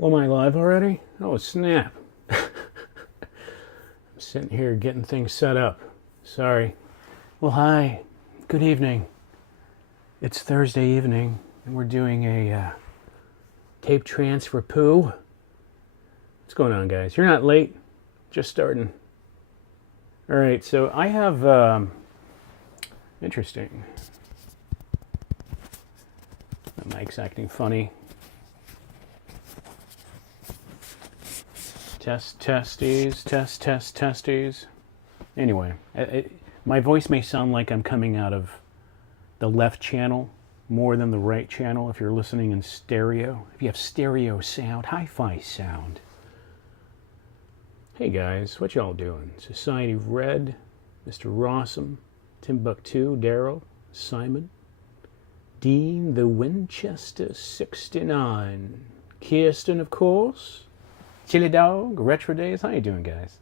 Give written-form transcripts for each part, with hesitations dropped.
Well, am I live already? Oh, snap. I'm sitting here getting things set up. Sorry. Well, hi. Good evening. It's Thursday evening, and we're doing a tape transfer poo. What's going on, guys? You're not late. Just starting. All right, so I have... interesting. My mic's acting funny. Testes. Anyway, my voice may sound like I'm coming out of the left channel more than the right channel if you're listening in stereo. If you have stereo sound, hi-fi sound. Hey guys, what y'all doing? Society Red, Mr. Rossum, Timbuktu, Daryl, Simon, Dean, the Winchester 69, Kirsten, of course, Chili Dog, Retro Days. How you doing, guys?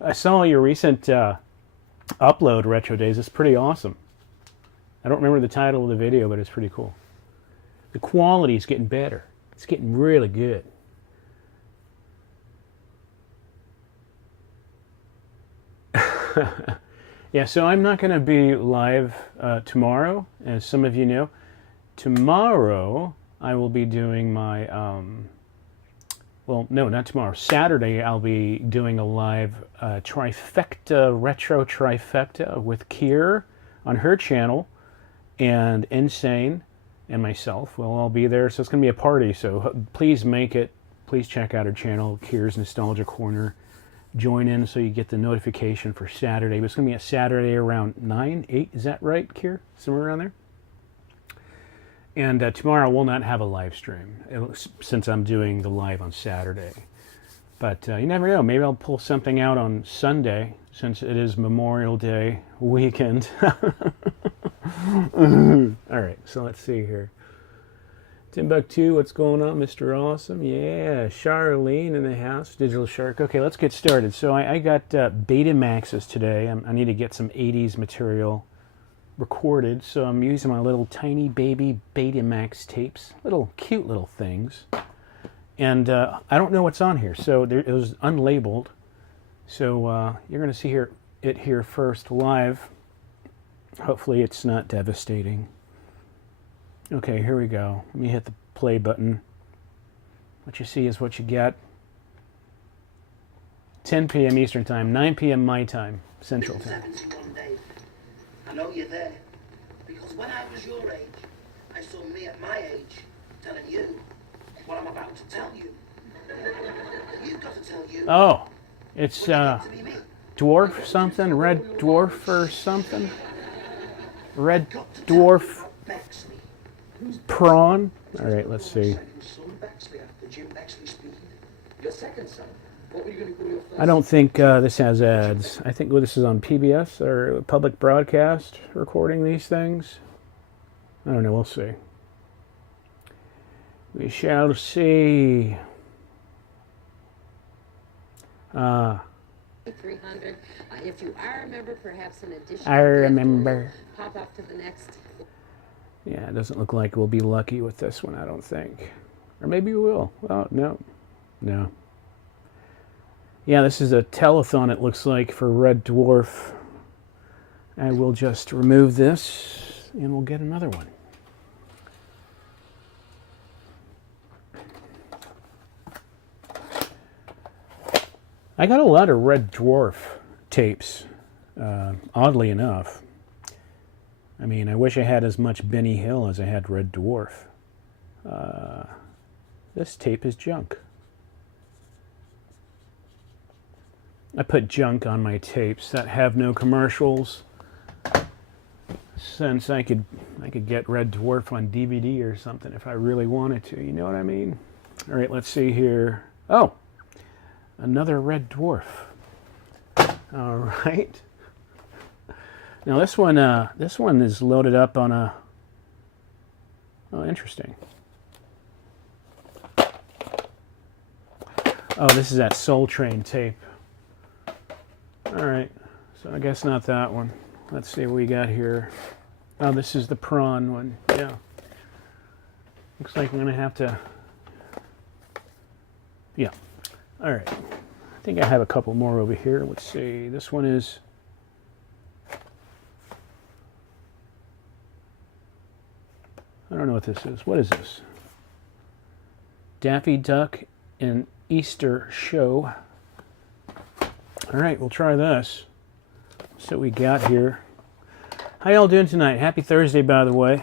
I saw your recent upload, Retro Days. It's pretty awesome. I don't remember the title of the video, but it's pretty cool. The quality is getting better. It's getting really good. Yeah, so I'm not going to be live tomorrow, as some of you know. Tomorrow, I will be doing my... well, no, not tomorrow. Saturday, I'll be doing a live trifecta, retro trifecta with Kier on her channel, and Insane and myself. We'll all be there, so it's going to be a party. So please make it. Please check out her channel, Kier's Nostalgia Corner. Join in so you get the notification for Saturday. But it's going to be a Saturday around 9, 8. Is that right, Kier? Somewhere around there? And tomorrow we'll not have a live stream since I'm doing the live on Saturday. But you never know. Maybe I'll pull something out on Sunday since it is Memorial Day weekend. All right, so let's see here. Timbuktu, what's going on, Mr. Awesome? Yeah, Charlene in the house, Digital Shark. Okay, let's get started. So I got Betamaxes today. I need to get some 80s material recorded, so I'm using my little tiny baby Betamax tapes, little cute little things, and I don't know what's on here, so it was unlabeled, so you're going to see it here first live. Hopefully it's not devastating. Okay, here we go. Let me hit the play button. What you see is what you get. 10 p.m. Eastern Time, 9 p.m. my time, Central Time. I know you're there, because when I was your age, I saw me at my age telling you what I'm about to tell you. You've got to tell you. Oh, it's dwarf something, red dwarf or something. Red dwarf prawn. All right, let's see. I don't think this has ads. I think this is on PBS or public broadcast recording these things. I don't know. We'll see. We shall see. 300. If you are a member, perhaps an additional. I remember. Pop off to the next. Yeah, it doesn't look like we'll be lucky with this one, I don't think. Or maybe we will. Oh, no. No. Yeah, this is a telethon, it looks like, for Red Dwarf. I will just remove this, and we'll get another one. I got a lot of Red Dwarf tapes, oddly enough. I mean, I wish I had as much Benny Hill as I had Red Dwarf. This tape is junk. I put junk on my tapes that have no commercials, since I could get Red Dwarf on DVD or something if I really wanted to. You know what I mean? All right, let's see here. Oh, another Red Dwarf. All right. Now this one is loaded up on a. Oh, interesting. Oh, this is that Soul Train tape. All right, so I guess not that one. Let's see what we got here. Oh, this is the prawn one. Yeah. Looks like I'm gonna have to Yeah. All right. I think I have a couple more over here. Let's see. This one is... I don't know what this is. What is this? Daffy Duck and Easter Show. All right, we'll try this. So we got here. How y'all doing tonight? Happy Thursday, by the way.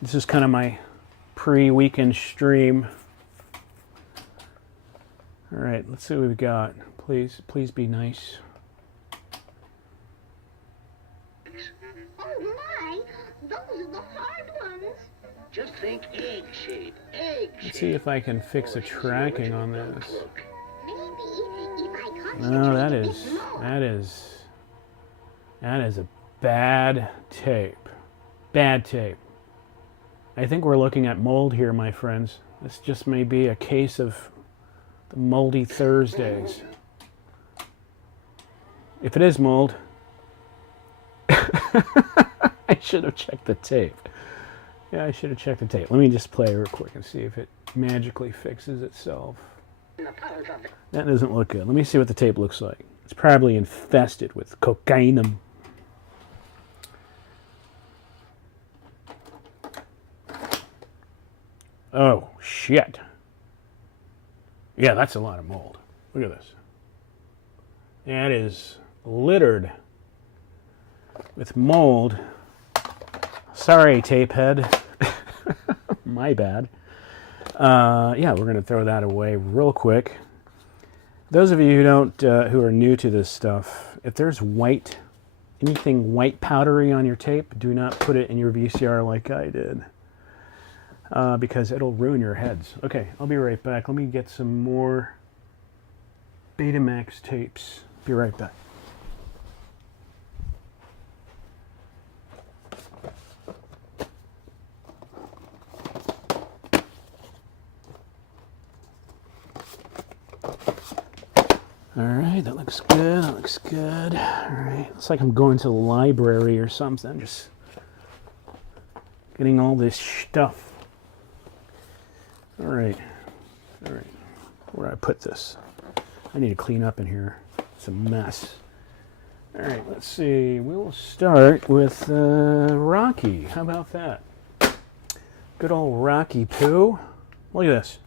This is kind of my pre-weekend stream. All right, let's see what we've got. Please be nice. Oh my, those are the hard ones. Just think egg shape, egg shape. Let's see if I can fix the tracking on this. Maybe if I concentrate No, that a is a bad tape. Bad tape. I think we're looking at mold here, my friends. This just may be a case of the moldy Thursdays. If it is mold, I should have checked the tape. Yeah, I should have checked the tape. Let me just play real quick and see if it magically fixes itself. That doesn't look good. Let me see what the tape looks like. It's probably infested with cocaine. Oh, shit. Yeah, that's a lot of mold. Look at this. That is littered with mold. Sorry, tape head. My bad. Yeah, we're going to throw that away real quick. Those of you who are new to this stuff, if there's anything white powdery on your tape, do not put it in your VCR like I did. Because it'll ruin your heads. Okay, I'll be right back. Let me get some more Betamax tapes. Be right back. All right, that looks good. That looks good. All right, looks like I'm going to the library or something. Just getting all this stuff. All right. Where do I put this? I need to clean up in here. It's a mess. All right, let's see. We'll start with Rocky. How about that? Good old Rocky Poo. Look at this.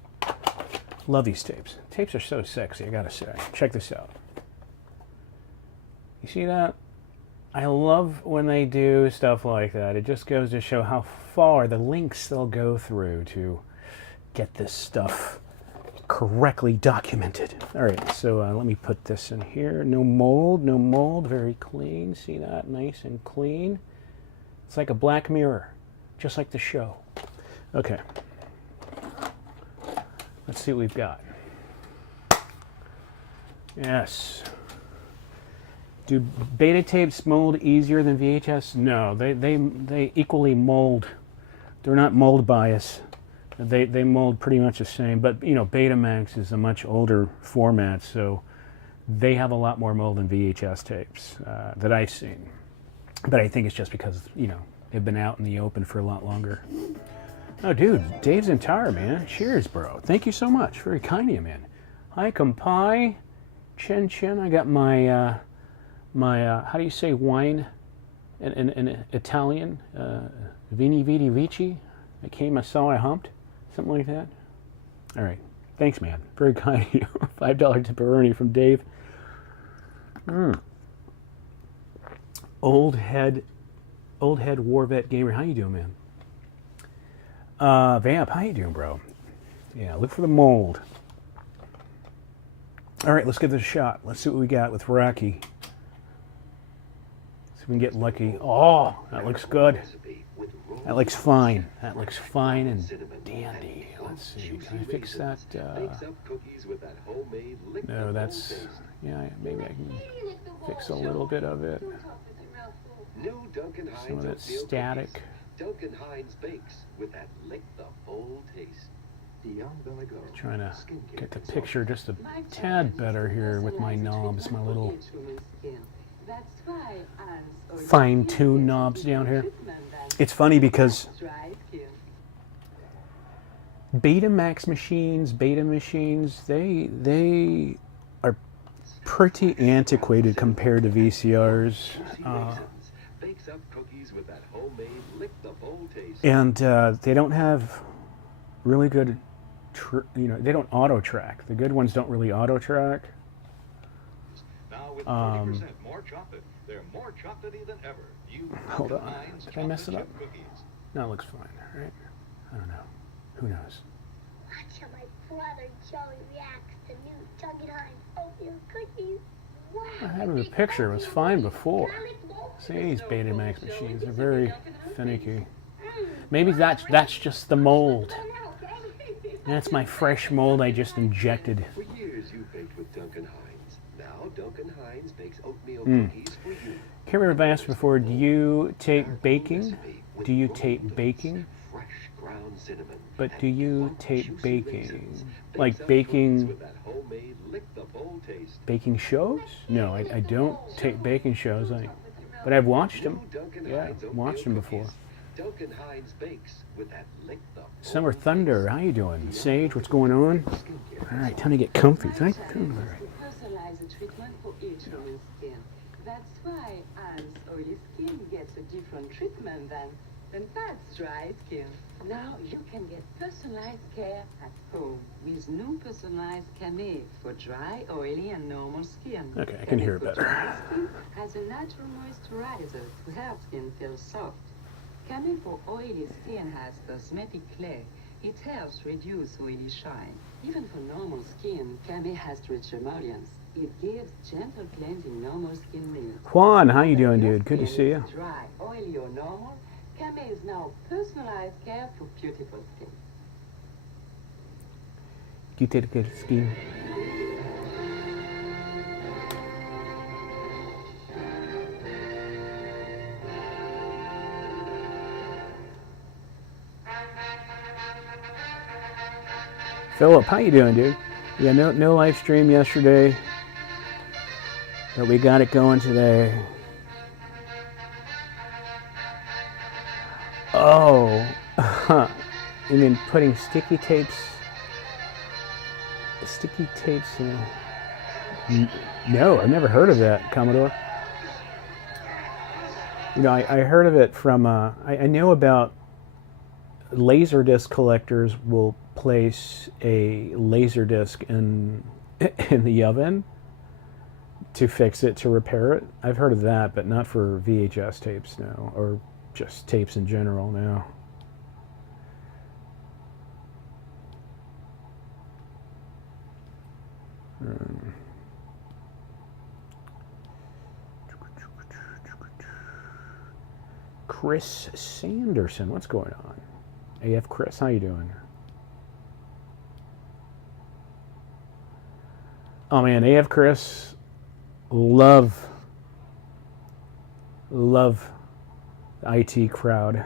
Love these tapes. Tapes are so sexy, I gotta say. Check this out. You see that? I love when they do stuff like that. It just goes to show how far the lengths they'll go through to get this stuff correctly documented. All right, so let me put this in here. No mold, very clean. See that? Nice and clean. It's like a black mirror, just like the show. Okay. Let's see what we've got. Yes. Do beta tapes mold easier than VHS? No, they equally mold. They're not mold bias. They mold pretty much the same, but you know, Betamax is a much older format, so they have a lot more mold than VHS tapes that I've seen. But I think it's just because, you know, they've been out in the open for a lot longer. Oh, dude, Dave's entire, man. Cheers, bro. Thank you so much. Very kind of you, man. Hi, compai. Chin chin. I got my how do you say wine in Italian? Vini vidi vici. I came, I saw, I humped. Something like that. All right. Thanks, man. Very kind of you. $5 tipperoni from Dave. Old head war vet gamer. How you doing, man? Vamp, how you doing, bro? Yeah, look for the mold. All right, let's give this a shot. Let's see what we got with Rocky. See if we can get lucky. Oh, that looks good. That looks fine. That looks fine and dandy. Let's see. Can I fix that? No, that's... Yeah, maybe I can fix a little bit of it. Some of that static. Duncan Hines bakes with that lick the whole taste. Trying to get the picture just a tad better here with my knobs, my little fine-tuned knobs down here. It's funny because Betamax machines, beta machines, they are pretty antiquated compared to VCRs. Susie Masons bakes up cookies with that homemade lick-the-bowl taste. And they don't have really good, they don't auto-track. The good ones don't really auto-track. Now with 40% more chocolate, they're more chocolatey than ever. Hold on. Did I mess it up? Cookies. No, it looks fine, right? I don't know. Who knows? Watch how my brother Joey reacts to new Dunkin' Hines oatmeal cookies. Wow. Having the picture was fine before. See, these Betamax machines are very finicky. Maybe that's just the mold. That's my fresh mold I just injected. For years you've baked with Dunkin' Hines. Now Dunkin' Hines bakes oatmeal cookies for you. Can't remember if I asked before, do you tape baking? Do you tape baking? Fresh ground cinnamon. But do you and tape juicy baking? raisins. Like Bakes up baking cookies with that homemade lick-the-bowl taste. baking shows? No, I don't tape baking shows. But I've watched them. New Dunkin' Yeah, Hines watched them oatmeal before. cookies. Dunkin' Hines bakes with that lick-the-bowl Summer Thunder, how you doing? Sage, what's going on? All right, time to get comfy. All right. Personalize a treatment for each woman's skin. That's why Anne's oily skin gets a different treatment than Pat's dry skin. Now you can get personalized care at home with new personalized Camay for dry, oily, and normal skin. Okay, I can hear it Camay for better. dry skin has a natural moisturizer to help skin feel soft. Camay for oily skin has cosmetic clay. It helps reduce oily shine. Even for normal skin, Camay has rich emollients. It gives gentle cleansing normal skin needs. Juan, how you doing, Your dude? Good to skin see is you. Dry, oily, or normal, Camay is now personalized care for beautiful skin. You take a good ski. Philip, how you doing, dude? Yeah, no live stream yesterday, but we got it going today. Oh, you mean putting sticky tapes in? No, I've never heard of that, Commodore. You know, I heard of it from, I know about Laserdisc collectors will place a Laserdisc in the oven to fix it, to repair it. I've heard of that, but not for VHS tapes, no, or just tapes in general, no. Chris Sanderson, what's going on? AF Chris, how you doing? Oh man, AF Chris, love the IT crowd.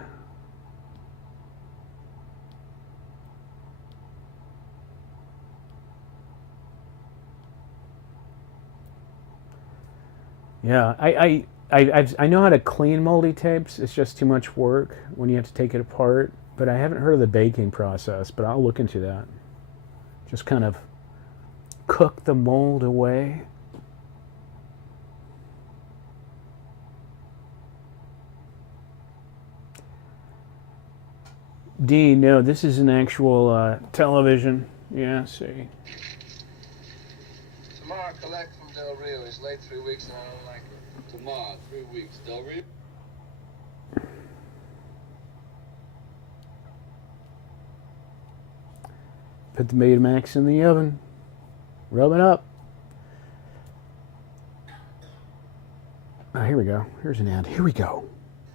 Yeah, I know how to clean moldy tapes. It's just too much work when you have to take it apart. But I haven't heard of the baking process, but I'll look into that. Just kind of cook the mold away. D, no, this is an actual television. Yeah, see. Tomorrow, collect from Del Rio. He's late 3 weeks and I don't like it. Tomorrow, 3 weeks. Del Rio? Put the Betamax in the oven. Rub it up. Oh, here we go. Here's an ad. Here we go.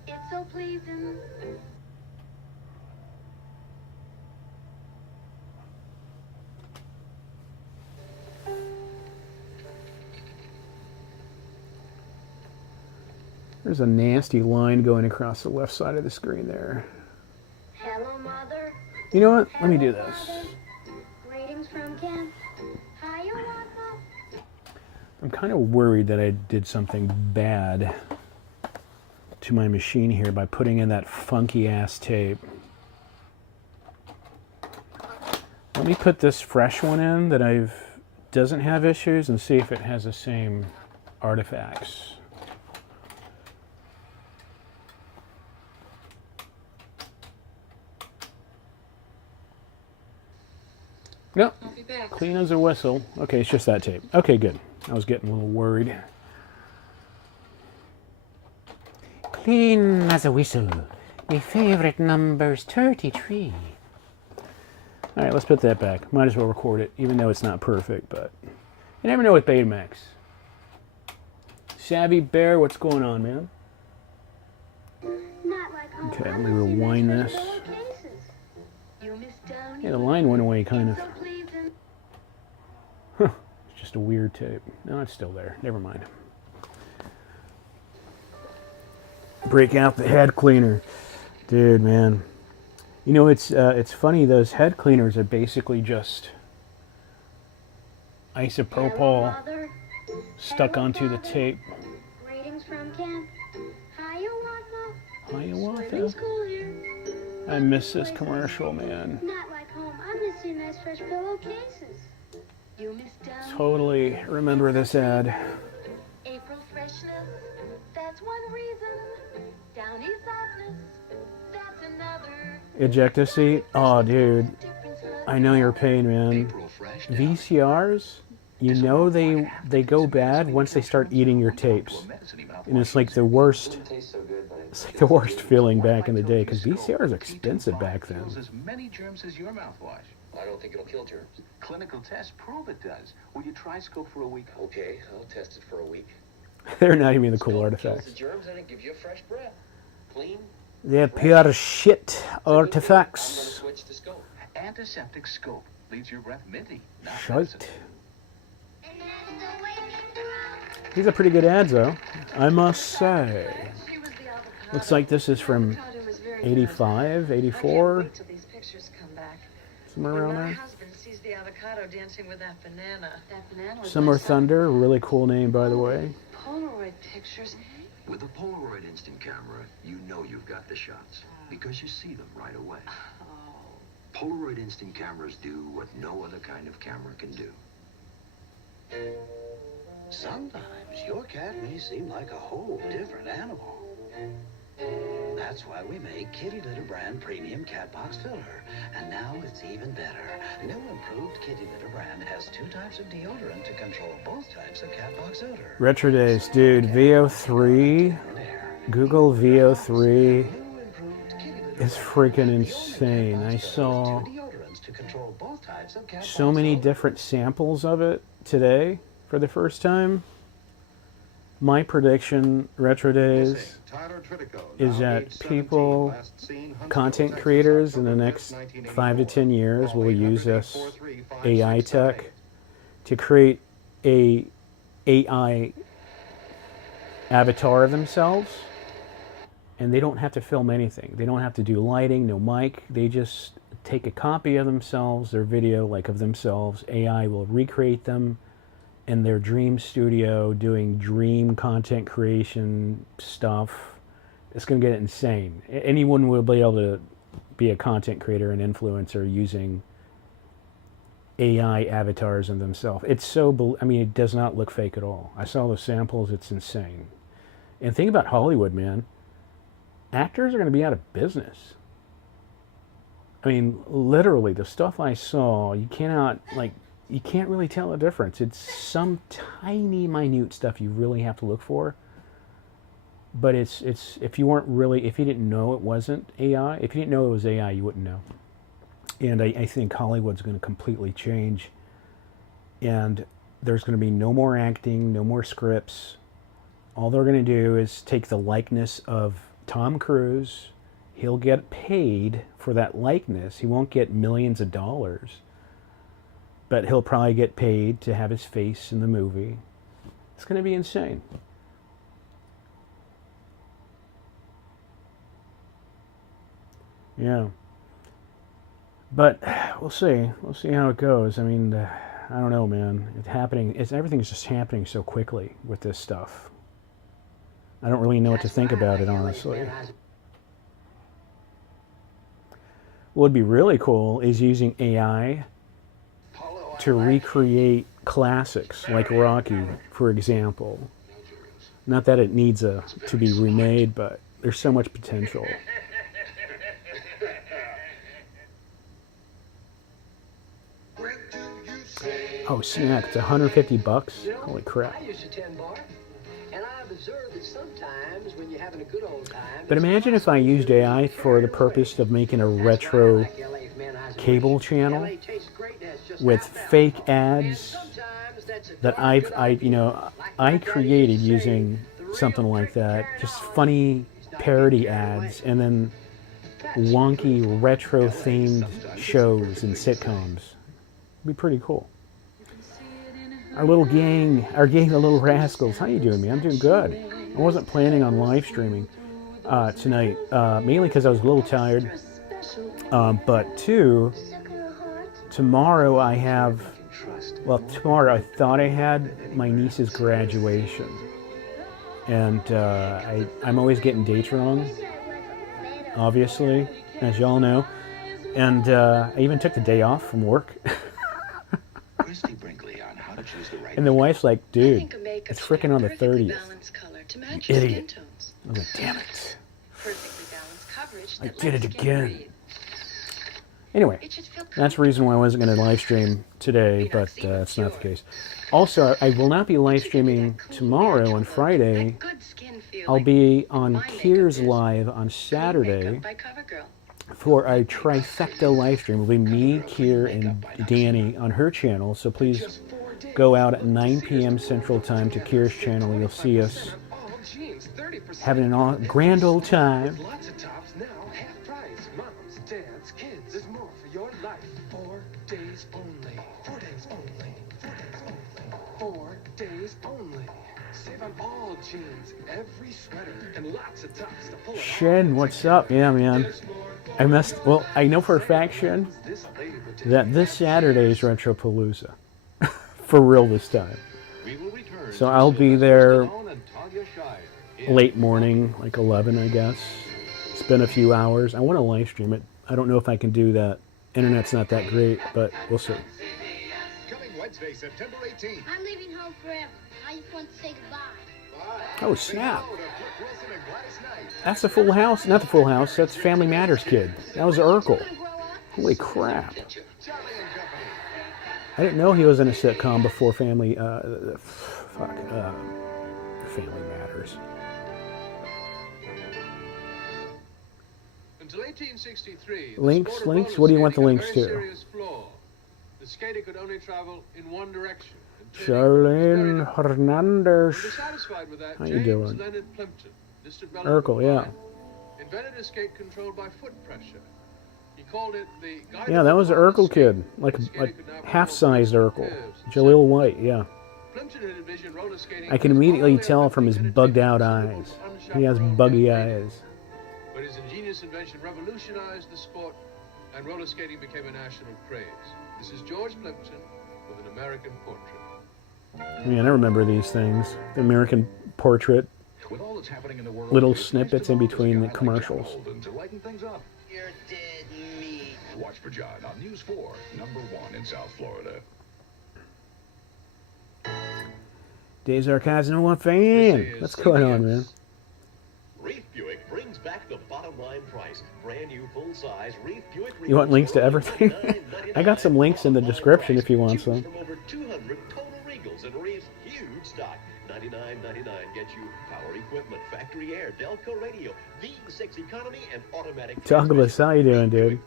It's so pleasing. There's a nasty line going across the left side of the screen there. Hello, Mother. You know what? Let me do this. Greetings from Ken. Hiya, Mama. I'm kind of worried that I did something bad to my machine here by putting in that funky ass tape. me put this fresh one in that doesn't have issues and see if it has the same artifacts. Nope. I'll be back. Clean as a whistle. Okay, it's just that tape. Okay, good. I was getting a little worried. Clean as a whistle. My favorite number's 33. All right, let's put that back. Might as well record it, even though it's not perfect, but you never know with Betamax. Savvy Bear, what's going on, man? Not like home. Okay, I'm let me missing rewind those this. pillowcases. You miss Downey? Yeah, the line went away, kind of. So pleasing. It's just a weird tape. No, it's still there. Never mind. Break out the head cleaner. Dude, man. You know, it's funny, those head cleaners are basically just isopropyl Hello, Mother. stuck Hello, onto the Father. tape. Greetings from camp. Hiawatha. Hiawatha. Swimming school here. I miss this commercial, man. Not like home. I'm missing nice fresh pillowcases. You miss Downey? Totally remember this ad. April freshness, that's one reason. Downy softness, that's another. Ejecta seat. Oh, dude. I know your pain, man. April fresh. VCRs, you know they go bad once they start eating your tapes. And it's like the worst. Tastes so good, but It's like the worst feeling back in the day because VCRs are expensive back then. Kills as many germs as your mouthwash. I don't think it'll kill germs. Clinical tests prove it does. Will you try scope for a week? Okay, I'll test it for a week. They're not even the cool Kills artifacts. the germs and it gives you a fresh breath. Clean. They're pure shit I'm gonna artifacts. switch to scope. Antiseptic scope leaves your breath minty. Not Shite. medicine. And that's the way we grow. These are pretty good ads, though, I must say. She was the avocado. Looks like this is from Avocado was very good. 85, I 84, can't wait till these pictures come back. somewhere When around my there. husband sees the avocado dancing with that banana. That banana was Summer my son. Thunder, really cool name, by the way. Polaroid pictures. With a Polaroid instant camera, you know you've got the shots because you see them right away. Oh. Polaroid instant cameras do what no other kind of camera can do. Sometimes your cat may seem like a whole different animal. That's why we make Kitty Litter brand premium cat box filler. And now it's even better. New improved Kitty Litter brand has 2 types of deodorant to control both types of cat box odor. Retro days, dude. VO3, Google VO3 is freaking insane. I saw so many different samples of it today for the first time. My prediction, Retro Days, is that people, content creators in the next 5 to 10 years will use this AI tech to create a AI avatar of themselves, and they don't have to film anything. They don't have to do lighting, no mic. They just take a copy of themselves, their video like of themselves. AI will recreate them in their dream studio doing dream content creation stuff. It's going to get insane. Anyone will be able to be a content creator and influencer using AI avatars of themselves. It's so, I mean, it does not look fake at all. I saw the samples, it's insane. And think about Hollywood, man. Actors are going to be out of business. I mean, literally, the stuff I saw, you cannot, like, you can't really tell the difference. It's some tiny, minute stuff you really have to look for. But it's if you didn't know it wasn't AI, if you didn't know it was AI, you wouldn't know. And I think Hollywood's going to completely change. And there's going to be no more acting, no more scripts. All they're going to do is take the likeness of Tom Cruise. He'll get paid for that likeness. He won't get millions of dollars. But he'll probably get paid to have his face in the movie. It's going to be insane. Yeah. But we'll see. We'll see how it goes. I mean, I don't know, man. It's happening. Everything's just happening so quickly with this stuff. I don't really know what to think about it, honestly. What would be really cool is using AI to recreate classics like Rocky, for example. Not that it needs to be remade, but there's so much potential. Oh snap, it's $150? Holy crap. I used to tend bar, and I've observed that sometimes when you're having a good old time... But imagine if I used AI for the purpose of making a retro cable channel with fake ads that I created using something like that. Just funny parody ads and then wonky retro themed shows and sitcoms. It'd be pretty cool. Our little gang, the Little Rascals. How you doing, man? I'm doing good. I wasn't planning on live streaming tonight, mainly because I was a little tired. But two, tomorrow I have, tomorrow I thought I had my niece's graduation. And I'm always getting dates wrong, obviously, as y'all know. And I even took the day off from work. And the wife's like, dude, it's freaking on the 30th. You idiot. I was like, damn it. I did it again. Anyway, that's the reason why I wasn't going to live stream today, but that's not the case. Also, I will not be live streaming tomorrow on Friday. I'll be on Keir's Live on Saturday for a trifecta live stream. It'll be me, Keir, and Danny on her channel, so please go out at 9 p.m. Central Time to Keir's channel. You'll see us having a grand old time. Lots of tops now, half price. Moms, dads, kids, there's more for your life. 4 days only. 4 days only. 4 days only. 4 days only. Save on all jeans, every sweater, and lots of tops to pull it off. Shen, what's up? Yeah, man. I know for a fact, Shen, that this Saturday is Retropalooza. For real this time. So I'll be there late morning, like 11, I guess. Spend a few hours. I want to live stream it. I don't know if I can do that. Internet's not that great, but we'll see. Coming Wednesday, September 18th. I'm leaving home forever. I just want to say goodbye. Oh, snap. That's the Full House. Not the Full House. That's Family Matters kid. That was Urkel. Holy crap. I didn't know he was in a sitcom before Family Matters. Until 1863, links? What do you want the links to? The skater could only travel in one direction. Charlene Hernandez. How you doing? Urkel, yeah. Invented a skate controlled by foot pressure. He called it the yeah, that was an Urkel kid, like half-sized Urkel. Jaleel White, yeah. I can immediately tell from his bugged-out eyes. He has buggy eyes. But his ingenious invention revolutionized the sport, and roller skating became a national craze. This is George Plimpton with an American portrait. Man, I remember these things. The American Portrait. With all that's happening in the world, little snippets in between the commercials. To lighten things up. You're dead meat. Watch for John on News 4, #1 in South Florida. Days Are Casino One fan. What's going on, man? Reef Buick brings back the bottom line price. Brand new full size Reef Buick. You want links to everything? I got some links in the description if you want some. From over 200 total Regals and Reef's huge stock. $99.99 gets you power equipment, factory air, Delco radio, V6 economy, and automatic. Douglas, how you doing, dude?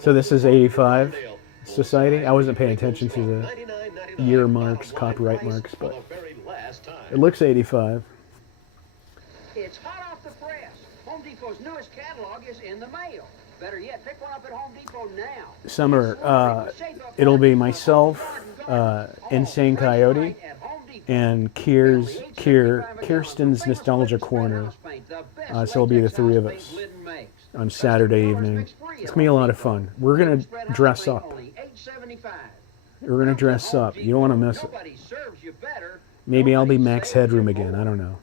So this is 85 Society. I wasn't paying attention to the year marks, copyright marks, but it looks 85. It's hot off the press. Home Depot's newest catalog is in the mail. Better yet, pick one up at Home Depot now. Summer, it'll be myself, Insane Coyote, and Kirsten's Nostalgia Corner. So it'll be the three of us on Saturday evening. It's gonna be a lot of fun. We're gonna dress up. We're gonna dress up. You don't want to miss it. Maybe I'll be Max Headroom again. I don't know.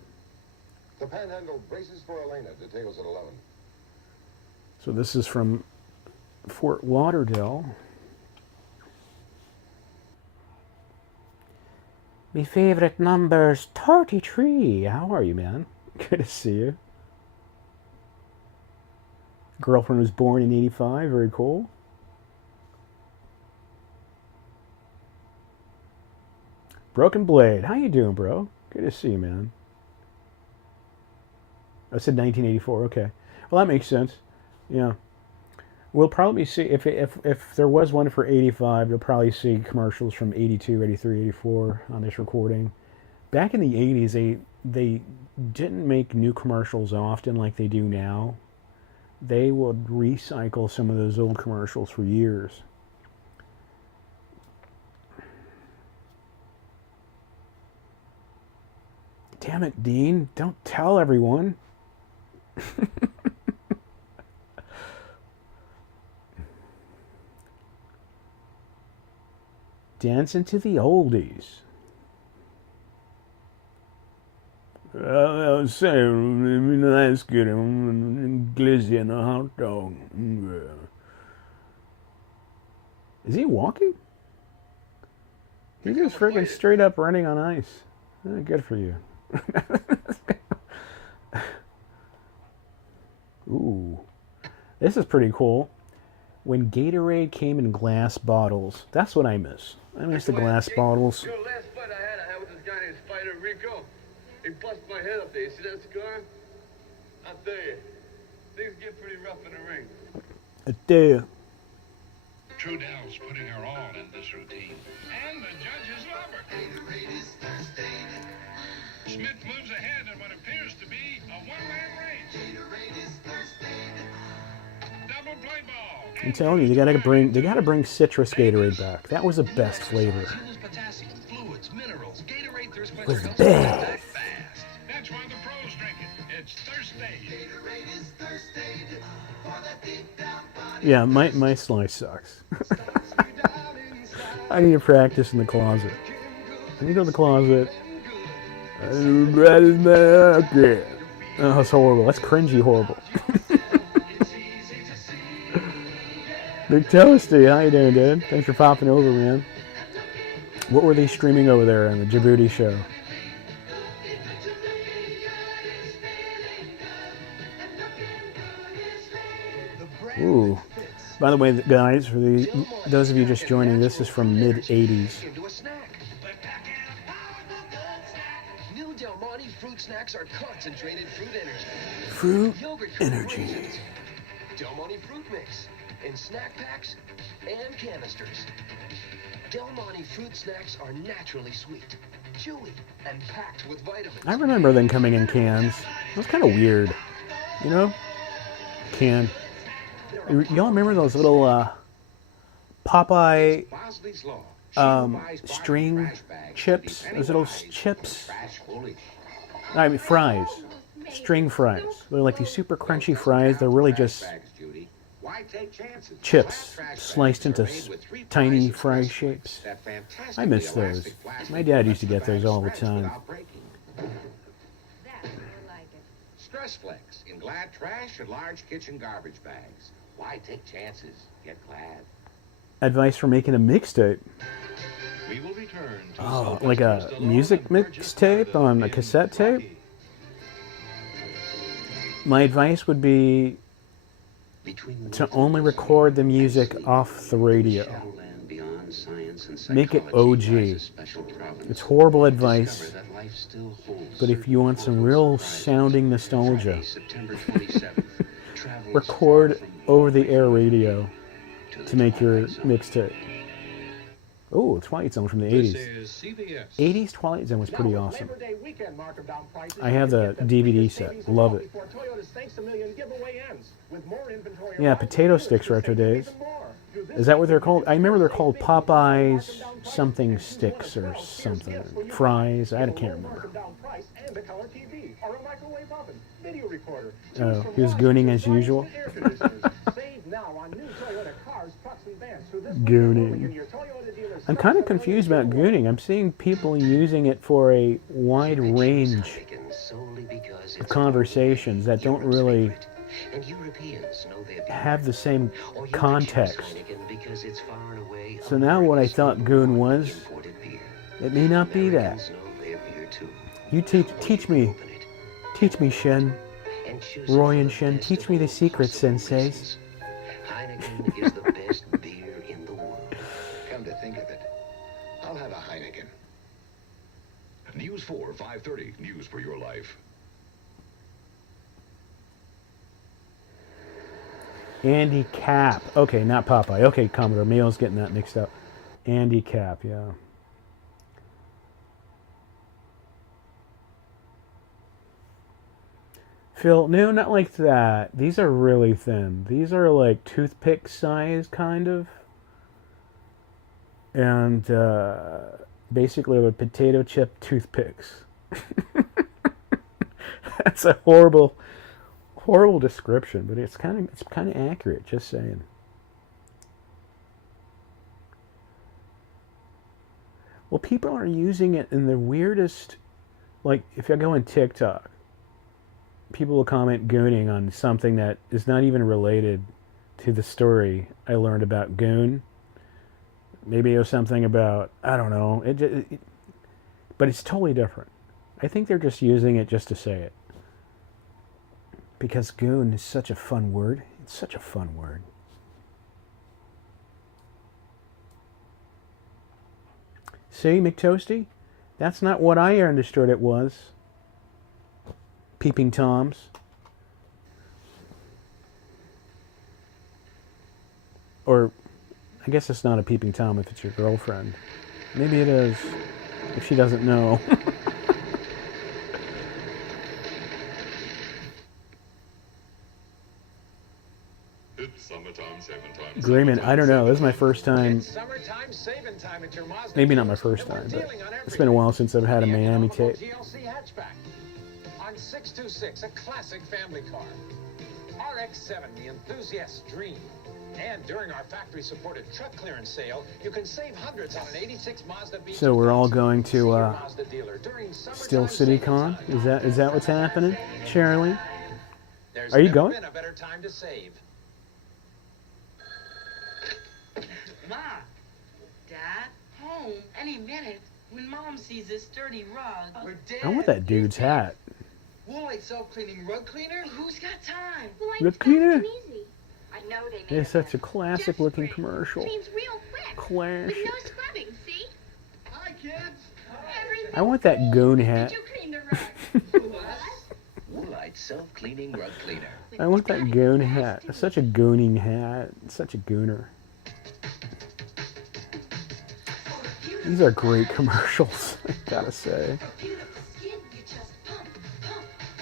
The Panhandle braces for Elena. Details at 11. So this is from Fort Lauderdale. My favorite number's 33. How are you, man? Good to see you. Girlfriend was born in 85. Very cool. Broken Blade. How you doing, bro? Good to see you, man. I said 1984. Okay. Well, that makes sense. Yeah. We'll probably see, if there was one for 85, you'll probably see commercials from 82, 83, 84 on this recording. Back in the 80s, they didn't make new commercials often like they do now. They would recycle some of those old commercials for years. Damn it, Dean. Don't tell everyone. Dance into the oldies. I was saying, that's good. Glizzy and a hot dog. Is he walking? He's just freaking straight up running on ice. Good for you. Ooh. This is pretty cool. When Gatorade came in glass bottles, that's what I miss. I miss the glass bottles. Yo, last fight I had with this guy named Spider Rico. He busted my head up there. You see that scar? I'll tell you, things get pretty rough in the ring. I tell you. Trudell's putting her all in this routine. And the judges love her. Gatorade is thirsty. Smith moves ahead in what appears to be a one-man race. Gatorade is thirsty. Double play ball. I'm telling you, they gotta bring citrus Gatorade back. That was the best flavor. Potassium, fluids, minerals. Gatorade thirst It was the best. That's why the pros drink it. It's Thirst Aid. Gatorade is Thirst Aid for the deep down body. Yeah, my slice sucks. I need to practice in the closet. I need to go to the closet. Oh, it's horrible. That's cringy horrible. Big Toasty, how you doing, dude? Thanks for popping over, man. What were they streaming over there on the Djibouti show? Ooh. By the way, guys, for those of you just joining, this is from mid-'80s. New Del Monte fruit snacks are concentrated fruit energy. Fruit Yogurt energy. Del Monte fruit mix in snack packs and canisters. Del Monte fruit snacks are naturally sweet, chewy, and packed with vitamins. I remember them coming in cans. It was kind of weird, you know? Can. Y'all remember those little Popeye string chips? Those little chips? I mean, fries. String fries. They're like these super crunchy fries. They're really just chips sliced into tiny fry shapes. I miss those. My dad used to get those all the time. Stress Flex in Glad trash and large kitchen garbage bags. Why take chances? Get Glad. Advice for making a mixtape. We will return to Oh, like a music mixtape on a cassette tape? My advice would be to only record the music off the radio. Make it OG. It's horrible advice, but if you want some real sounding nostalgia, record over-the-air radio to make your mixtape. Oh, Twilight Zone from the 80s. 80s Twilight Zone was pretty awesome. I have the DVD set. Love it. Yeah, Potato Sticks retro days. Is that what they're called? I remember they're called Popeye's something sticks or something. Fries. I can't remember. Oh, he was gooning as usual. Gooning. I'm kind of confused about gooning. I'm seeing people using it for a wide range of conversations that don't really have the same context. So now what I thought goon was, It may not be that. Americans know they're here too. You teach me. Teach me, Shen. And choose Roy it and for the Shen, best teach of me the all secret, possible senseis. reasons. Heineken is the best beer in the world. Come to think of it, I'll have a Heineken. News 4, 5:30. News for your life. Andy Cap. Okay, not Popeye. Okay, Commodore. Mail's getting that mixed up. Andy Cap, yeah. Phil, no, not like that. These are really thin. These are like toothpick size, kind of. And basically with potato chip toothpicks. That's a horrible description, but it's kind of accurate, just saying. Well, people are using it in the weirdest, like if I go on TikTok, people will comment gooning on something that is not even related to the story I learned about goon. Maybe it was something about, I don't know, but it's totally different. I think they're just using it just to say it. Because goon is such a fun word. It's such a fun word. See, McToasty? That's not what I understood it was. Peeping Toms. Or, I guess it's not a peeping Tom if it's your girlfriend. Maybe it is, if she doesn't know. It's summertime, 7 times. Grayman, I don't know. This is my first time. It's summertime saving time at your Mazda. Maybe not my first time, but it's been a while since I've had a Miami tape. GLC hatchback on 626, a classic family car. RX-7, the enthusiast's dream. And during our factory-supported truck clearance sale, you can save hundreds on an 86 Mazda B. So we're all going to Still City Con? Is that what's happening, Shirley? Are you going? Been a better time to save. Ma, Dad, home any minute. When Mom sees this dirty rug, or Dad, I want that dude's hat. Woolite self-cleaning rug cleaner? Who's got time? Rug cleaner? I know they made It's such a classic looking commercial. Cleans real quick. Classic. With no scrubbing, see? Hi, kids. I want that goon hat. You clean the rug. Woolite self-cleaning rug cleaner. I want that goon hat. It's such a gooning hat. It's such a gooner. These are great commercials, I gotta say.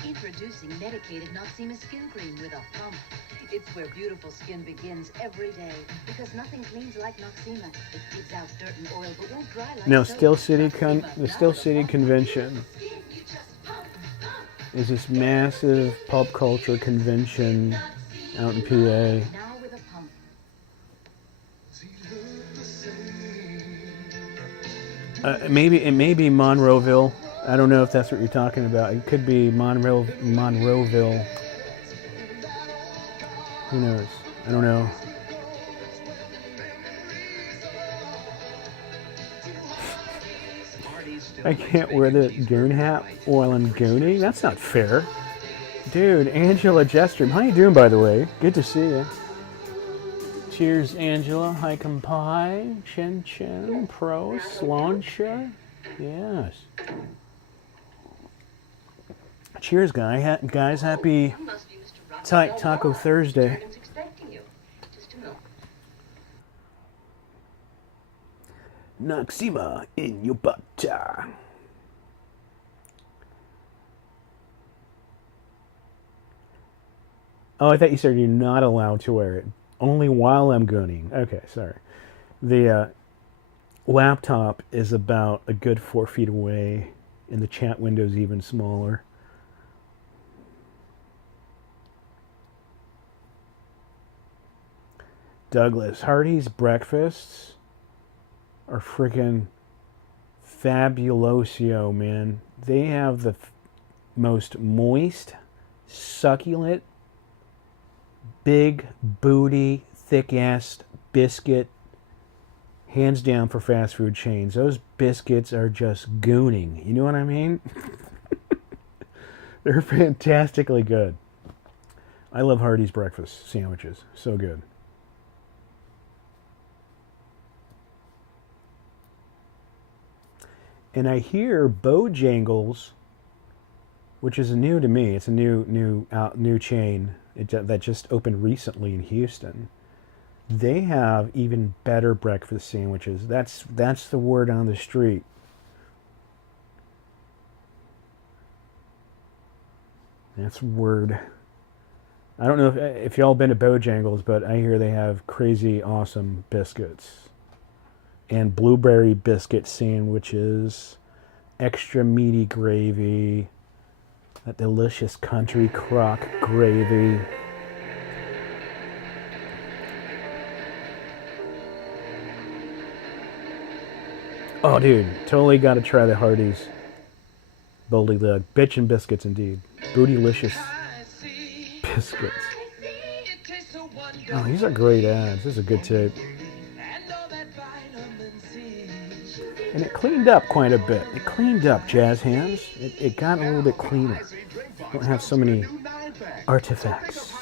Introducing medicated Noxema skin cream with a pump. It's where beautiful skin begins every day, because nothing cleans like Noxema. It keeps out dirt and oil, but won't dry like Now, soap. the Still City Convention is this massive pop culture convention out in PA. Now with a pump. Maybe it may be Monroeville. I don't know if that's what you're talking about. It could be Monroeville. Who knows? I don't know. I can't wear the goon hat while I'm gooning? That's not fair. Dude, Angela Jestrom. How you doing, by the way? Good to see you. Cheers, Angela. Hi, Kampai. Chen Chen. Pro. Slancha. Yes. Cheers, guys. Happy Taco Thursday. Noxema in your butt. Oh, I thought you said you're not allowed to wear it. Only while I'm gooning. Okay, sorry. The laptop is about a good 4 feet away, and the chat window's even smaller. Douglas, Hardee's breakfasts are freaking fabulosio, man. They have the most moist, succulent, big booty, thick-ass biscuit, hands down for fast food chains. Those biscuits are just gooning. You know what I mean? They're fantastically good. I love Hardee's breakfast sandwiches. So good. And I hear Bojangles, which is new to me. It's a new chain that just opened recently in Houston. They have even better breakfast sandwiches. That's the word on the street. That's word. I don't know if y'all been to Bojangles, but I hear they have crazy awesome biscuits. And blueberry biscuit sandwiches, extra meaty gravy, that delicious country crock gravy. Oh, dude, totally got to try the Hardee's Boldy Leg. Bitchin' biscuits, indeed. Bootylicious biscuits. Oh, these are great ads. This is a good tape. And it cleaned up quite a bit. It cleaned up, Jazz Hands. It got a little bit cleaner. Don't have so many artifacts.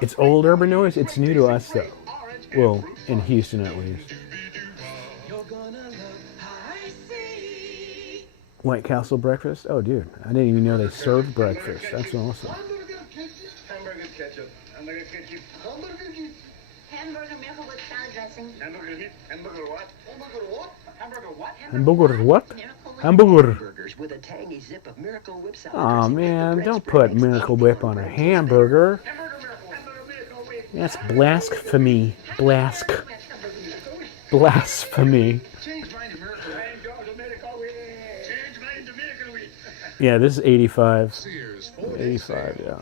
It's old urban noise. It's new to us, though. Well, in Houston, at least. White Castle breakfast? Oh, dude. I didn't even know they served breakfast. That's awesome. Hamburger ketchup. Hamburger ketchup. Hamburger miracle with salad dressing. Hamburger meat. Hamburger what? Hamburger what? Hamburger what? Hamburger what? Hamburger. Burgers with a tangy zip of Miracle Whip salad Aw, dressing. man, don't put Miracle Whip on a hamburger. That's blasphemy. Blasphemy. Yeah, this is 85. 85, yeah.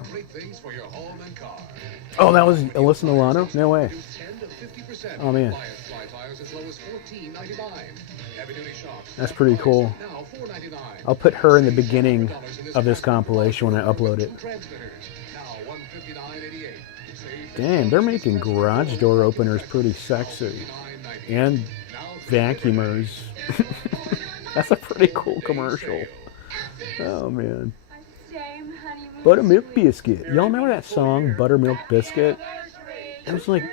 Oh, that was Alyssa Milano? No way. Oh, man. That's pretty cool. I'll put her in the beginning of this compilation when I upload it. Damn, they're making garage door openers pretty sexy. And vacuumers. That's a pretty cool commercial. Oh, man. Buttermilk Biscuit. Y'all remember that song, Buttermilk Biscuit? It was like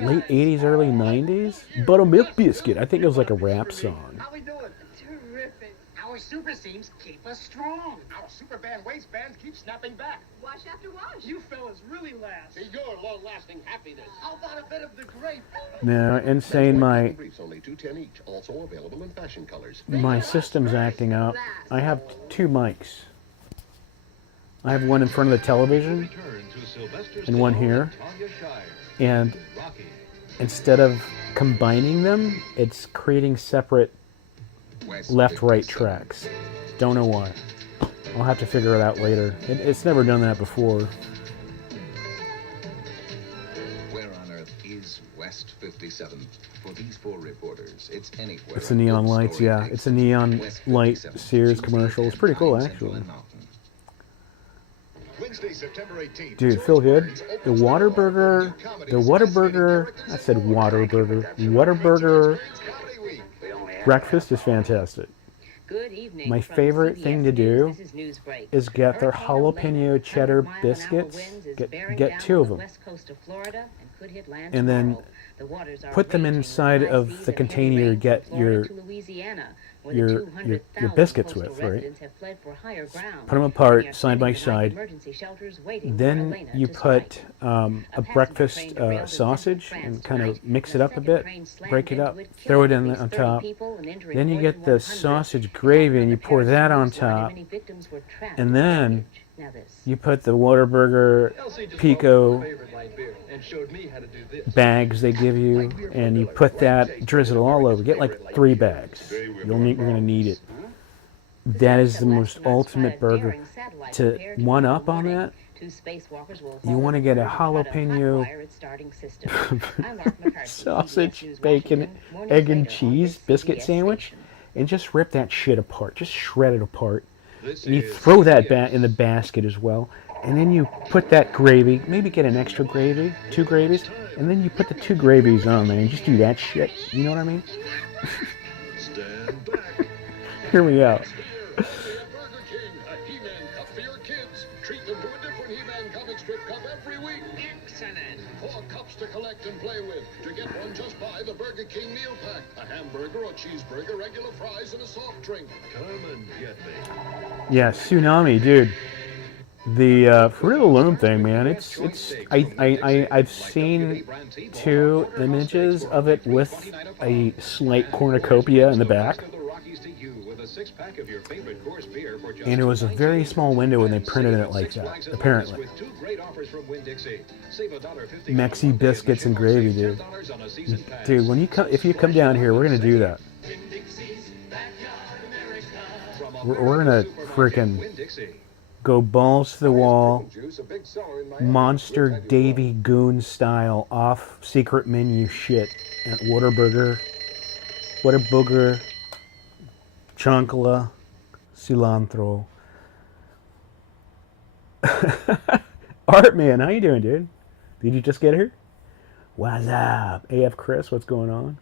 late 80s, early 90s. Buttermilk Biscuit. I think it was like a rap song. How we doing? Terrific. Our super seams keep us strong. Our super band waistbands keep snapping back. Wash after wash. You fellas really last. Your long-lasting happiness. How about a bit of the grape? Now, insane, my Only $2.10 each. Also available in fashion colors. my system's acting up. I have two mics. I have one in front of the television and one here. And instead of combining them, it's creating separate left-right tracks. Don't know why. I'll have to figure it out later. It's never done that before. Where on earth is West 57? For these four reporters, it's anywhere. It's the neon lights, yeah. It's a neon light Sears commercial. It's pretty cool, actually. Wednesday, September 18th. Dude, feel good. The Whataburger, I said Whataburger. Whataburger breakfast is fantastic. Good evening. My favorite thing to do is get their jalapeno cheddar biscuits. Get two of them. And then put them inside of the container you get your biscuits with, right? Put them apart, side by side. Then you put a breakfast sausage and kind of mix it up a bit, break it up, throw it in on top. Then you get the sausage gravy and you pour that on top. And then you put the Whataburger Pico bags they give you, and you put that, drizzle all over. Get like 3 bags. You're going to need it. That is the most ultimate burger. To one up on that, you want to get a jalapeno sausage, bacon, egg and cheese biscuit sandwich, and just rip that shit apart. Just shred it apart. And you throw that in the basket as well. and then you put that gravy, maybe get an extra gravy, 2 gravies, and then you put the 2 gravies on there and just do that shit. You know what I mean? Stand back. Hear me out. Burger King, a He-Man cup for your kids. Treat them to a different He-Man comic strip cup every week. Excellent. 4 cups to collect and play with. To get one, just buy the Burger King meal pack. A hamburger, a cheeseburger, regular fries, and a soft drink. Come and get me. Yeah, Tsunami, dude. The Fruit of the Loom thing, man. I've seen 2 images of it with a slight cornucopia in the back. And it was a very small window when they printed it like that, apparently. Mexi biscuits and gravy, dude. Dude, when you come, if you come down here, we're gonna do that. We're gonna freaking go balls to the wall, Monster Davy Goon style, off secret menu shit at Whataburger, Chancla, Cilantro. Art Man, how you doing, dude? Did you just get here? What's up? AF Chris, what's going on?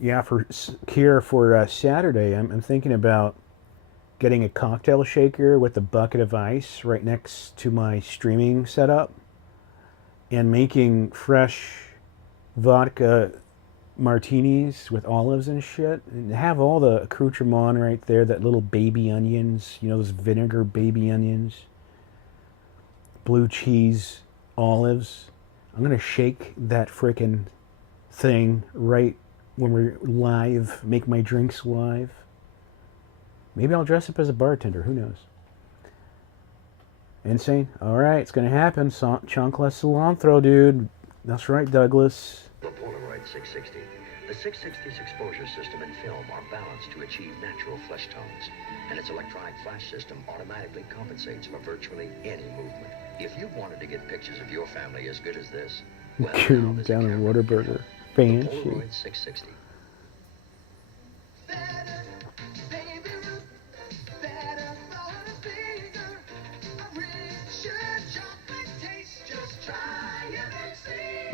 Yeah, for Saturday, I'm thinking about getting a cocktail shaker with a bucket of ice right next to my streaming setup and making fresh vodka martinis with olives and shit, and have all the accoutrement right there, that little baby onions, you know, those vinegar baby onions, blue cheese, olives. I'm gonna shake that frickin' thing right when we're live, make my drinks live. Maybe I'll dress up as a bartender, who knows? Insane? Alright, it's gonna happen. Chancla Cilantro, dude. That's right, Douglas. The Polaroid 660. The 660's exposure system and film are balanced to achieve natural flesh tones, and its electronic flash system automatically compensates for virtually any movement. If you wanted to get pictures of your family as good as this, well, now there's a Down in camera. Whataburger. The Fancy. Polaroid 660.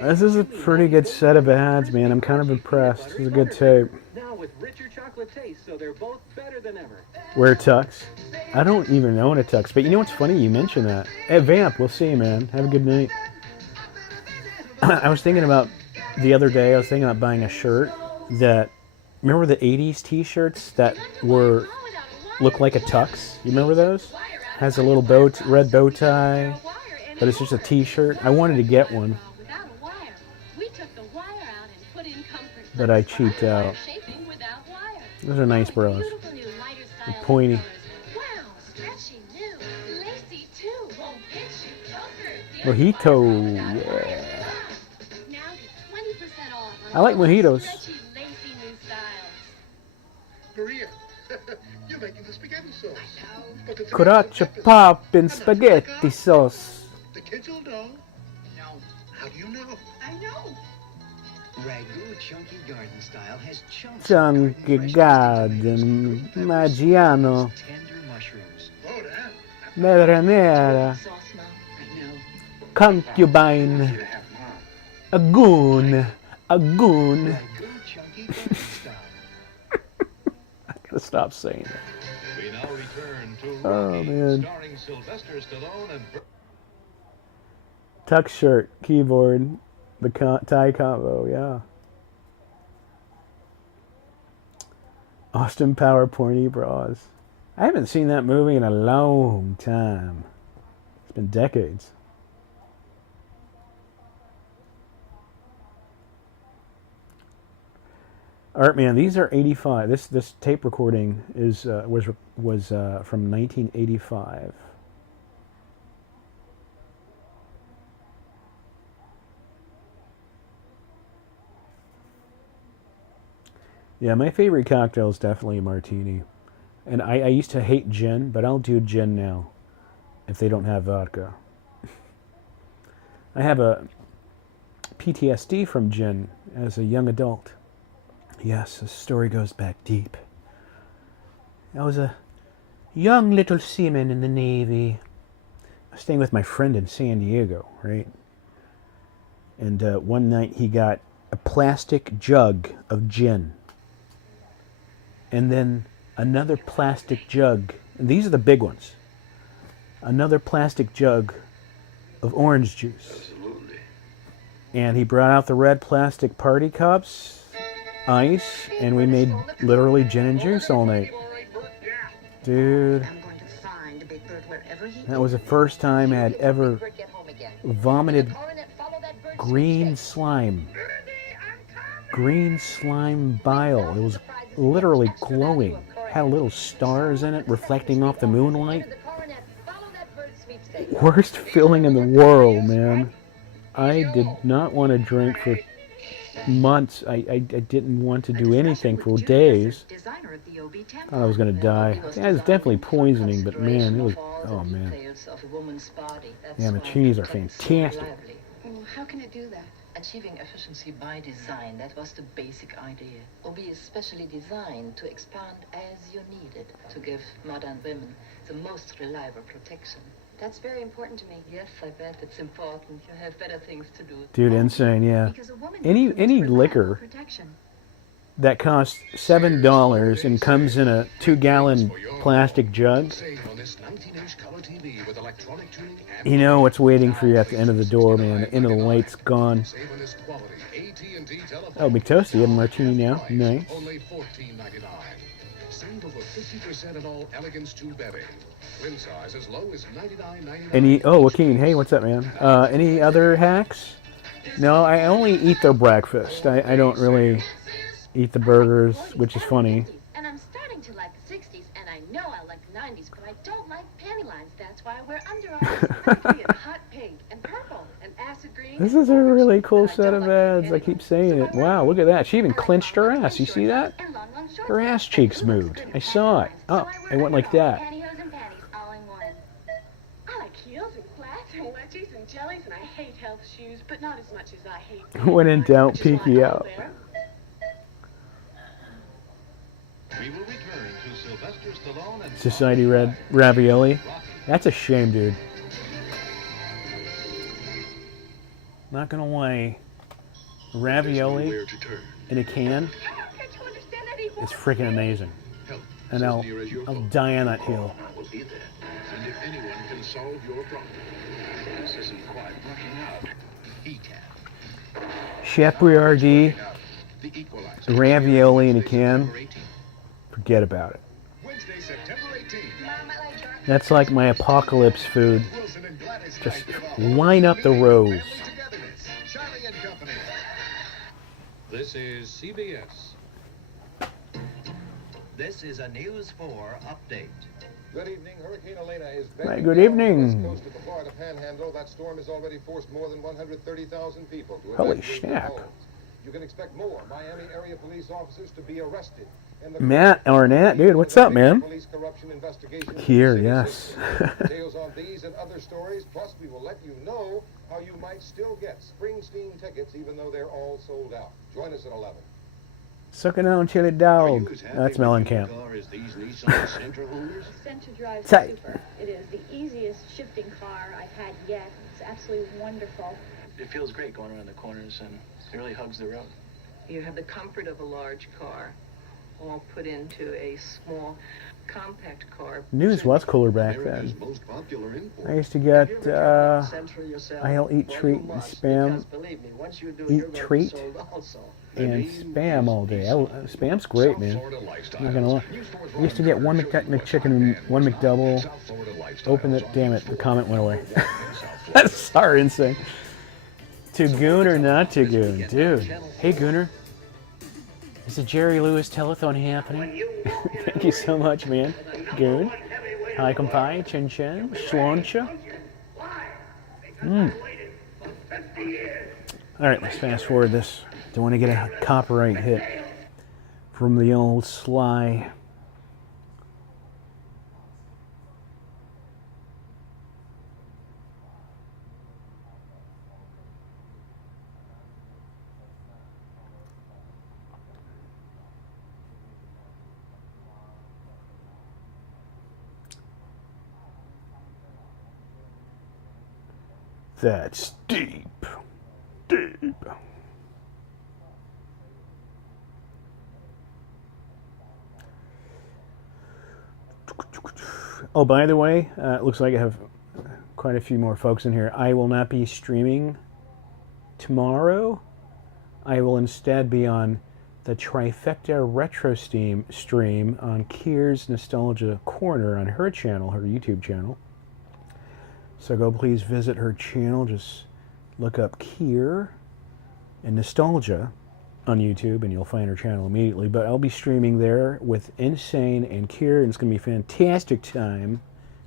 This is a pretty good set of ads, man. I'm kind of impressed. This is a good tape. Now with richer chocolate taste, so they're both better than ever. Wear a tux. I don't even own a tux, but you know what's funny? You mentioned that. Hey, Vamp, we'll see you, man. Have a good night. I was thinking about, the other day, I was thinking about buying a shirt that, remember the 80s t-shirts that look like a tux? You remember those? Has a little red bow tie, but it's just a t-shirt. I wanted to get one, but I cheaped out. Those are nice bras. They're pointy. Mojito, yeah. I like mojitos. Maria, you're making the spaghetti sauce. But the Coraggio pop in spaghetti sauce. The kids will know. No. How do you know? I know. Ragu Chunky Garden Style has chunks Chunky Garden, Maggiano, tender mushrooms. Oh, damn. Nera Nera, Concubine, a goon. Ragu Chunky Garden Style. I gotta stop saying that. We now return to Oh, Rocky, man. starring Sylvester Stallone and Tux shirt, keyboard, the tie combo, yeah. Austin Power porny bras. I haven't seen that movie in a long time. It's been decades. Art Man, these are 85. This tape recording is was from 1985. Yeah, my favorite cocktail is definitely a martini. And I used to hate gin, but I'll do gin now if they don't have vodka. I have a PTSD from gin as a young adult. Yes, the story goes back deep. I was a young little seaman in the Navy. I was staying with my friend in San Diego, right? And one night he got a plastic jug of gin. And then another plastic jug, and these are the big ones. Another plastic jug of orange juice. Absolutely. And he brought out the red plastic party cups, ice, and we made literally gin and juice all night. Dude, that was the first time I had ever vomited green slime. Green slime bile. It was literally glowing. Had little stars in it reflecting off the moonlight. Worst feeling in the world, man. I did not want to drink for months. I didn't want to do anything for days. Thought I was going to die. Yeah, it was definitely poisoning, but man, it was... Oh, man. Yeah, machinis are fantastic. How can it do that? Achieving efficiency by design, that was the basic idea. OB is specially designed to expand as you need it, to give modern women the most reliable protection. That's very important to me. Yes, I bet it's important. You have better things to do. Dude, insane, yeah. Any liquor that costs $7 and comes in a 2-gallon plastic jug, you know what's waiting for you at the end of the door, man. The end of the light's gone. Oh, McToasty, you have a martini now? Nice. Save over 50% on all Elegance 2 bedding. Twin size as low as $99.99. Any... Oh, Joaquin, hey, what's up, man? Any other hacks? No, I only eat their breakfast. I don't really eat the burgers, which is funny. And I'm starting to like the 60s, and I know I like the 90s, but I don't like panty lines. That's why I wear underarms. Hot pink and purple and acid green. This is a really cool set of ads. I keep saying it. Wow, look at that. She even clenched her ass. You see that? Her ass cheeks moved. I saw it. Oh, it went like that. Pantyhose and panties all in one. I like heels and flats and wedgies and jellies, and I hate health shoes, but not as much as I hate. When in doubt, peeky out. We will return to Sylvester Stallone and Society Red Ravioli. That's a shame, dude. Not gonna lie. Ravioli in a can is freaking amazing. And I'll die on that hill. And if anyone can solve your problem, this isn't quite working out. He can. Chef Boyardee, ravioli in a can. Forget about it. Wednesday, September 18th. That's like my apocalypse food. Just line up the rows. This is CBS. This is a News 4 update. Good evening. Hurricane Elena is back. Right, good evening. West coast of the Florida Panhandle. That storm has already forced more than 130,000 people to Holy evacuate their snap. homes. You can expect more Miami area police officers to be arrested. Matt Arnett, dude, what's up, man? Here, yes. Details on these and other stories. Plus, we will let you know how you might still get Springsteen tickets, even though they're all sold out. Join us at 11. Sucking on chili dog. That's Mellencamp. Sentra Drive Tight. Super. It is the easiest shifting car I've had yet. It's absolutely wonderful. It feels great going around the corners, and it really hugs the road. You have the comfort of a large car, all put into a small, compact car. News was cooler back then. I used to get I'll eat treat and spam, eat treat and spam all day. Spam's great, man. I'm not gonna lie. I used to get one McChicken and one McDouble. Open it. Damn it, the comment went away. Sorry, insane. To Goon or not to Goon, dude. Hey, Gooner. Is the Jerry Lewis telethon happening? Thank you so much, man. Goon. Hi, compai. Chin chin. Schloncha. Alright, let's fast forward this. Don't want to get a copyright hit from the old Sly. That's deep. Deep. Oh, by the way, it looks like I have quite a few more folks in here. I will not be streaming tomorrow. I will instead be on the Trifecta Retro stream on Kier's Nostalgia Corner on her channel, her YouTube channel. So go please visit her channel. Just look up Kier and Nostalgia on YouTube and you'll find her channel immediately. But I'll be streaming there with Insane and Kier, and it's going to be a fantastic time.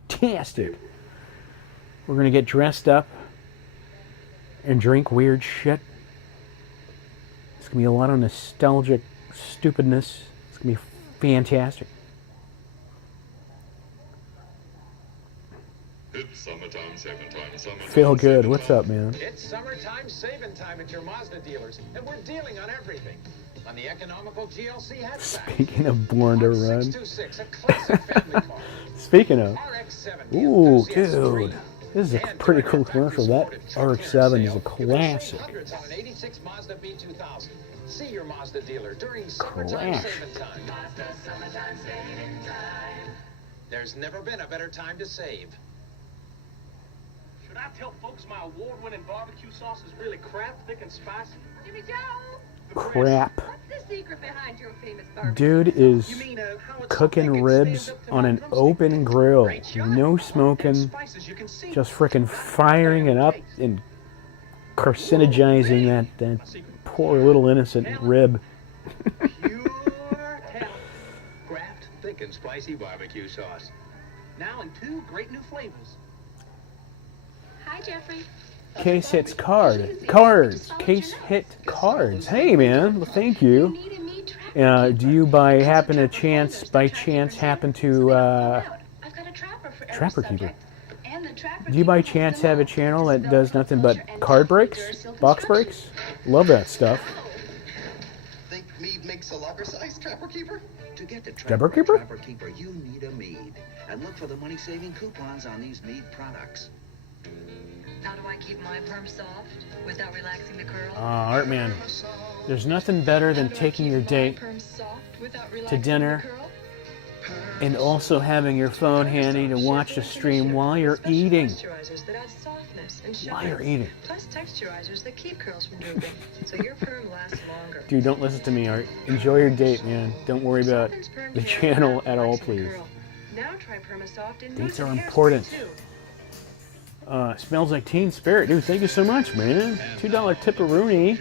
Fantastic. We're going to get dressed up and drink weird shit. It's going to be a lot of nostalgic stupidness. It's going to be fantastic. It's summertime, saving time, summertime. Feel good. What's up, man? It's summertime saving time at your Mazda dealers, and we're dealing on everything. On the economical GLC hatchback. Speaking of Born to Run. 626, a classic family car. Speaking of. RX-7, Ooh, dude. This is a pretty cool commercial. That RX-7 is a classic. Hundreds on an 86 Mazda B2000. See your Mazda dealer during summertime saving time. Mazda summertime saving time. There's never been a better time to save. Should I tell folks my award-winning barbecue sauce is really crap, thick and spicy? Jimmy Joe! Crap. What's the secret behind your famous barbecue? Dude is cooking ribs on an open grill. No smoking. Just frickin' firing it up and carcinogizing that poor little innocent rib. Kraft thick and spicy barbecue sauce. Now in 2 great new flavors. Hi, Jeffrey. Case hits cards. Case hit cards. Hey, man. Well, thank you. Do you by chance happen to Trapper Keeper? Do you by chance have a channel that does nothing but card breaks, box breaks? Love that stuff. Think Mead makes a locker-sized Trapper Keeper? To get the Trapper Keeper? Trapper Keeper, you need a Mead. And look for the money-saving coupons on these Mead products. How do I keep my perm soft without relaxing the curl? Art Man, there's nothing better than taking your date to dinner and also having your phone handy to watch the stream while you're eating. While you're eating. Plus texturizers that keep curls from drooping, so your perm lasts longer. Dude, don't listen to me, Art. Enjoy your date, man. Don't worry about the channel at all, please. Now try Permasoft in Dates are important. Smells like Teen Spirit. Dude, thank you so much, man. $2 tipperoonie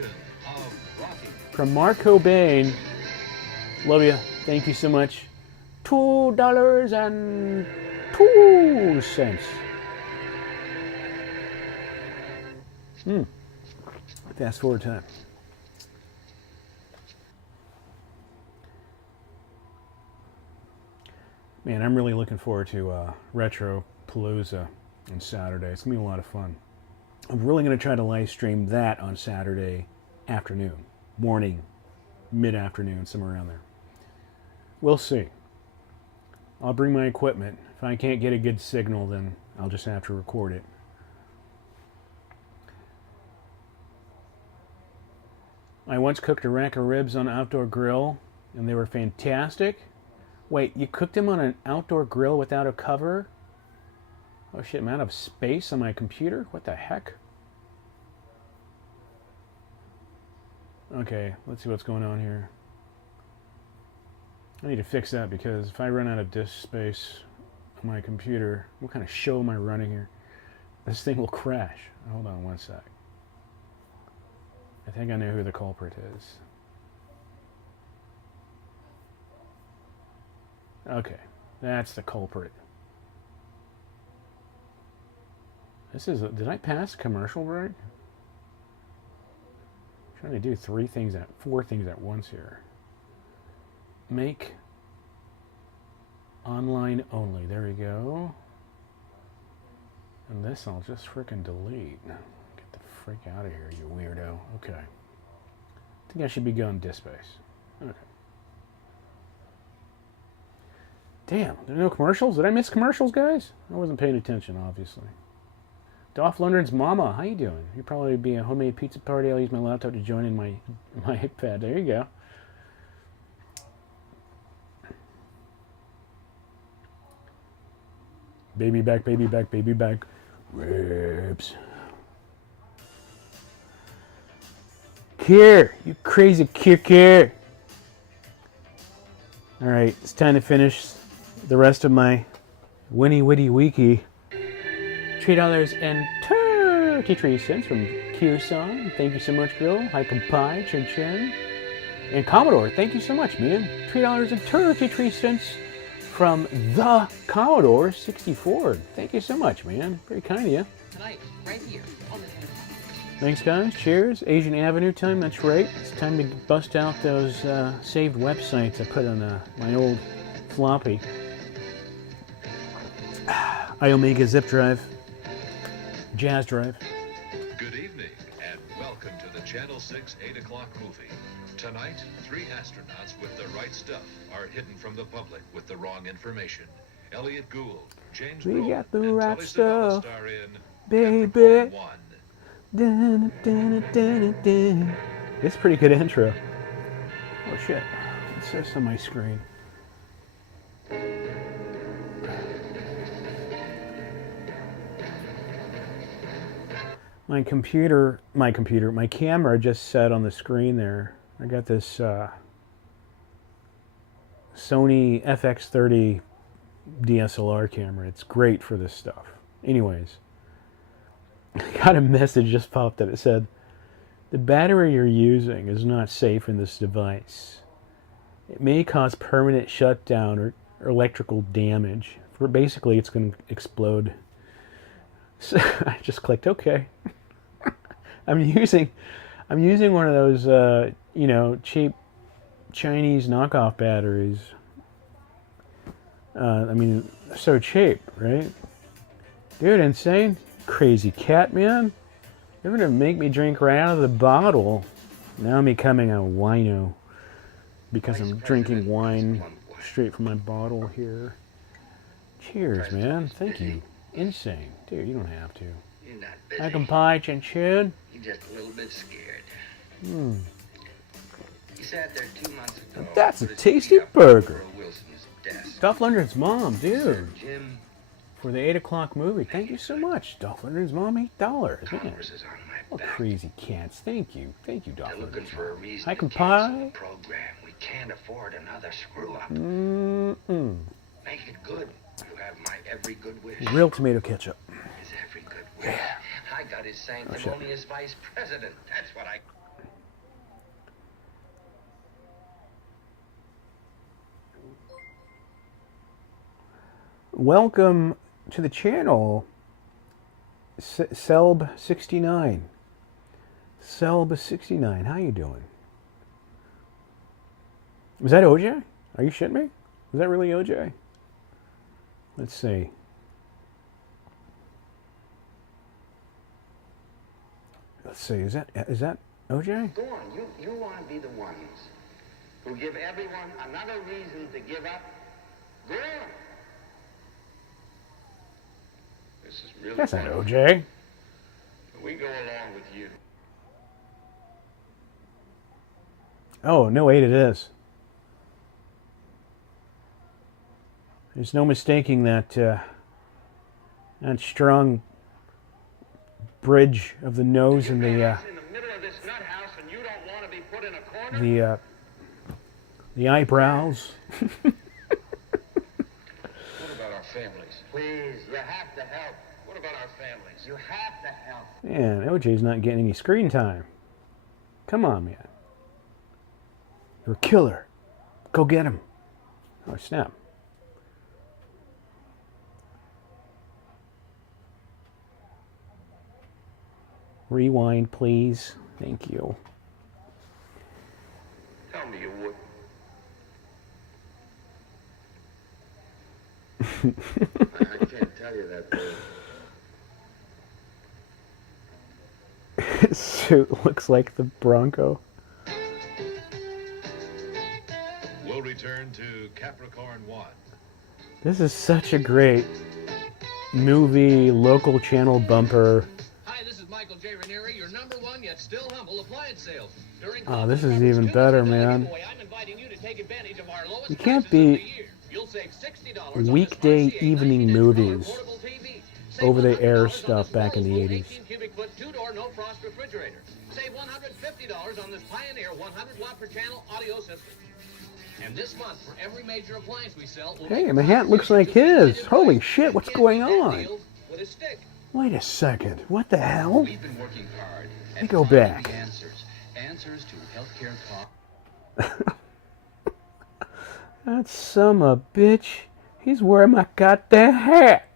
from Mark Cobain. Love you. Thank you so much. $2.02. Fast forward time. Man, I'm really looking forward to Retro Palooza on Saturday. It's going to be a lot of fun. I'm really going to try to live stream that on Saturday afternoon, morning, mid-afternoon, somewhere around there. We'll see. I'll bring my equipment. If I can't get a good signal, then I'll just have to record it. I once cooked a rack of ribs on an outdoor grill, and they were fantastic. Wait, you cooked them on an outdoor grill without a cover? Oh shit, I'm out of space on my computer? What the heck? Okay, let's see what's going on here. I need to fix that because if I run out of disk space on my computer, what kind of show am I running here? This thing will crash. Hold on one sec. I think I know who the culprit is. Okay, that's the culprit. This is did I pass commercial break? I'm trying to do four things at once here. Make online only. There we go. And this I'll just frickin' delete. Get the freak out of here, you weirdo. Okay. I think I should be going disk space. Okay. Damn, there are no commercials? Did I miss commercials, guys? I wasn't paying attention, obviously. Dolph Lundgren's mama, how you doing? You'll probably be a homemade pizza party. I'll use my laptop to join in my iPad. There you go. Baby back, baby back, baby back. Ribs. Kier, you crazy Kier. All right, it's time to finish the rest of my Winnie Witty Wiki. $3.33 from Q-Song. Thank you so much, girl. Hi, Kampai, Chin Chin. And Commodore, thank you so much, man. $3.33 from the Commodore 64. Thank you so much, man. Very kind of you. Tonight, right here on the 10 o'clock. Thanks, guys. Cheers. Asian Avenue time. That's right. It's time to bust out those saved websites I put on my old floppy. iOmega zip drive. Jazz drive. Good evening, and welcome to the Channel 6 8 o'clock movie. Tonight, 3 astronauts with the right stuff are hidden from the public with the wrong information. Elliot Gould, James We Brolin, got the and right Telly Savalas stuff, star in baby. Capricorn One. It's a pretty good intro. Oh shit. What's this on my screen? My camera just set on the screen there. I got this Sony FX30 DSLR camera. It's great for this stuff. Anyways, I got a message just popped up. It said, the battery you're using is not safe in this device. It may cause permanent shutdown or electrical damage. Basically, it's going to explode. So I just clicked OK. I'm using one of those cheap Chinese knockoff batteries. I mean, so cheap, right? Dude, insane. Crazy cat, man. They're gonna make me drink right out of the bottle. Now I'm becoming a wino because I'm drinking wine straight from my bottle here. Cheers, man. Thank you. Insane. Dude, you don't have to. You're not busy. I can pie, Chin Chin. You're just a little bit scared. Hmm. You sat there 2 months ago. That's a tasty burger. Wilson's desk. Dolph Lundgren's mom, dude. Sir Jim, For the 8 o'clock movie. Thank you so much. Dolph Lundgren's mom, $8. Man. Congress is on my Oh, back. crazy cats. Thank you. Thank you, Dolph They're looking Lundgren's for a mom. reason I to can cancel the pie. program. We can't afford another screw up. Mm-mm. Make it good. You have my every good wish. Real tomato ketchup. His every good wish. I got his sanctimonious vice president. That's what I... Welcome to the channel, Selb69. Selb69, how you doing? Was that OJ? Are you shitting me? Was that really OJ? Let's see. Let's see. Is that OJ? Go on. You want to be the ones who give everyone another reason to give up? Go on. This is really That's not wonderful. OJ. We go along with you. Oh, no, wait, it is. There's no mistaking that that strong bridge of the nose and the In the middle of this nut house and you don't want to be put in a corner? the eyebrows. What about our families? Please, you have to help. What about our families? You have to help. Man, OJ's not getting any screen time. Come on, man. You're a killer. Go get him. Oh, snap. Rewind, please. Thank you. Tell me you would. I can't tell you that, Bill. His suit looks like the Bronco. We'll return to Capricorn One. This is such a great movie local channel bumper. Hi, this is Michael J. Ranieri, your number one yet still humble appliance sales. During Oh, this is even better, man. I'm inviting you to take advantage of our lowest You can't prices of the beat year. You'll save $60 on this weekday RCA evening 19-inch movies, color portable TV. over-the-air stuff back in the 80s. 18-cubic-foot two-door no-frost refrigerator. Save $150 on this Pioneer 100-watt per channel audio system. And this month, for every major appliance we sell, we'll Hey, my hat looks like his. Holy shit, what's going on? with a stick. Wait a second. What the hell? We've been working hard Let me go back. Answers to healthcare costs. That son of a bitch. He's wearing my goddamn hat.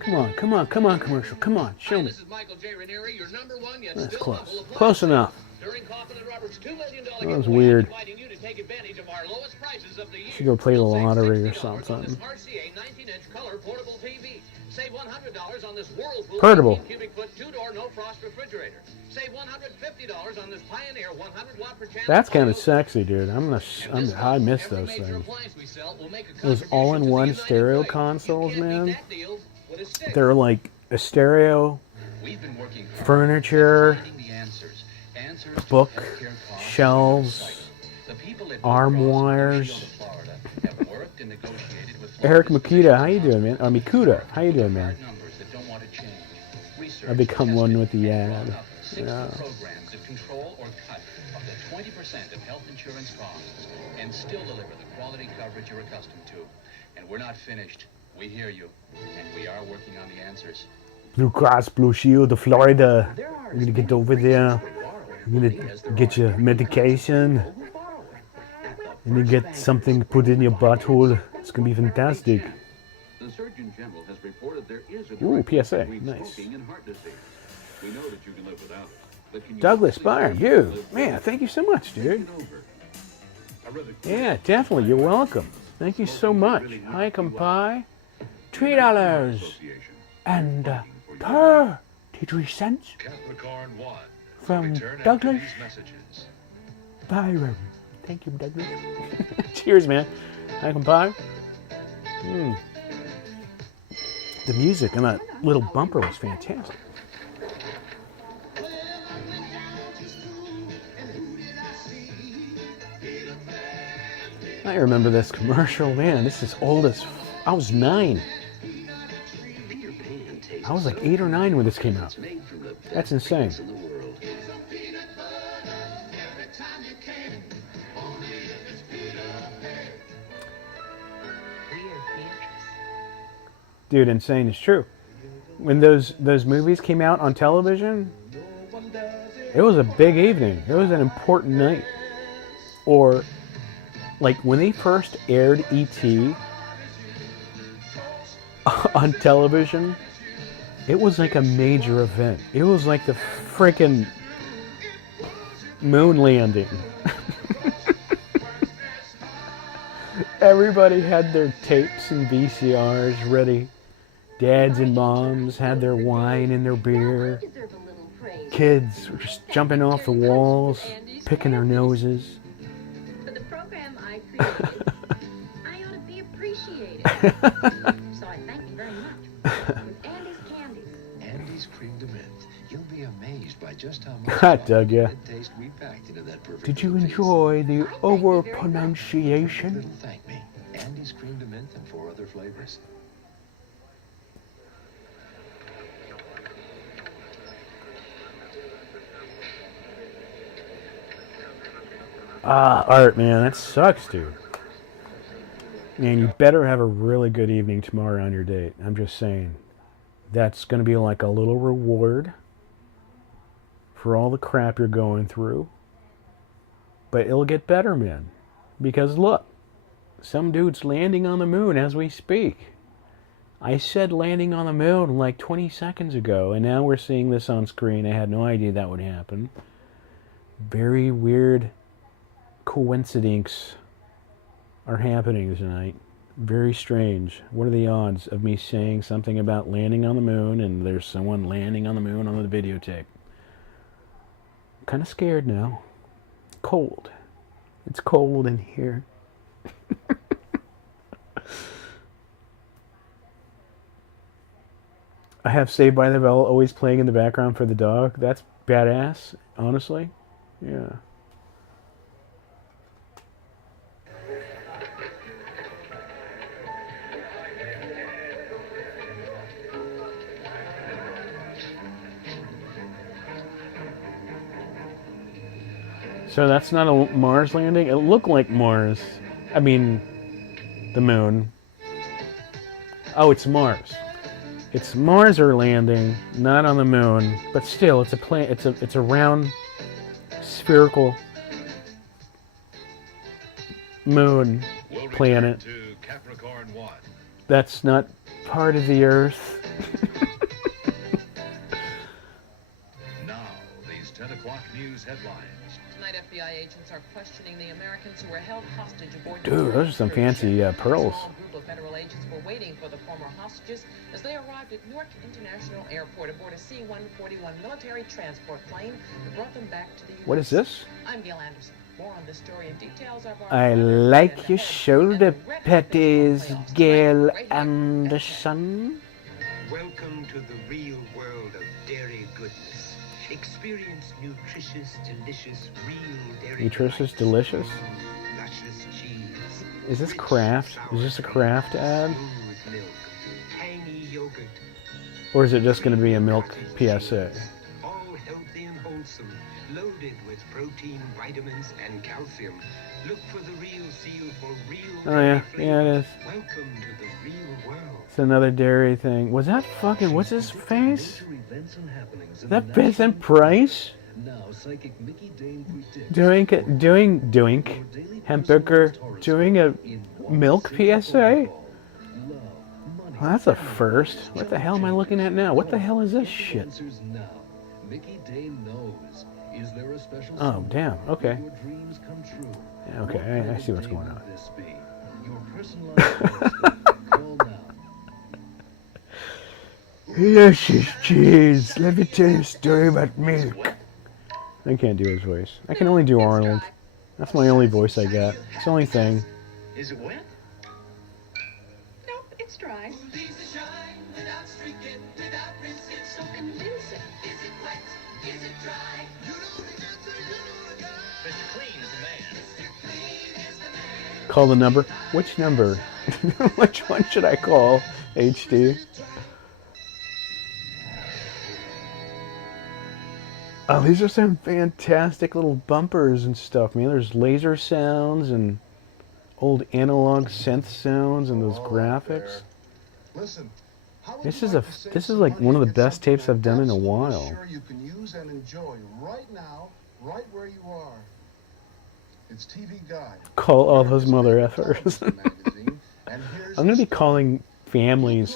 Come on, come on, come on, commercial. Come on, show me. This is Michael J. Ranieri, your number one yet That's still close. humble appliance Close enough. During Kaufman and Roberts' $2 million That was giveaway, weird. I'm inviting you to take advantage of our lowest prices of the year. Should go play the lottery or $60 on this something. RCA 19-inch color portable TV. Save $100 on this Whirlpool Portable. 18-cubic-foot two-door no-frost refrigerator. Save $150 on this Pioneer 100-watt per channel. That's kind of sexy, dude. I miss those things. Those all-in-one stereo consoles, man. They're like a stereo, furniture, book, shelves, arm wires. Eric Makita, how you doing, man? Mikuta, how you doing, man? I've become one with the ad. Yeah. Programs that control or cut up to 20% of health insurance costs and still deliver the quality coverage you're accustomed to. And we're not finished. We hear you, and we are working on the answers. Blue Cross Blue Shield of Florida. We're gonna get over there. We're gonna get your medication. And you get something put in your butthole. It's gonna be fantastic. The Surgeon General has reported there is a Ooh, direct PSA, between nice. smoking and heart disease. We know that you can live without it. But can you Douglas please Byrne, live you. with Man, thank you so much, dude. it over? I rather Yeah, definitely. You're welcome. Thank you so much. Hi, Kampai. $3 and 33 cents Capricorn One. from Return after Douglas these messages. Byron. Thank you, Douglas. Cheers, man. Hi, Kampai. The music on that little bumper was fantastic. I remember this commercial, man. This is old as I was 9. I was like 8 or 9 when this came out. That's insane. Dude, insane is true. When those movies came out on television, it was a big evening. It was an important night. Or like when they first aired E.T. on television, it was like a major event. It was like the freaking moon landing. Everybody had their tapes and VCRs ready. Dads and moms had their wine and their beer. Kids were just jumping off the walls, picking their noses. For the program I created, I ought to be appreciated. So I thank you very much. With Andy's Candies. Andy's Cream de Mint. You'll be amazed by just how much Hot dog, yeah. taste we packed into that perfect. Did you enjoy the over pronunciation? Thank me. Andy's Cream de Mint and 4 other flavors. Art, man, that sucks, dude. Man, you better have a really good evening tomorrow on your date. I'm just saying. That's going to be like a little reward for all the crap you're going through. But it'll get better, man. Because look, some dude's landing on the moon as we speak. I said landing on the moon like 20 seconds ago, and now we're seeing this on screen. I had no idea that would happen. Very weird coincidence are happening tonight. Very strange. What are the odds of me saying something about landing on the moon and there's someone landing on the moon on the videotape? I'm kind of scared now. Cold. It's cold in here. I have Saved by the Bell always playing in the background for the dog. That's badass, honestly. Yeah. So that's not a Mars landing? It looked like Mars. I mean, the moon. Oh, it's Mars. It's Mars are landing, not on the moon, but still, it's a it's a round, spherical moon planet. To Capricorn One. That's not part of the Earth. Now, these 10 o'clock news headlines. Tonight, FBI agents are questioning the Americans who were held hostage aboard. Dude, those are some fancy pearls. A group of federal agents were waiting for the former hostages as they arrived at Newark International Airport aboard a C-141 military transport plane that brought them back to the U.S. What is this? I'm Gail Anderson. More on this story and details of our... I like your shoulder patties, Gail Anderson. Welcome to the real world of dairy goodness. Experience nutritious, delicious, real dairy. Nutritious, delicious? Luscious cheese. Is this Kraft? Is this a Kraft ad? Smooth milk. Tangy yogurt. Or is it just going to be a milk PSA? All healthy and wholesome. Loaded with protein, vitamins, and calcium. Look for the real seal for real. Oh yeah, yeah it is. Welcome to the real world. It's another dairy thing. Was that fucking, what's his face? Is that Vincent Price? Doing hamburger, doing a milk PSA? Well, that's a first. What the hell am I looking at now? What the hell is this shit? Oh, damn. Okay. Yeah, okay, I see what's going on. Yes, it's cheese. Let me tell you a story about milk. I can't do his voice. I can only do Arnold. That's my only voice I got. It's the only thing. Is it wet? Nope, it's dry. So convincing. Is it wet? Is it dry? Mr. Clean is the man. Call the number. Which number? Which one should I call? HD. Oh, these are some fantastic little bumpers and stuff, man. There's laser sounds and old analog synth sounds and those graphics. Listen, This is like one of the best tapes I've done in a while. sure you can use and enjoy right now, right where you are. It's TV Guide. Call all those mother effers. I'm gonna be calling families.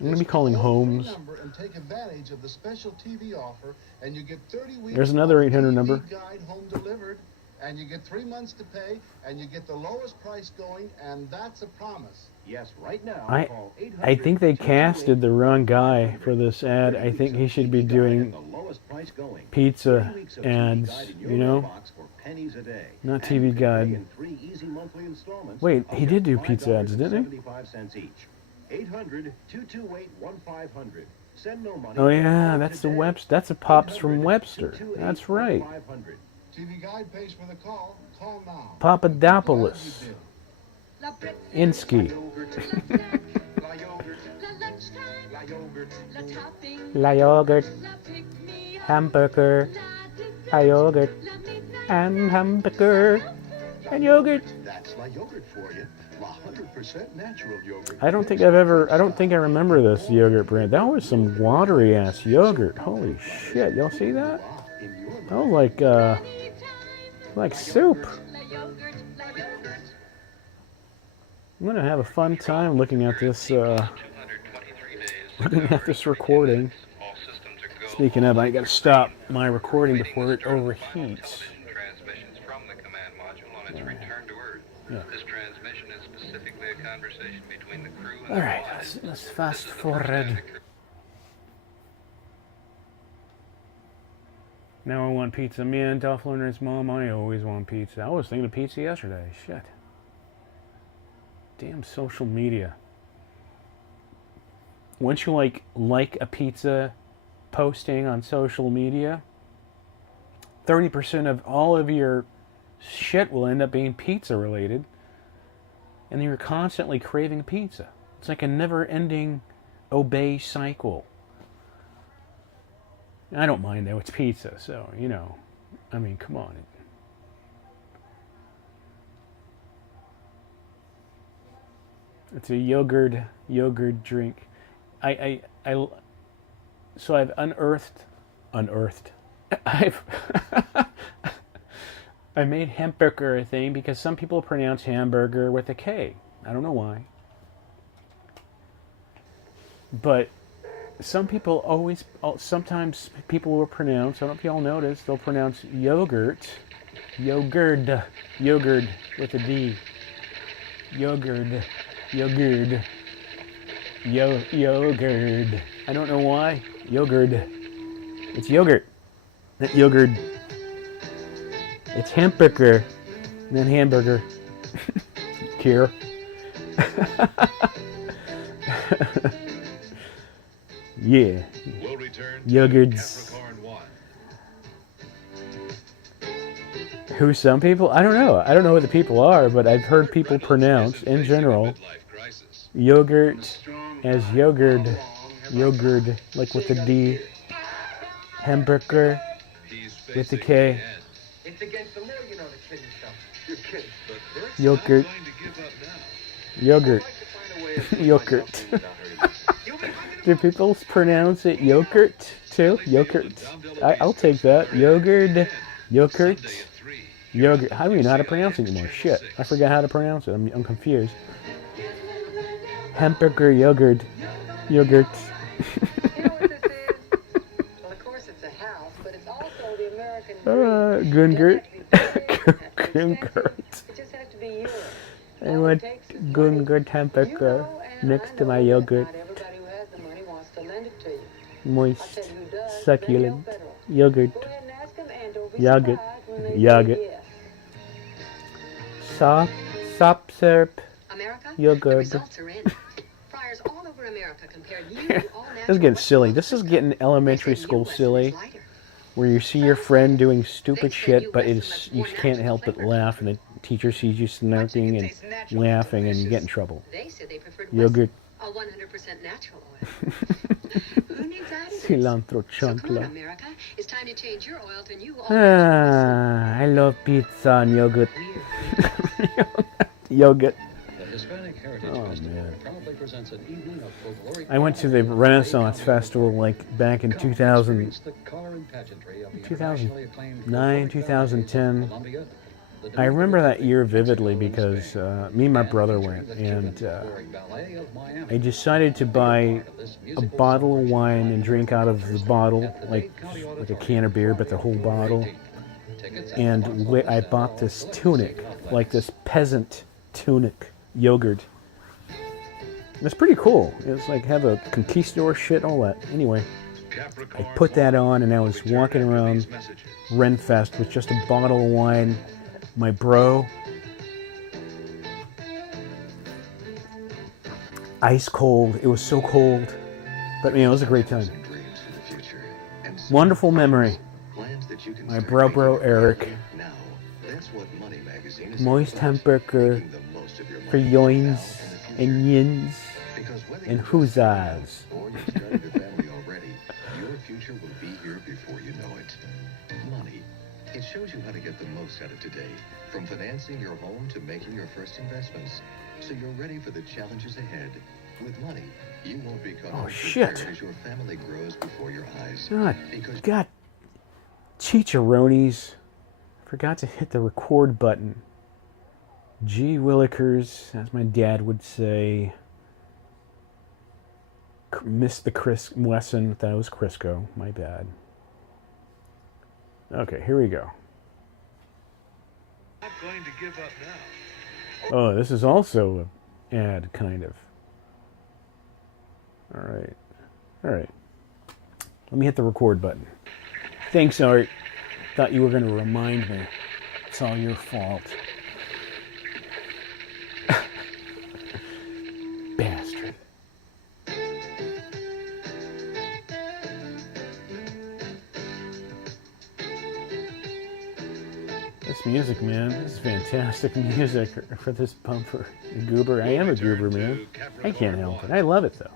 I'm gonna be calling homes. And take advantage of the special TV offer, and you get 30 weeks. There's another 800 number. TV Guide home delivered, and you get 3 months to pay, and you get the lowest price going, and that's a promise. Yes, right now. I think they casted the wrong guy for this ad. I think he should be doing pizza ads, you know? Not TV Guide. Wait, he did do pizza ads, didn't he? 800-228-1500. Send no money. Oh yeah, that's the Webster. That's a Pops from Webster. That's right. TV Guide pays for the call. Call now. Papadopoulos. Insky. La yogurt. Hamburger. A yogurt. And hamburger. And yogurt. That's La Yogurt for you. 100% natural yogurt. I don't think I remember this yogurt brand. That was some watery ass yogurt. Holy shit, y'all see that? That was like soup. I'm gonna have a fun time looking at this recording. Speaking of, I gotta stop my recording before it overheats. Yeah. This transmission is specifically a conversation between the crew and Alright, let's fast forward. Now I want pizza. Me and Duffler and his mom, I always want pizza. I was thinking of pizza yesterday. Shit. Damn social media. Once you like a pizza posting on social media, 30% of all of your shit will end up being pizza related, and you're constantly craving pizza. It's like a never-ending obey cycle. I don't mind though, it's pizza, so, you know, I mean, come on. It's a yogurt drink. So I've unearthed. I made hamburger a thing because some people pronounce hamburger with a K. I don't know why. But some people sometimes people will pronounce, I don't know if y'all notice, they'll pronounce yogurt with a D. Yogurt. I don't know why. Yogurt. It's yogurt. Not yogurt. It's hamburger. Not hamburger. Here. Yeah. We'll return to Yogurts. Capricorn One. Who some people? I don't know. I don't know who the people are, but I've heard people pronounce, in general, yogurt as yogurt, like with a D, hamburger with a K, It's against the law, you know, to kill yourself. You're kidding. yogurt, yogurt. Do people pronounce it yogurt too? Yogurt. I'll take that. Yogurt. How do you know how to pronounce it anymore? Shit, I forgot how to pronounce it. I'm confused. Hamburger yogurt. You know what this is? Well, of course it's a house, but it's also the American dream. Gungert. It just has to be yours. I want Gungert hamburger next to my yogurt. Not everybody who has the money wants to lend it to you. Moist, I'll tell you who does, succulent, Federal. yogurt, Go ahead and ask them, and don't be yogurt, surprised when they yogurt, say yes. sop syrup, America, the yogurt. results are in. Friars all over America compared you to all This is getting silly. This is getting elementary school silly, where you see your friend doing stupid shit, but you can't help but laugh, and the teacher sees you smirking and laughing, and you get in trouble. They said they preferred Yogurt. a 100% natural oil. Who needs additives? Cilantro So come on, chancla. America. It's time to change your oil to new oil. I love pizza and yogurt. Yogurt. The Hispanic Heritage Festival proudly presents an evening of folkloric. I went to the Renaissance Festival back in 2009, 2010. I remember that year vividly because me and my brother went, and I decided to buy a bottle of wine and drink out of the bottle, like a can of beer, but the whole bottle. And I bought this tunic, like this peasant tunic yogurt. It's pretty cool. It's like have a conquistador shit, all that. Anyway, I put that on and I was walking around Renfest with just a bottle of wine. My bro, ice cold. It was so cold, but it was a great time. Wonderful memory. My bro Eric. Moist hamburger for yoins and yins and huzzas. Your future will be here before you know it. Money. It shows you how to get the most out of today, from financing your home to making your first investments, so you're ready for the challenges ahead. With money, you won't be caught off shit. guard as your family grows before your eyes. God, chicharrones. Forgot to hit the record button. Gee willikers, as my dad would say. Missed the Chris Wesson. That was Crisco. My bad. Okay, here we go. I'm going to give up now. Oh, this is also an ad, kind of. All right. Let me hit the record button. Thanks, Art. Thought you were going to remind me. It's all your fault. This music, man. This is fantastic music for this bumper. Goober. I am a goober, man. I can't help it. I love it, though.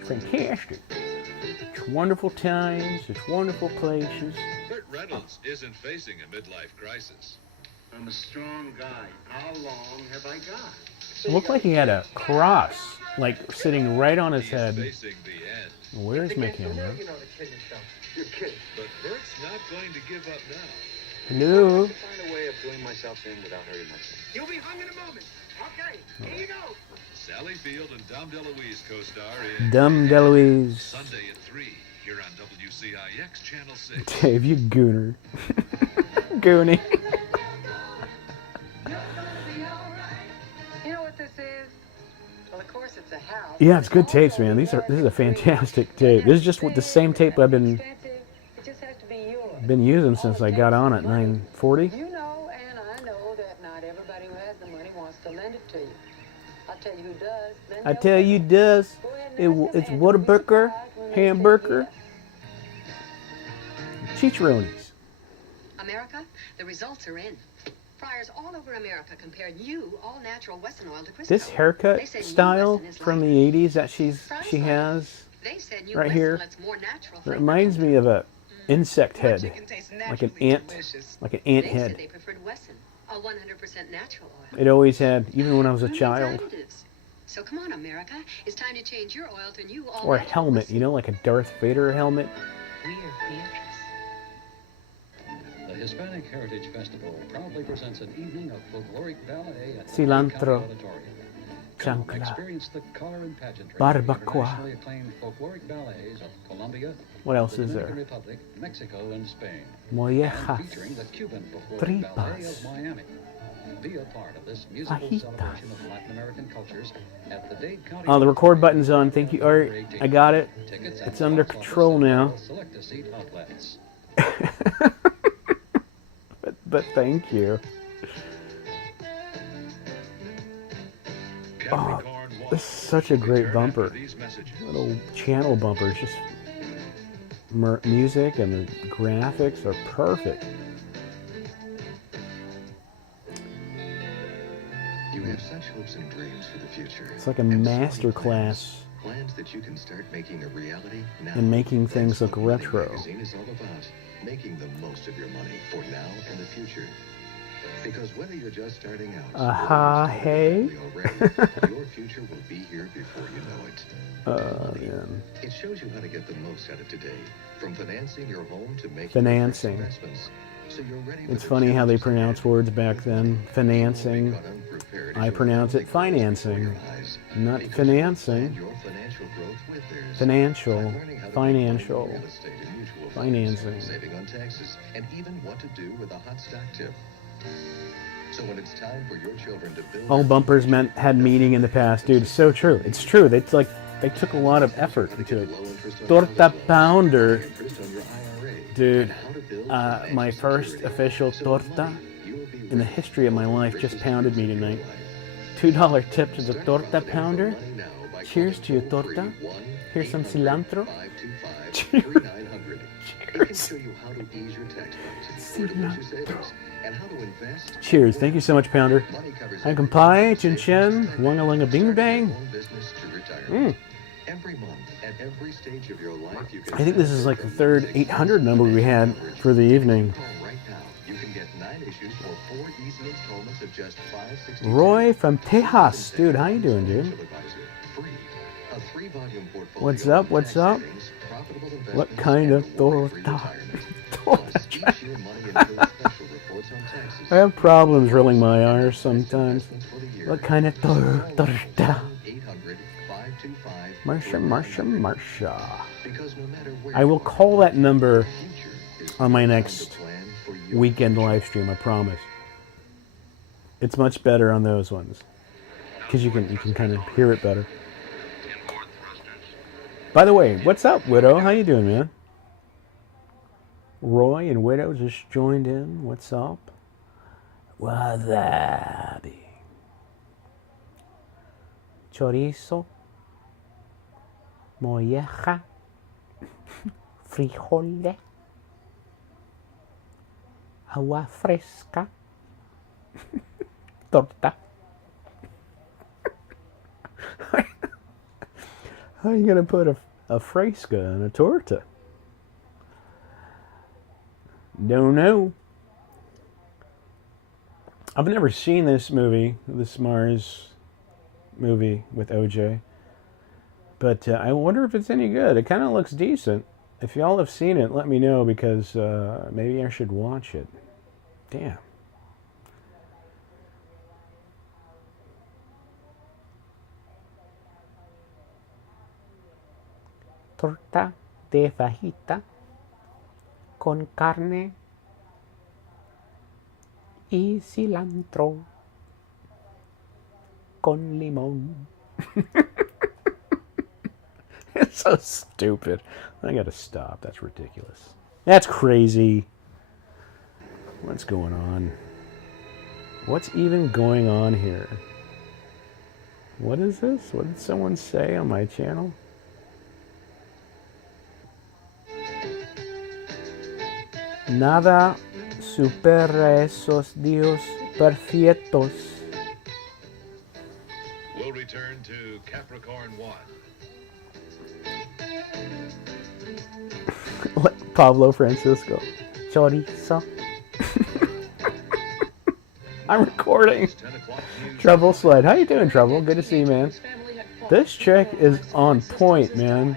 It's fantastic. It's wonderful times. It's wonderful places. Burt Reynolds isn't facing a midlife crisis. I'm a strong guy. How long have I got? It looked like he had a cross, like, sitting right on his He's head. facing the end. Where's my camera? You know to kill yourself. You're kidding. But Bert's not going to give up now. Hello? Find a way of doing myself in without hurting myself. You'll be hung in a moment. Okay, here you go. Sally Field and Dom DeLuise co-star in Dumb DeLuise. Sunday at 3 here on WCIX Channel 6. Dave, you gooner. Goonie. You know what this is? Well, of course it's a house. Yeah, it's good tapes, man. This is a fantastic tape. This is just the same tape I've been It just has to be yours. using since I got on at 9:40. You know, and I know that not everybody who has the money wants to lend it to you. I'll tell you who does. I tell you, does it's Whataburger, hamburger, chicharrones. America, the results are in. Friars all over America compared new all-natural Wesson oil to Crisco. This haircut style from the 80s that she has right here reminds me of a insect head, like an ant head. They preferred Wesson, a 100% natural oil. It always had, even when I was a child. So come on, America, it's time to change your oil to new all-natural Or a helmet, you know, like a Darth Vader helmet. We're Beatrice. The Hispanic Heritage Festival proudly presents an evening of folkloric ballet at Cilantro, Come chancla, experience the color and pageantry barbacoa. of internationally acclaimed folkloric ballets of Colombia, What else the is Dominican there? Republic, Mexico, and Spain. Mollejas, Featuring the Cuban folkloric ballet tripas, of Miami. Be a part of this musical fajitas. celebration of Latin American cultures at the Dade County. Oh, the record button's on. Thank you, Art. I got it. It's under control now. Select a seat outlets. But thank you. Oh, this is such a great bumper. Little channel bumpers, just music and the graphics are perfect. You have such hopes and dreams for the future. It's like a master class Plans that you can start making a reality now. in making things look retro. Magazine is all about making the most of your money for now and the future. Because whether you're just starting out, Hey. already, your future will be here before you know it. Man. It shows you how to get the most out of today, from financing your home to making Financing. investments. So you're ready for It's the funny how they challenges pronounce words back then. Financing. I pronounce it financing, not financing. your financial growth with theirs. Financial, financial, Real estate and mutual funds, financing. saving on taxes, and even what to do with a hot stock tip. So when it's time for your children to build All bumpers had meaning in the past, dude. It's so true. It's true. They took a lot of effort into it. Torta pounder, dude. My first official torta in the history of my life just pounded me tonight. $2 tip to the torta pounder. Cheers to your torta. Here's some cilantro. Cheers. Cilantro. Cheers. Thank you so much, Pounder. Hankampai, Chin Chen, Wangalinga Bing Bang. Every month, at every stage of your life, you can I think this is like the third 800 number we had for the evening. right now. You can get 9 issues for 4 easy installments of just $5.60. Roy from Tejas. Dude, how you doing, dude? A 3-volume portfolio. What's up? What's up? What kind of torta? I have problems rolling my R's sometimes. What kind of torta? Marsha. I will call that number on my next weekend live stream, I promise. It's much better on those ones. Because you can kind of hear it better. By the way, what's up, Widow? How you doing, man? Roy and Widow just joined in. What's up? Wasabi. Chorizo. Molleja. Frijole. Agua fresca. Torta. How are you gonna put a fresca in a torta? Don't know. I've never seen this movie, this Mars movie with OJ. But I wonder if it's any good. It kind of looks decent. If y'all have seen it, let me know, because maybe I should watch it. Damn. Torta de fajita con carne y cilantro con limón. It's so stupid. I gotta stop. That's ridiculous. That's crazy. What's going on? What's even going on here? What is this? What did someone say on my channel? Nada supera esos días perfectos. We'll return to Capricorn One. Pablo Francisco. Chorizo. I'm recording. Trouble Sled. How you doing, Trouble? Good to see you, man. This chick is on point, man.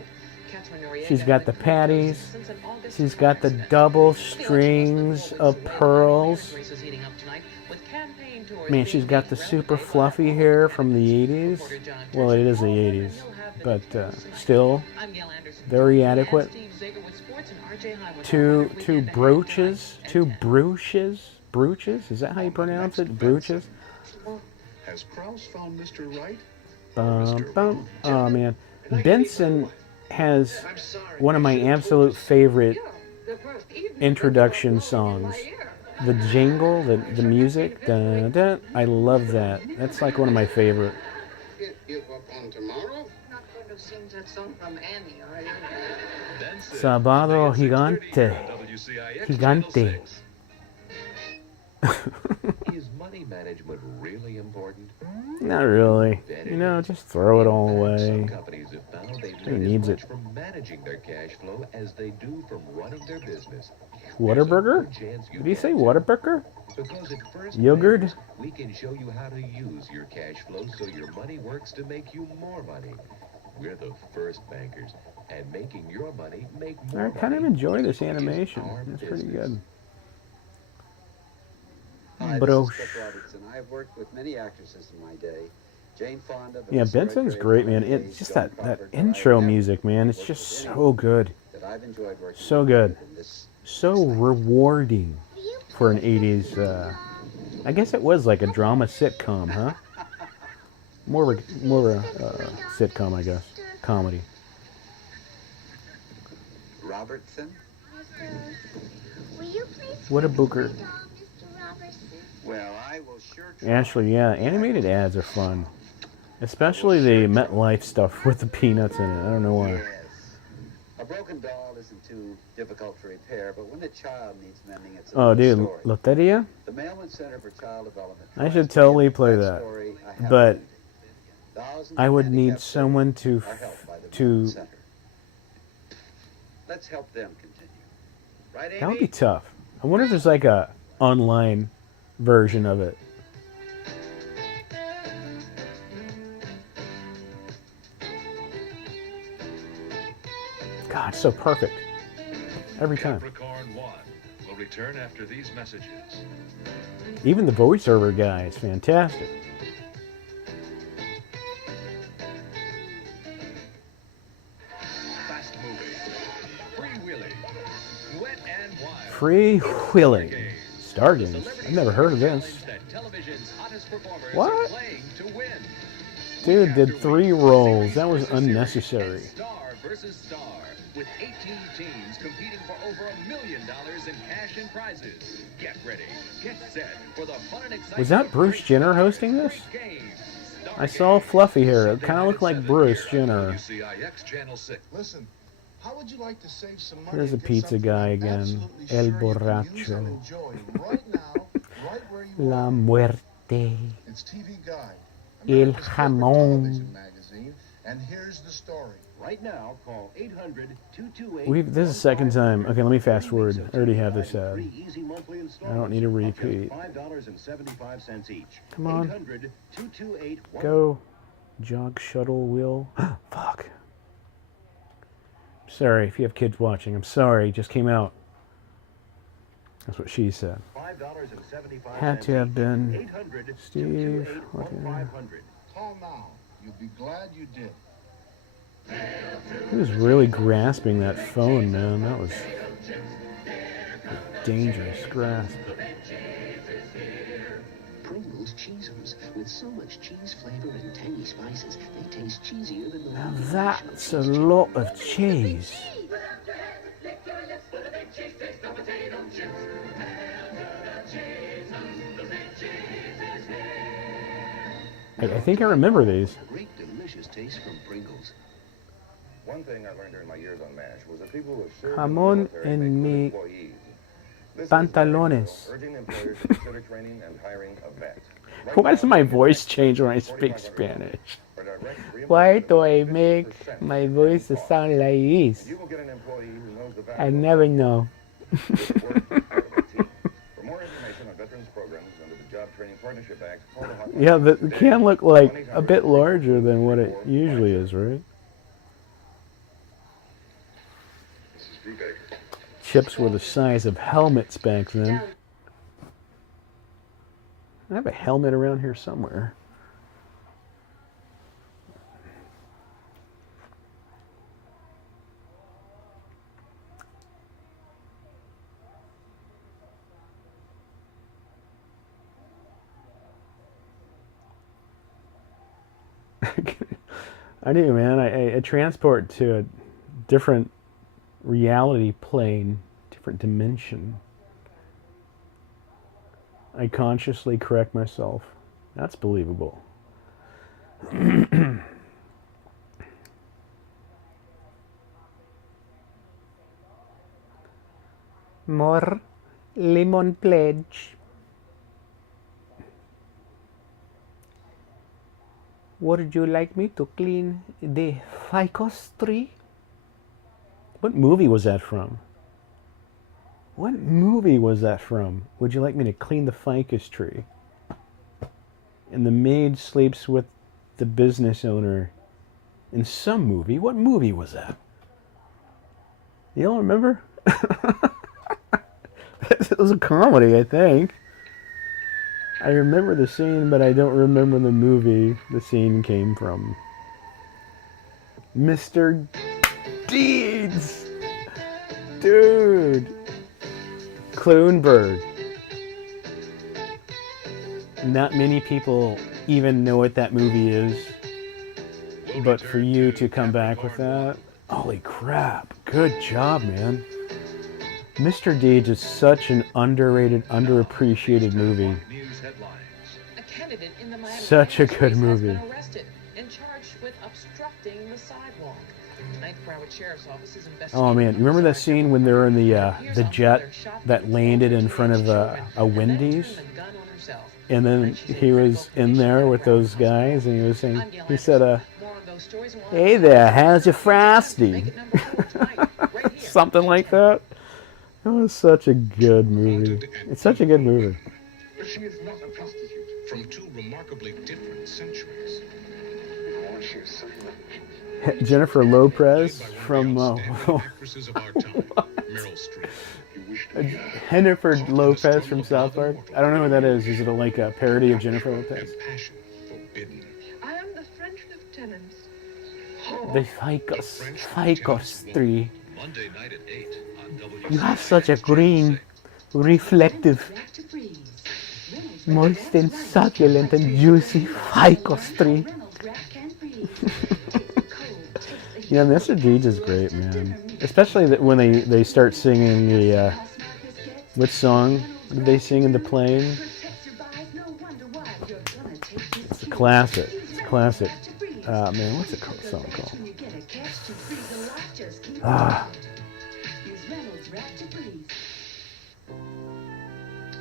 She's got the patties. She's got the double strings of pearls. Man, she's got the super fluffy hair from the 80s. Well, it is the 80s, but still very adequate. Two brooches. Brooches? Is that how you pronounce it? Brooches? Has Kraus found Mr. Right? Oh, man. Benson has one of my absolute favorite introduction songs. The jingle, the music, dun, dun, I love that. That's like one of my favorite. Give up on tomorrow? Not going to sing that song from Annie, are you? Sábado gigante. Gigante. Is money management really important? Not really. You know, just throw it all away. Some companies have found they Who learn needs as much it? from managing their cash flow as they do from running their business. Whataburger? Did you say Whataburger? Because at First Yogurt? Bank, we can show you how to use your cash flow so your money works to make you more money. We're the first bankers, and making your money make more I money. kind of enjoy this animation. It's pretty good. Hi, Bro. this is Cliff Robertson. I've worked with many actresses in my day. Jane Fonda. Yeah, Benson's great, man. It's just that intro music, man. It's just so good. That I've enjoyed working So good. So rewarding for an 80s, I guess it was like a drama sitcom, huh? More of a sitcom, I guess. Comedy. Robertson. What a booker. Well, I will sure try. Actually, yeah, animated ads are fun. Especially the MetLife stuff with the peanuts in it. I don't know why. Yes. A broken doll isn't too difficult to repair, but when a child needs mending, it's Oh, another dude, story. Loteria? The Mailman Center for Child Development. I should totally play that. But I would need someone to Let's help them continue. Right, Amy? that would be tough. I wonder if there's like a online version of it. God, it's so perfect. Every time. Capricorn One will return after these messages. Even the voiceover guy is fantastic. Fast movie. Free Willy. Wet and Wild. Free Willy. Stargaze. I've never heard of this. Television's hottest performers What? are playing to win. Dude did 3 roles. That was unnecessary. Star versus star, with 18 teams competing for over $1 million in cash and prizes. Get ready, get set for the fun and excitement. Was that Bruce Jenner hosting this? I saw fluffy hair. It kind of looked like Bruce Jenner. WCIX Channel 6. Listen, How would you like to save some money? Here's a and get pizza something guy I'm again. absolutely El sure you can use and borracho. enjoy right now, right where you La are. muerte. It's TV Guide, El America's favorite jamón. television magazine, and here's the story. Right now, call 800-228... This is the second time. Okay, let me fast forward. I already have this ad. I don't need a repeat. $5.75 each. Come on. 800-228... Go. Jog shuttle wheel. Fuck. Sorry if you have kids watching. I'm sorry. It just came out. That's what she said. $5.75 Had to have been. 800 Steve. 228 Call now. You'll be glad you did. He was really grasping that phone, man. That was a dangerous grasp. Pringles Cheezers. With so much cheese flavor and tangy spices, they taste cheesier than the Now that's a lot of cheese. I think I remember these. Great delicious taste from Pringles. One thing I learned during my years on MASH was that people who have served Jamón in the military en make good mi employees. This is pantalones. urging employers to consider training and hiring a vet. Why does my voice change when I speak Spanish? Why do I make my voice sound like this? You will get an employee who knows the I value. never know. For more information on veterans programs under the Job Training Partnership Act, call the hotline. Yeah, the can look like a bit larger than what it usually is, right? Chips were the size of helmets back then. I have a helmet around here somewhere. I do, man. I transport to a different reality plane, different dimension. I consciously correct myself. That's believable. More lemon pledge. Would you like me to clean the ficus tree? What movie was that from? What movie was that from? Would you like me to clean the ficus tree? And the maid sleeps with the business owner in some movie. What movie was that? You don't remember? It was a comedy, I think. I remember the scene, but I don't remember the movie the scene came from. Mr. Deeds! Dude! Kloonberg. Not many people even know what that movie is. But for you to come back with that, holy crap. Good job, man. Mr. Deeds is such an underrated, underappreciated movie. A candidate in the Miami Such a good movie. has been arrested and charged with obstructing the sidewalk. Ninth Broward Sheriff's Office is investigating. Oh man, you remember that scene when they were in the jet that landed in front of a Wendy's? And then he was in there with those guys and he was saying, he said, hey there, how's your frosty? Something like that. That was such a good movie. It's such a good movie. But she is not a prostitute from two remarkably different centuries. Oh, she is so much. Jennifer Lopez from Jennifer Lopez from South Park. I don't know who that is. Is it like a parody of Jennifer Lopez? I am the French lieutenant. The ficus tree. You have such a green, reflective, moist and succulent and juicy ficus tree. Yeah, Mr. Deeds is great, man. Especially that when they start singing the what song did they sing in the plane? It's a classic. It's a classic. Man, what's the song called? Ah.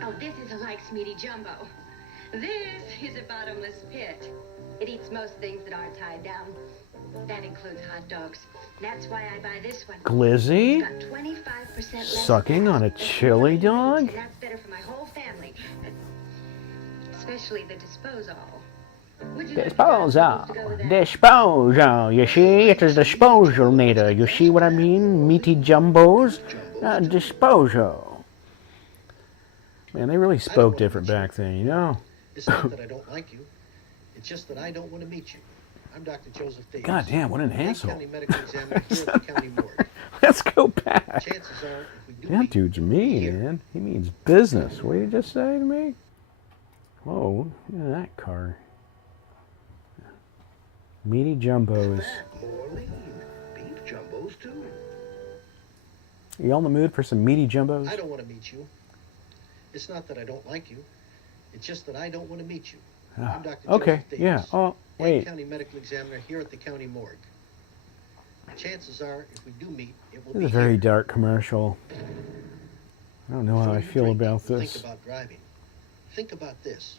Oh, this is a Likes Meaty Jumbo. This is a bottomless pit. It eats most things that aren't tied down. That includes hot dogs. That's why I buy this one. Glizzy? It's got 25% less Sucking on a chili dog? and that's better for my whole family. Especially the disposal. Disposal. Disposal. You see, it is disposal meter. You see what I mean? Meaty jumbos. Disposal. Man, they really spoke different back then, you know? It's not that I don't like you. It's just that I don't want to meet you. I'm Dr. Joseph Davis. God damn, what an asshole. County medical examiner here at the county morgue. Let's go back. Chances are, if we do That dude's mean, man. He means business. What did you just say to me? Whoa, look at that car. Meaty jumbos. More lean. Beef jumbos, too. Are you all in the mood for some meaty jumbos? I don't want to meet you. It's not that I don't like you. It's just that I don't want to meet you. I'm Dr. Okay, Joseph Davis. yeah. Oh, wait. County medical examiner here at the county morgue. Chances are, if we do meet, it will This be is a very here. dark commercial. I don't know how Before I you feel drink, about Think this. about driving. Think about this.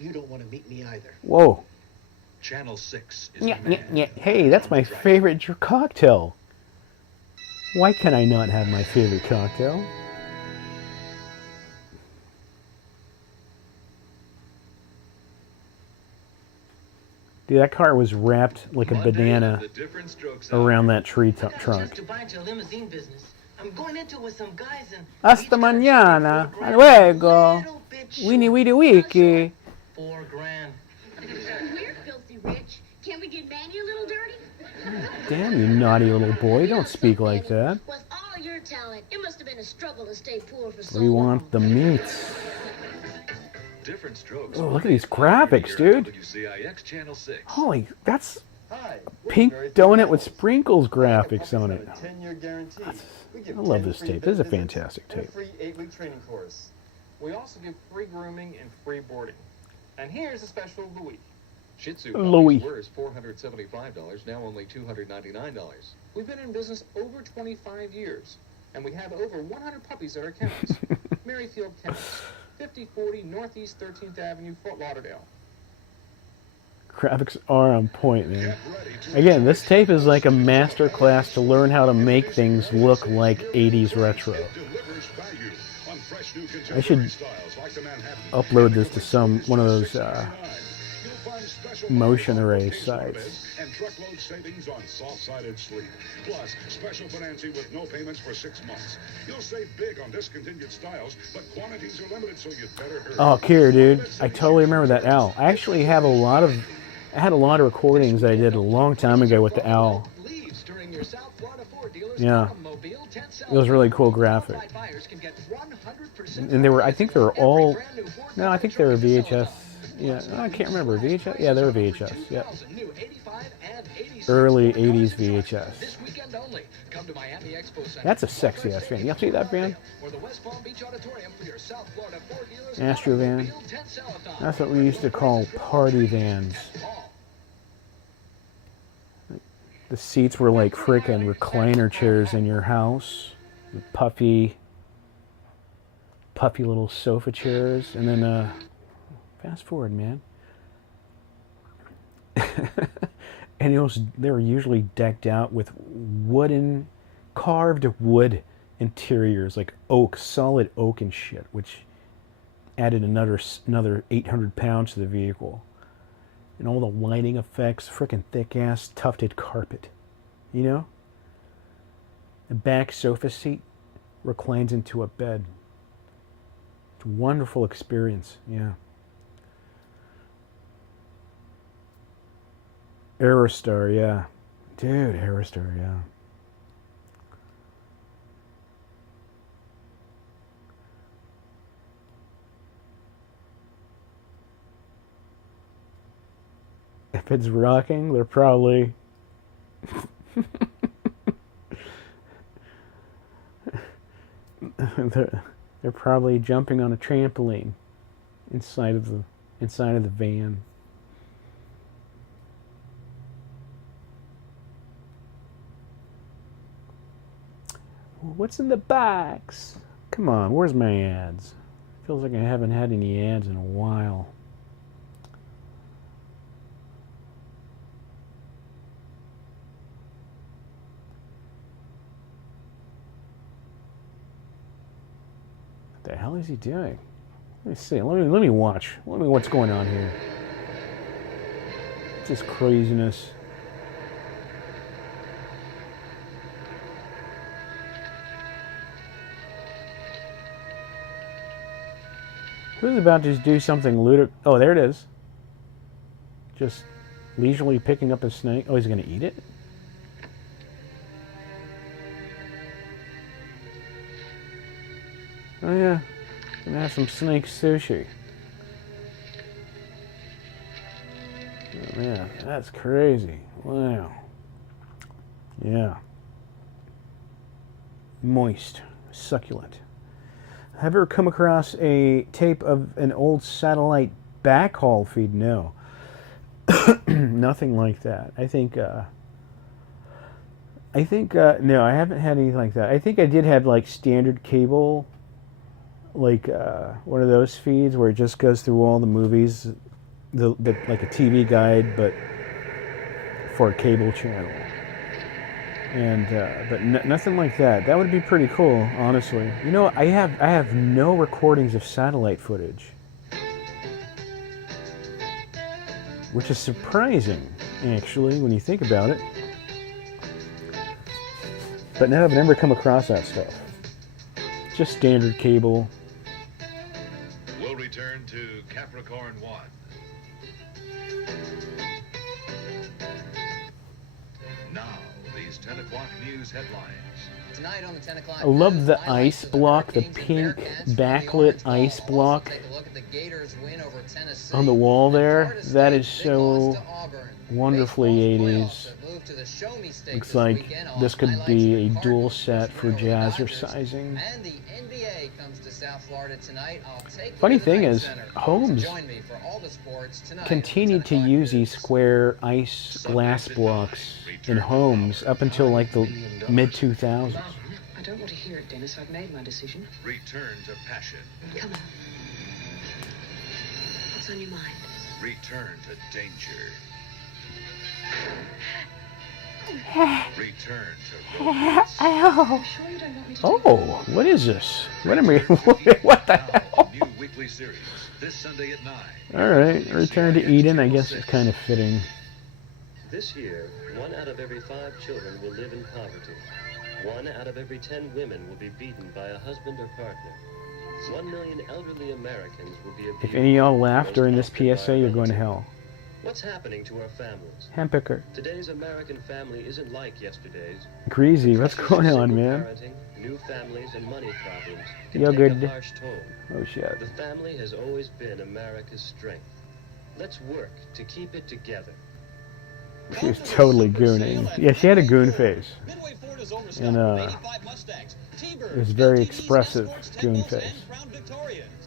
You don't want to meet me either. Whoa. Channel 6 is Yeah, the man. yeah, yeah. Hey, that's my favorite cocktail. Why can I not have my favorite cocktail? Dude, that car was wrapped like a banana around that tree trunk. To buy into the limousine business. I'm going into it with some guys and Hasta mañana. Luego. Winnie Weedy Wiki. $4 grand. We're filthy rich. Can we get Manny a little dirty? Damn, you naughty little boy. Don't speak like that. With all your talent, it must have been a struggle to stay poor for so We long. want the meats. Different strokes. Oh, look at these graphics, dude. WCIX Channel 6. Holy, that's pink donut with sprinkles graphics on it. 10-year guarantee. I love this tape. This is a fantastic and a tape. free 8-week training course. We also give free grooming and free boarding. And here's a special of the week. Shih Tzu Louis. puppies were $475, now only $299. We've been in business over 25 years, and we have over 100 puppies at our kennels. Merrifield Kennels, 5040 Northeast 13th Avenue, Fort Lauderdale. Graphics are on point, man. Again, this tape is like a master class to learn how to make things look like 80s retro. I should upload this to one of those motion array sites. And truckload savings on soft-sided sleep. Plus, special financing with no payments for 6 months. You'll save big on discontinued styles, but quantities are limited, so you'd better hurry. Oh, Kier, dude. I totally remember that owl. I actually have I had a lot of recordings that I did a long time ago with the owl. Yeah. It was really cool graphic. And I think they were all, no, I think they were VHS. Yeah, I can't remember. VHS? Yeah, they were VHS. Yeah. Early 80s VHS. That's a sexy ass van. Y'all see that van? Astro van. That's what we used to call party vans. The seats were like frickin' recliner chairs in your house. With puffy little sofa chairs. And then, fast forward, man. And they were usually decked out with carved wood interiors, like oak, solid oak and shit, which added another 800 pounds to the vehicle. And all the lighting effects, frickin' thick-ass tufted carpet, you know? The back sofa seat reclines into a bed. It's a wonderful experience, yeah. Aerostar, yeah. Dude, Aerostar, yeah. If it's rocking, they're probably... they're probably jumping on a trampoline inside of the van. What's in the box? Come on, where's my ads? Feels like I haven't had any ads in a while. What the hell is he doing? Let me see. Let me watch. Let me what's going on here. What's this craziness? Who's about to do something ludicrous? Oh, there it is. Just leisurely picking up a snake. Oh, he's going to eat it? Oh, yeah. Going to have some snake sushi. Oh, man, that's crazy. Wow. Yeah. Moist. Succulent. Have you ever come across a tape of an old satellite backhaul feed? No. Nothing like that. I think no, I haven't had anything like that. I think I did have like standard cable, like one of those feeds where it just goes through all the movies, like a TV guide, but for a cable channel. And but nothing like that. That would be pretty cool, honestly. You know, I have no recordings of satellite footage, which is surprising, actually, when you think about it. But no, I've never come across that stuff. Just standard cable. We'll return to Capricorn One. Now, these 10 o'clock news headlines. Tonight on the 10 o'clock I love news, the highlights ice of the block, the Hurricanes and pink Bearcats backlit ice Also block take a look at the Gators' win over Tennessee. on the wall there. Florida That is State, big loss so to Auburn. wonderfully Baseball's 80s. playoffs have moved to the Show Me State Looks this like weekend on this could highlights be of a the dual Cardinals' set for first win over the Dodgers. jazzercising. And the NBA comes to South Florida tonight. I'll take Funny you to the thing Knight is, Center. Holmes Join me for all the sports tonight. continued to use these square ice glass blocks in homes up until like the mid-2000s. I don't want to hear it, Dennis. I've made my decision. Return to passion. Come on. What's on your mind? Return to danger. Return to romance. Sure you don't want me to Oh, what is this? What am I? What the hell? New weekly series this Sunday at 9. All right, Return to Eden. I guess is kind of fitting. This year, 1 out of every 5 children will live in poverty. 1 out of every 10 women will be beaten by a husband or partner. 1 million elderly Americans will be abused. If any of y'all laugh during this PSA, you're going to hell. What's happening to our families? Handpicker. Today's American family isn't like yesterday's. Greasy, what's going on, man? Parenting, new families, and money problems Yo, can good. take a harsh toll. Oh shit. The family has always been America's strength. Let's work to keep it together. She was totally gooning. Yeah, she had a goon face. And it was very expressive goon face.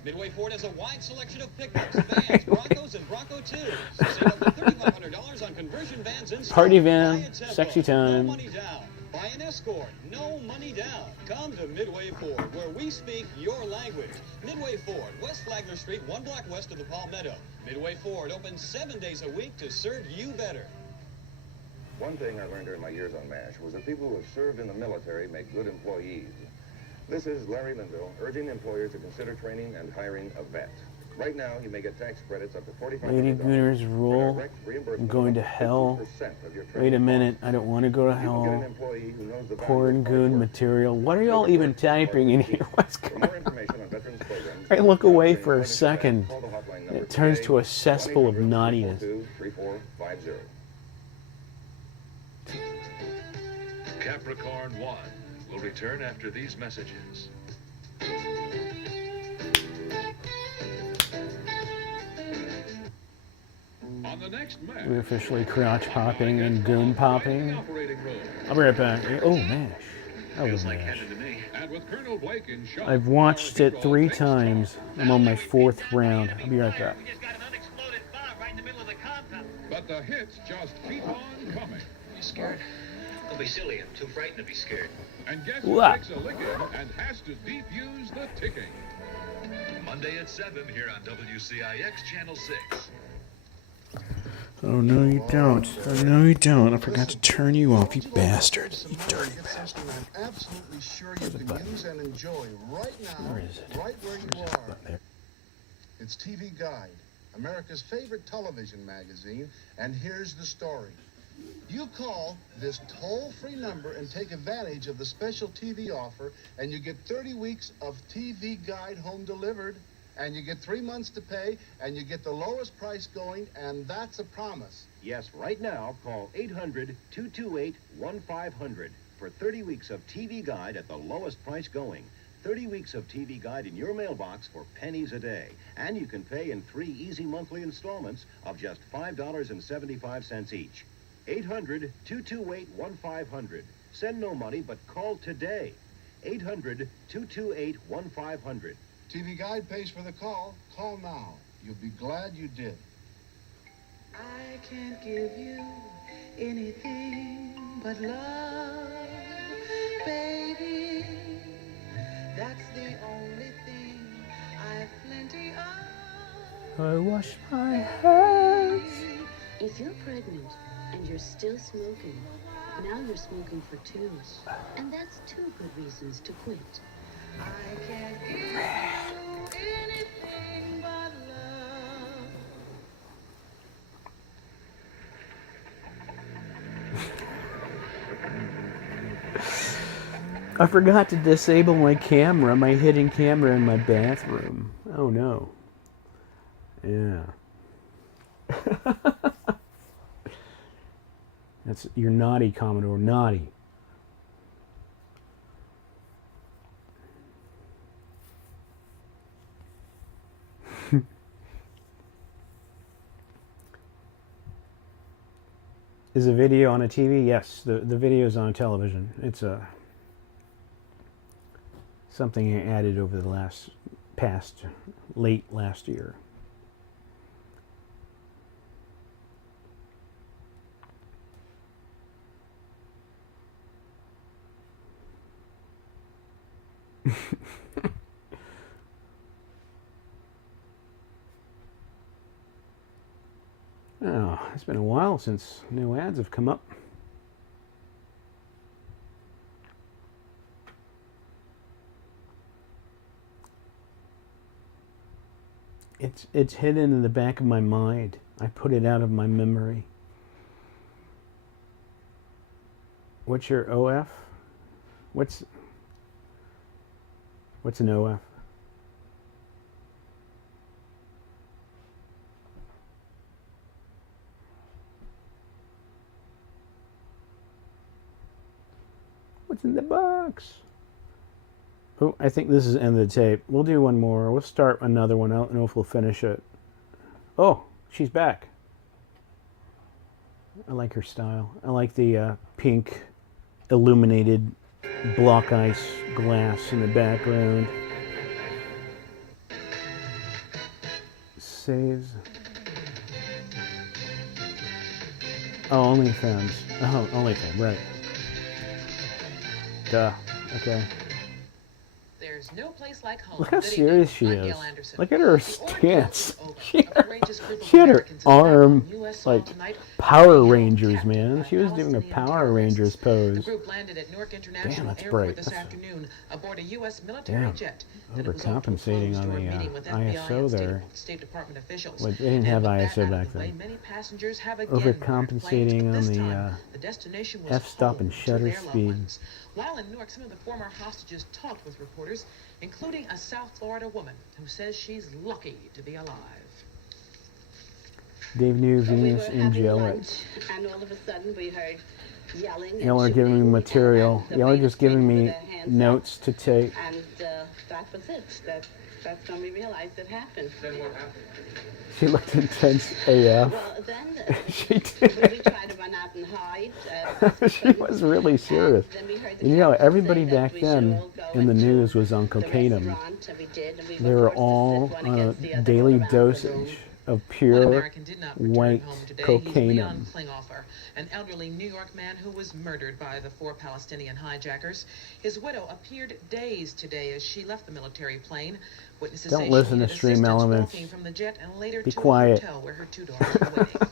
Midway Ford has a wide selection of pickups, vans, Broncos, and Bronco 2s. Save up to $3,500 on conversion vans and Party van, sexy time. No money down. Buy an Escort, no money down. Come to Midway Ford, where we speak your language. Midway Ford, West Flagler Street, 1 block west of the Palmetto. Midway Ford, open 7 days a week to serve you better. One thing I learned during my years on MASH was that people who have served in the military make good employees. This is Larry Linville urging employers to consider training and hiring a vet. Right now, you may get tax credits up to $4,500. Lady Gooners rule. I'm going to hell. Wait a minute, I don't want to go to hell. Porn goon material. What are y'all even typing in here? What's going on? I look away for a second. It turns to a cesspool of naughtiness. Capricorn One will return after these messages. On the next match, We're officially crotch popping and goon popping. I'll be right back. Oh, MASH. I love MASH. and with Colonel Blake in shot, I've watched it 3 times. I'm on my 4th round. I'll be right back. but the hits just keep on coming. You scared? Don't be silly. I'm too frightened to be scared. And guess who What? takes a licking and has to defuse the ticking? Monday at 7 here on WCIX Channel 6. Oh, no, you don't. Oh, no, you don't. I forgot to turn you off, you bastard. You dirty bastard. I'm absolutely sure you can use and enjoy right now, Where is it? right where you are. There. It's TV Guide, America's favorite television magazine, and here's the story. You call this toll-free number and take advantage of the special TV offer, and you get 30 weeks of TV Guide home delivered, and you get 3 months to pay, and you get the lowest price going, and that's a promise. Yes, right now, call 800-228-1500 for 30 weeks of TV Guide at the lowest price going. 30 weeks of TV Guide in your mailbox for pennies a day. And you can pay in 3 easy monthly installments of just $5.75 each. 800-228-1500. Send no money, but call today. 800-228-1500. TV Guide pays for the call. Call now. You'll be glad you did. I can't give you anything but love, baby. That's the only thing I've plenty of. I wash my hands. If you're pregnant and you're still smoking, now you're smoking for 2. And that's 2 good reasons to quit. I can't give you anything but love. I forgot to disable my camera, my hidden camera in my bathroom. Oh no. Yeah. You're naughty, Commodore, naughty. Is a video on a TV? Yes, the video is on a television. It's something I added over the late last year. Oh, it's been a while since new ads have come up. It's hidden in the back of my mind. I put it out of my memory. What's your OF? What's an OF? What's in the box? Oh, I think this is the end of the tape. We'll do one more. We'll start another one. I don't know if we'll finish it. Oh, she's back. I like her style. I like the pink illuminated block ice glass in the background. Saves. Oh, OnlyFans. Oh, OnlyFans, right. Duh. Okay. There's no place like home. Look how Good serious she evening. I'm is. Gail Anderson. Look at her stance. She A courageous group of had her Americans arm in US like tonight. Power Rangers, man. She was doing a Power Rangers The pose. group landed at Newark International Damn, that's Airport bright. this That's afternoon aboard a U.S. military Damn. jet. Then it was off to a Overcompensating closed on door the meeting with FBI ISO and there. State Department officials. Well, they didn't And have with that ISO out of back the way, then. many passengers have again Overcompensating boarded planes, on but this the time, the destination was f-stop home and to shutter their loved speed. ones. While in Newark, some of the former hostages talked with reporters, including a South Florida woman who says she's lucky to be alive. Dave New, So we Venus, were and having Jill. lunch, and all of a sudden we heard yelling. and Y'all are giving me shooting, material. and Y'all are the just giving ladies me with their hands notes to take. up, and that was it. That's when we realized it happened. Then what happened? She looked intense AF. Well, then She we did. tried to run out and hide. She was really serious. Then we heard the You know, captain everybody say that back we should then all go in the into news was on the cocaine. restaurant, and we did, and we They were forced to all sit one on against the a other daily all around the room. dosage of One pure American did not return white home today. He's Leon cocaine. Klinghoffer, an elderly New York man who was murdered by the 4 Palestinian hijackers. His widow appeared dazed today as she left the military plane. Witnesses say Don't she listen to needed Stream assistance Elements. walking from the jet and later Be to quiet. a hotel where her 2 daughters were waiting.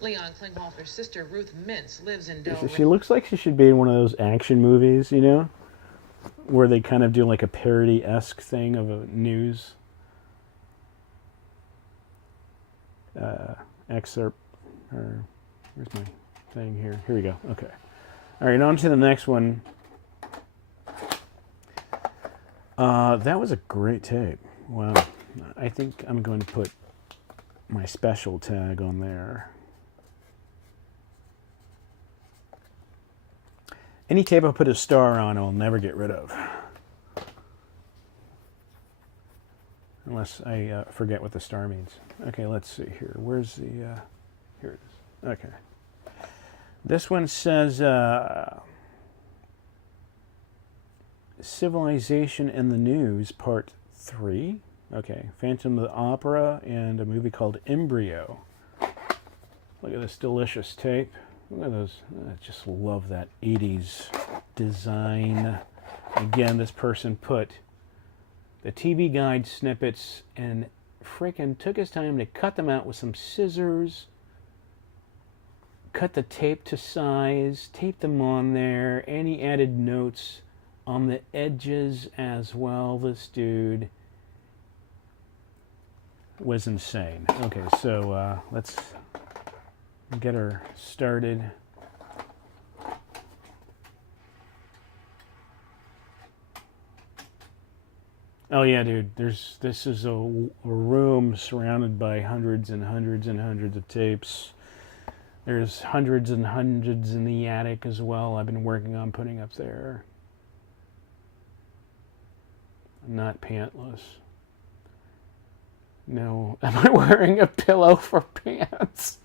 Leon Klinghoffer's sister Ruth Mintz lives in Delray. She looks like she should be in one of those action movies, you know, where they kind of do like a parody-esque thing of a news excerpt. Or where's my thing here? Here we go. Okay. All right, on to the next one. That was a great tape. Wow. I think I'm going to put my special tag on there. Any tape I put a star on, I'll never get rid of. Unless I forget what the star means. Okay, let's see here. Where's the... here it is. Okay. This one says... Civilization in the News, Part 3. Okay. Phantom of the Opera and a movie called Embryo. Look at this delicious tape. Look at those. I just love that 80s design. Again, this person put the TV Guide snippets and frickin' took his time to cut them out with some scissors, cut the tape to size, taped them on there, and he added notes on the edges as well. This dude was insane. Okay, so let's get her started. Oh yeah, dude. This is a room surrounded by hundreds and hundreds and hundreds of tapes. There's hundreds and hundreds in the attic as well. I've been working on putting up there. I'm not pantless. No. Am I wearing a pillow for pants?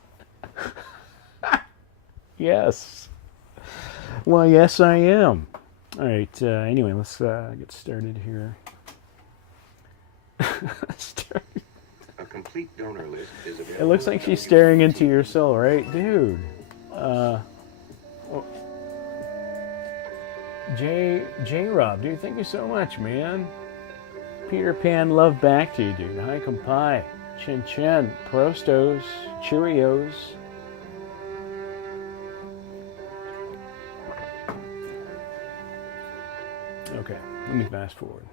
Yes. Well, yes, I am. All right. Anyway, let's get started here. A complete donor list is available. It looks like she's staring into your soul, right, dude? Oh. J-Rob, dude, thank you so much, man. Peter Pan, love back to you, dude. Hi, Kampai. Chin Chin. Prostos. Cheerios. Okay, let me fast forward.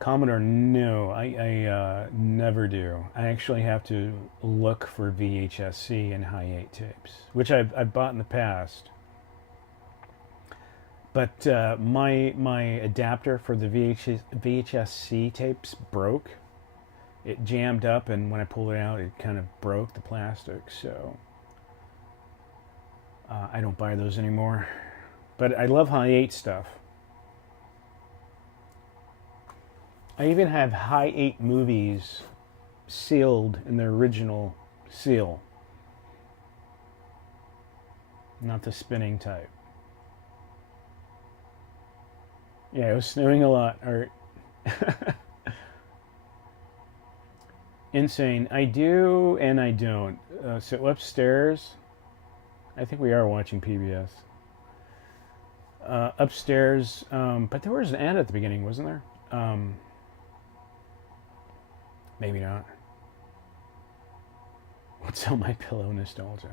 Commodore, no, I never do. I actually have to look for VHS-C and Hi-8 tapes, which I've bought in the past. But my adapter for the VHS-C tapes broke. It jammed up, and when I pulled it out, it kind of broke the plastic, so I don't buy those anymore. But I love Hi-8 stuff. I even have Hi-8 movies sealed in their original seal. Not the spinning type. Yeah, it was snowing a lot. All right. Insane. I do and I don't. So upstairs, I think we are watching PBS. Upstairs, but there was an ad at the beginning, wasn't there? Maybe not. What's on my pillow nostalgia?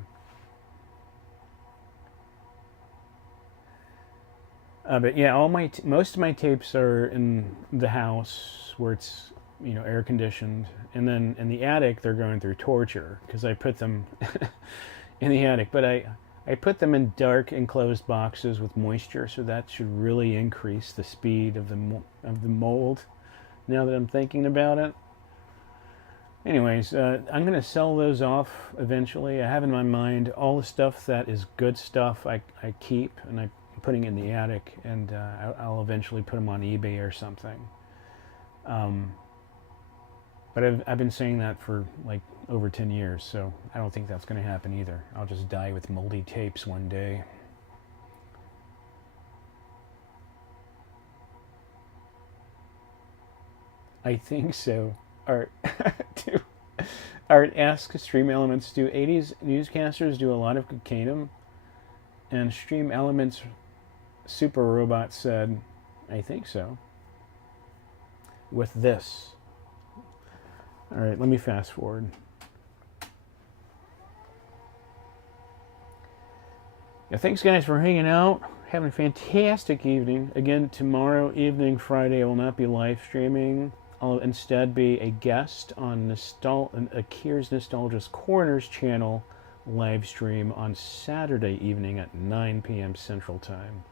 But yeah, most of my tapes are in the house where it's, you know, air conditioned, and then in the attic they're going through torture because I put them in the attic. But I put them in dark enclosed boxes with moisture, so that should really increase the speed of the mold. Now that I'm thinking about it. Anyways, I'm going to sell those off eventually. I have in my mind all the stuff that is good stuff I keep, and I'm putting in the attic, and I'll eventually put them on eBay or something. But I've been saying that for like over 10 years, so I don't think that's going to happen either. I'll just die with moldy tapes one day. I think so. Art, Art asks Stream Elements, do 80s newscasters do a lot of cocaine? And Stream Elements Super Robot said, I think so. With this. Alright, let me fast forward. Yeah, thanks guys for hanging out. Having a fantastic evening. Again, tomorrow evening, Friday, I will not be live streaming. I'll instead be a guest on Akir's Nostalgia's Corners channel live stream on Saturday evening at 9 p.m. Central Time.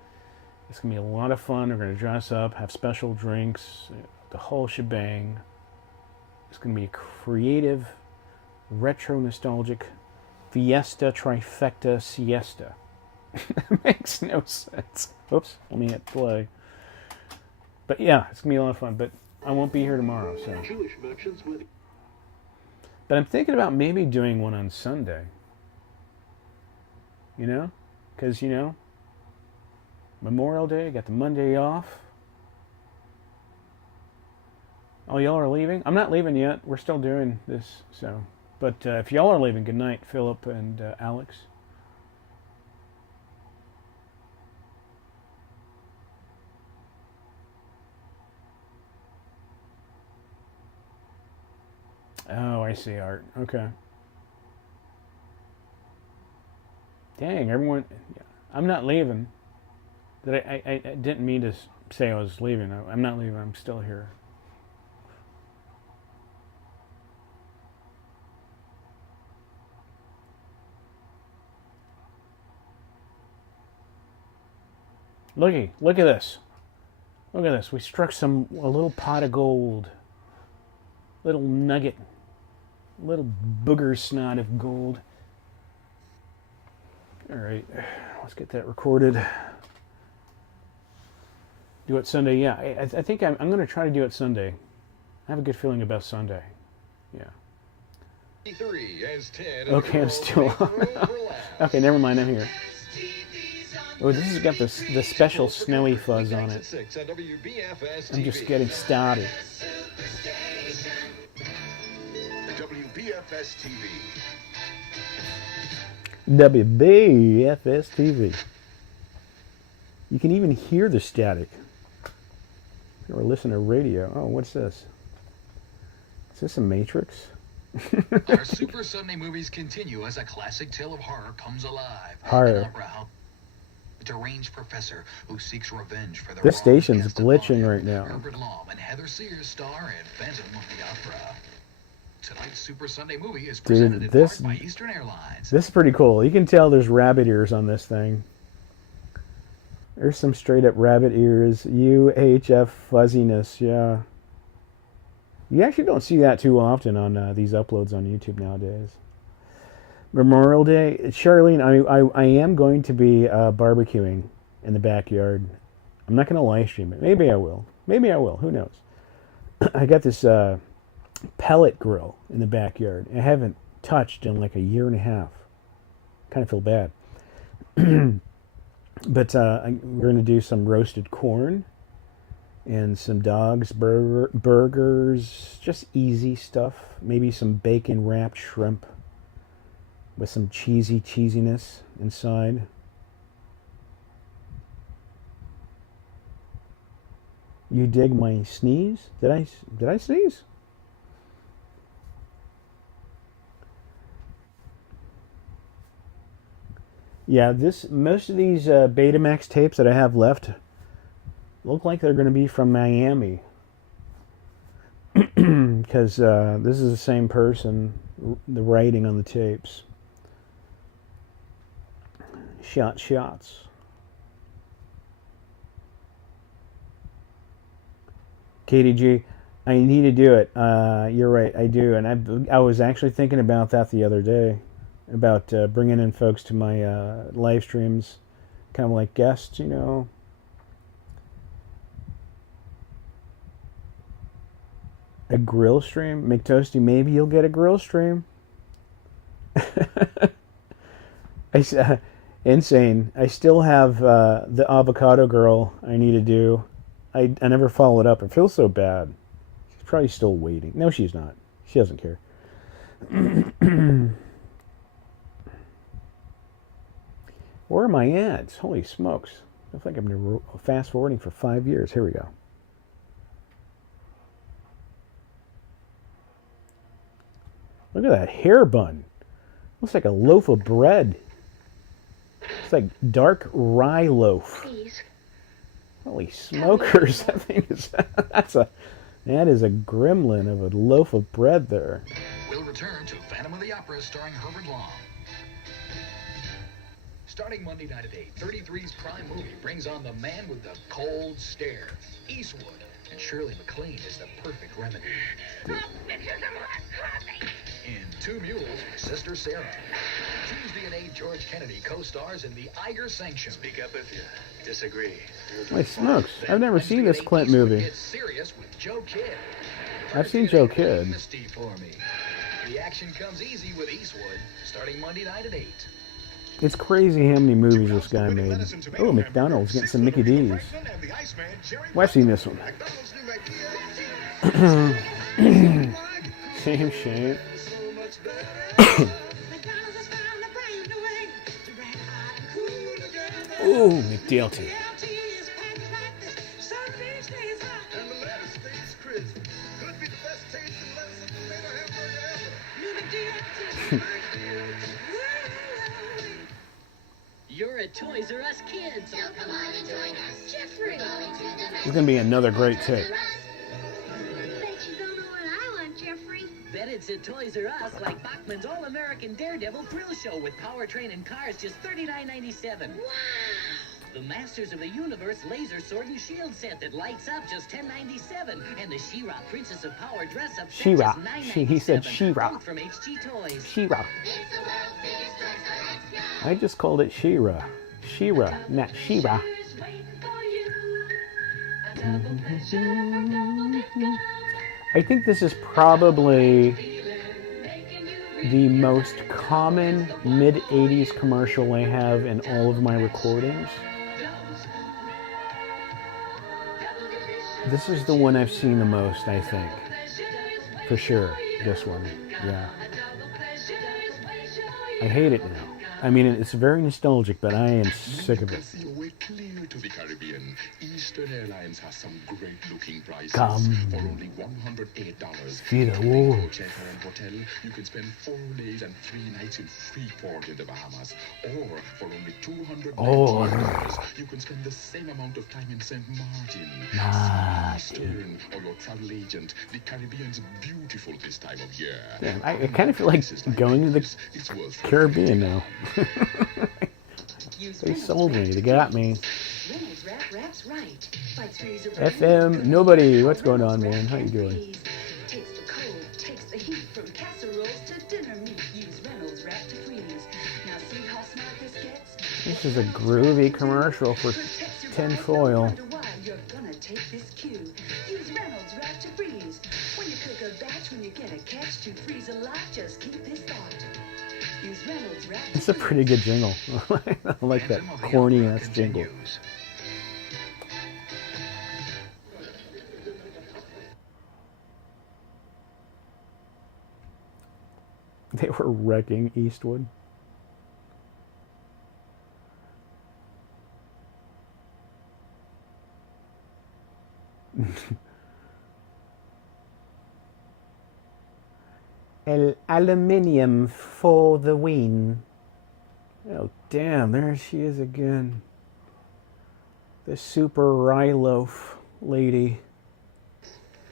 It's going to be a lot of fun. We're going to dress up, have special drinks, the whole shebang. It's going to be a creative, retro nostalgic fiesta trifecta siesta. That makes no sense. Oops, let me hit play. But yeah, it's going to be a lot of fun. But I won't be here tomorrow, so. But I'm thinking about maybe doing one on Sunday. You know? Because, you know, Memorial Day, I got the Monday off. Oh, y'all are leaving? I'm not leaving yet. We're still doing this, so. But if y'all are leaving, good night, Philip and Alex. Oh, I see, Art. Okay. Dang, everyone. I'm not leaving. I didn't mean to say I was leaving. I'm not leaving. I'm still here. Look at this. Look at this. We struck a little pot of gold. Little nugget. Little booger snot of gold. Alright, let's get that recorded. Do it Sunday, yeah. I think I'm going to try to do it Sunday. I have a good feeling about Sunday. Yeah. Okay, I'm still on. Okay, never mind, I'm here. Oh, this has got the special snowy fuzz on it. I'm just getting started. WBFS TV. WBFS TV. You can even hear the static. Or listen to radio. Oh, what's this? Is this a Matrix? Our Super Sunday movies continue as a classic tale of horror comes alive. Horror. An opera how a deranged professor who seeks revenge for their This station's glitching right now. Herbert Lom and Heather Sears star in Phantom of the Opera. Tonight's Super Sunday movie is presented in part by Eastern Airlines. This is pretty cool. You can tell there's rabbit ears on this thing. There's some straight up rabbit ears. UHF fuzziness, yeah. You actually don't see that too often on these uploads on YouTube nowadays. Memorial Day, Charlene, I am going to be barbecuing in the backyard. I'm not going to live stream it. Maybe I will. Maybe I will. Who knows? I got this pellet grill in the backyard. I haven't touched in like a year and a half. Kind of feel bad. But we're going to do some roasted corn and some dogs, burgers, just easy stuff. Maybe some bacon wrapped shrimp with some cheesiness inside. You dig my sneeze? Did I sneeze? Yeah, most of these Betamax tapes that I have left look like they're going to be from Miami. Because this is the same person, the writing on the tapes. Shots. KDG, I need to do it. You're right, I do. And I was actually thinking about that the other day. About bringing in folks to my live streams, kind of like guests, you know. A grill stream? McToasty, maybe you'll get a grill stream. Insane. I still have the avocado girl I need to do. I never followed up. It feels so bad. She's probably still waiting. No, she's not. She doesn't care. Where are my ads? Holy smokes. I feel like I've been fast forwarding for 5 years. Here we go. Look at that hair bun. Looks like a loaf of bread. It's like dark rye loaf. Please. Holy smokers. That thing is that is a gremlin of a loaf of bread there. We'll return to Phantom of the Opera starring Herbert Long. Starting Monday night at 8, 33's crime movie brings on the man with the cold stare, Eastwood, and Shirley MacLaine is the perfect remedy. In Two Mules, Sister Sarah. Tuesday at 8, George Kennedy co-stars in The Iger Sanction. Speak up if you disagree. Holy smokes. I've never seen this Clint movie. Get serious with Joe Kidd. I've seen Joe Kidd. Misty for me. The action comes easy with Eastwood, starting Monday night at 8. It's crazy how many movies this guy made. Oh, McDonald's getting some Mickey D's. Well, I've seen this one. Same shape. Ooh, McDalty. You're at Toys R Us Kids. So come on and join us. Jeffrey. It's going to be another great tape. Bet you don't know what I want, Jeffrey. Bet it's at Toys R Us, like Bachman's All-American Daredevil Thrill Show with powertrain and cars, just $39.97. Wow! The Masters of the Universe laser sword and shield set that lights up, just $10.97. And the She-Ra Princess of Power dress-up set, She-Ra. just $9.97. He said She-Ra. Both from HG Toys. She-Ra. I just called it She-Ra. She-Ra, not She-Ra. I think this is probably the most common mid-80s commercial I have in all of my recordings. This is the one I've seen the most, I think. For sure, this one. Yeah. I hate it now. I mean, it's very nostalgic, but I am sick of it. See your way clear to the Caribbean. Eastern Airlines has some great-looking prices. Come. For only $108. See the wall. Check and hotel, you can spend 4 days and 3 nights in Freeport in the Bahamas. Or for only $219, you can spend the same amount of time in St. Martin. See Eastern or your travel agent. The Caribbean's beautiful this time of year. Damn, I kind of feel like going to the Caribbean now. They sold me. They got me. FM, nobody. What's going on, man? How you doing? Takes the cold, takes the heat from casseroles to dinner meat. Use Reynolds Wrap to freeze. Now see how smart this gets? This is a groovy commercial for tinfoil. Wonder why you're gonna take this cue. Use Reynolds Wrap to freeze. When you cook a batch, when you get a catch to freeze a lot, just keep this thought. It's a pretty good jingle. I like that corny ass jingle. They were wrecking Eastwood. El aluminium for the win. Oh, damn, there she is again. The super rye loaf lady.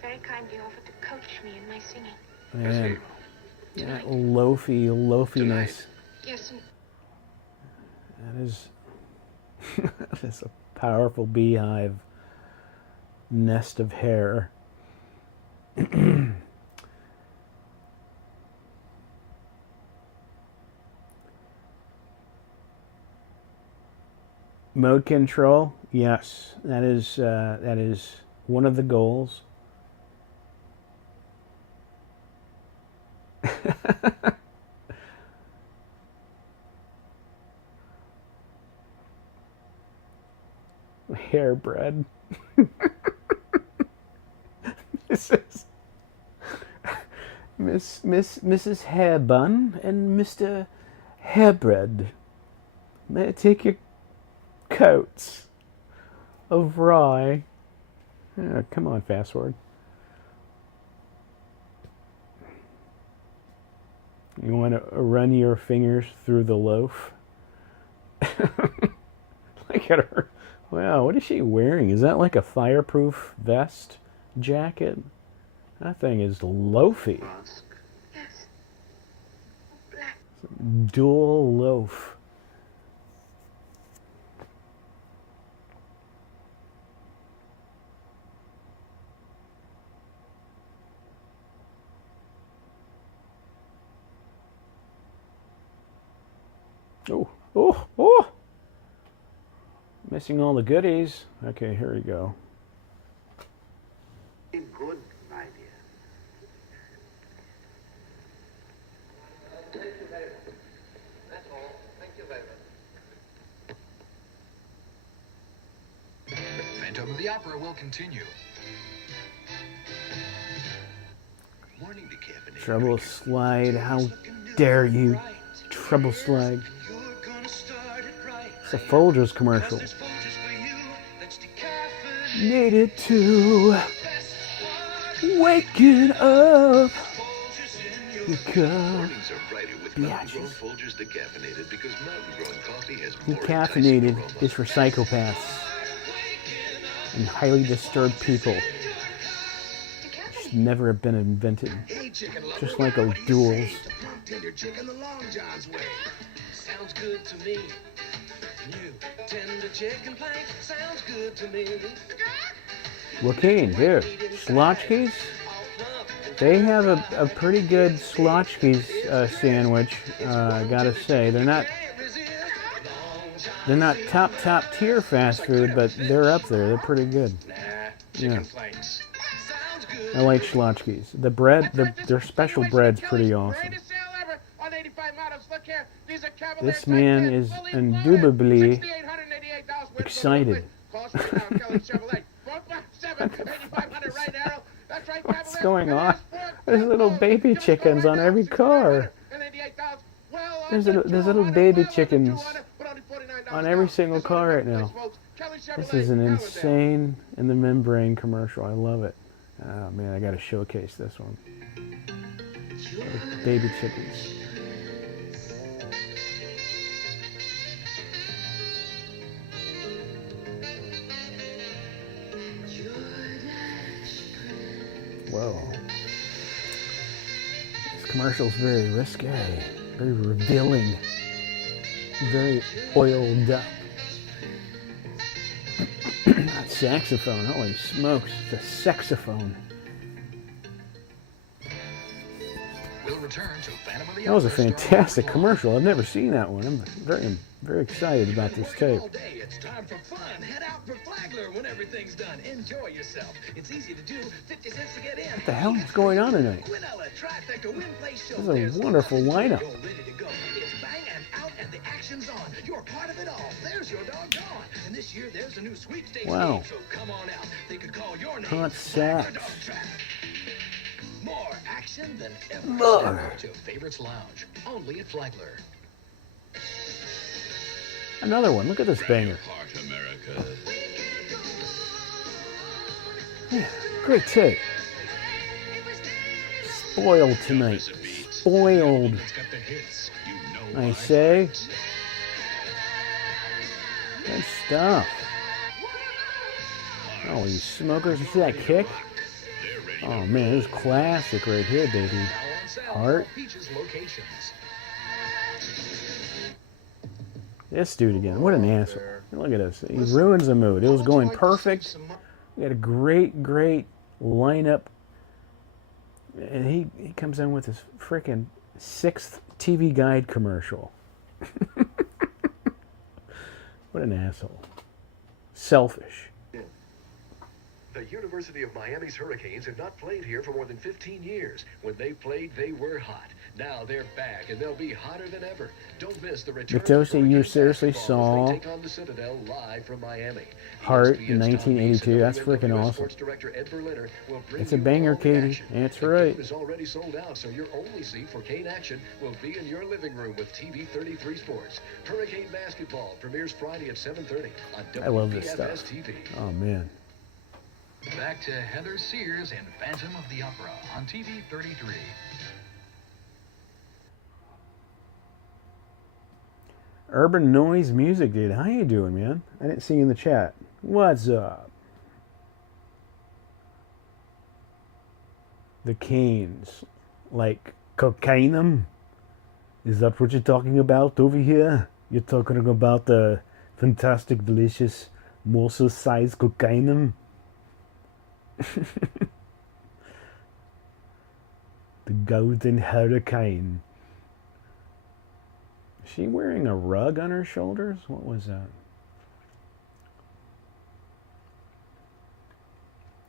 Very kindly offered to coach me in my singing. Man, that loafiness. Yes, and That is, that is a powerful beehive nest of hair. Mode control, yes, that is one of the goals. Hair bread. Mrs. Mrs. Hairbun and Mr. Hairbread, may I take your coats of rye? Oh, come on, fast forward. You want to run your fingers through the loaf? Look at her. Wow, what is she wearing? Is that like a fireproof vest jacket? That thing is loafy. Dual loaf. Oh, oh, oh! Missing all the goodies. Okay, here we go. Good idea. Thank you very much. That's all. Thank you very much. Phantom of the Opera will continue. Morning decaffeinated. Trouble slide. How dare you? Trouble slide. It's a Folgers commercial. Needed to waking up because Folgers decaffeinated because mountain-grown coffee has more decaffeinated is for psychopaths and highly disturbed people. Should never have been invented. Just like our duels. Tender chicken the Long John's way. Sounds good to me. New tender chicken plank sounds good to me. Joaquin, here, Schlotchkes. They have a pretty good Schlotchkes sandwich. I gotta say, they're not top tier fast food, but they're up there. They're pretty good. Yeah. I like Schlotchkes. The bread, their special bread's pretty awesome. This man is indubitably excited. What's going on? There's little baby chickens on every car. There's little baby chickens on every single car right now. This is an insane in the membrane commercial. I love it. Oh man, I gotta showcase this one. Baby chickens. Whoa. This commercial is very risque, very revealing, very oiled up. That saxophone, holy smokes, it's a saxophone. We'll return to Phantom of the That was a Opera fantastic commercial. I've never seen that one. I'm very excited about this tape. It's time for fun. Head out for Flagler when everything's done. Enjoy yourself. It's easy to do. 50 cents to get in. What the hell is going on tonight? This is a wonderful lineup. You're ready to go. It's bang and out and the action's on. You're part of it all. There's your dog gone. And this year there's a new sweepstakes Wow. game, so come on out. They could call your name Hot sax. Flagler Dog Track. More action than ever. More. To Favorites Lounge, only at Flagler. Another one. Look at this banger. Yeah, great tape. Spoiled tonight. Spoiled. I say. Good stuff. Oh, you smokers, you see that kick? Oh man, this is classic right here, baby. Heart. This dude again, what an asshole. Look at this. He ruins the mood. It was going perfect. We had a great lineup. And he comes in with this freaking 6th TV Guide commercial. What an asshole. Selfish. The University of Miami's Hurricanes have not played here for more than 15 years. When they played, they were hot. Now they're back, and they'll be hotter than ever. Don't miss the return Matoshi, you seriously saw take on the Citadel live from Miami. Heart in 1982? That's freaking awesome. It's a banger, Katie. That's right. The game is already sold out, so your only seat for Kane action will be in your living room with TV 33 Sports. Hurricane Basketball premieres Friday at 7:30 on WBFS I love this stuff. TV. Oh, man. Back to Heather Sears in Phantom of the Opera on TV 33. Urban Noise Music, dude. How you doing, man? I didn't see you in the chat. What's up? The Canes. Like cocaine? Is that what you're talking about over here? You're talking about the fantastic, delicious, morsel-sized cocaine? The Golden Hurricane. Is she wearing a rug on her shoulders? What was that?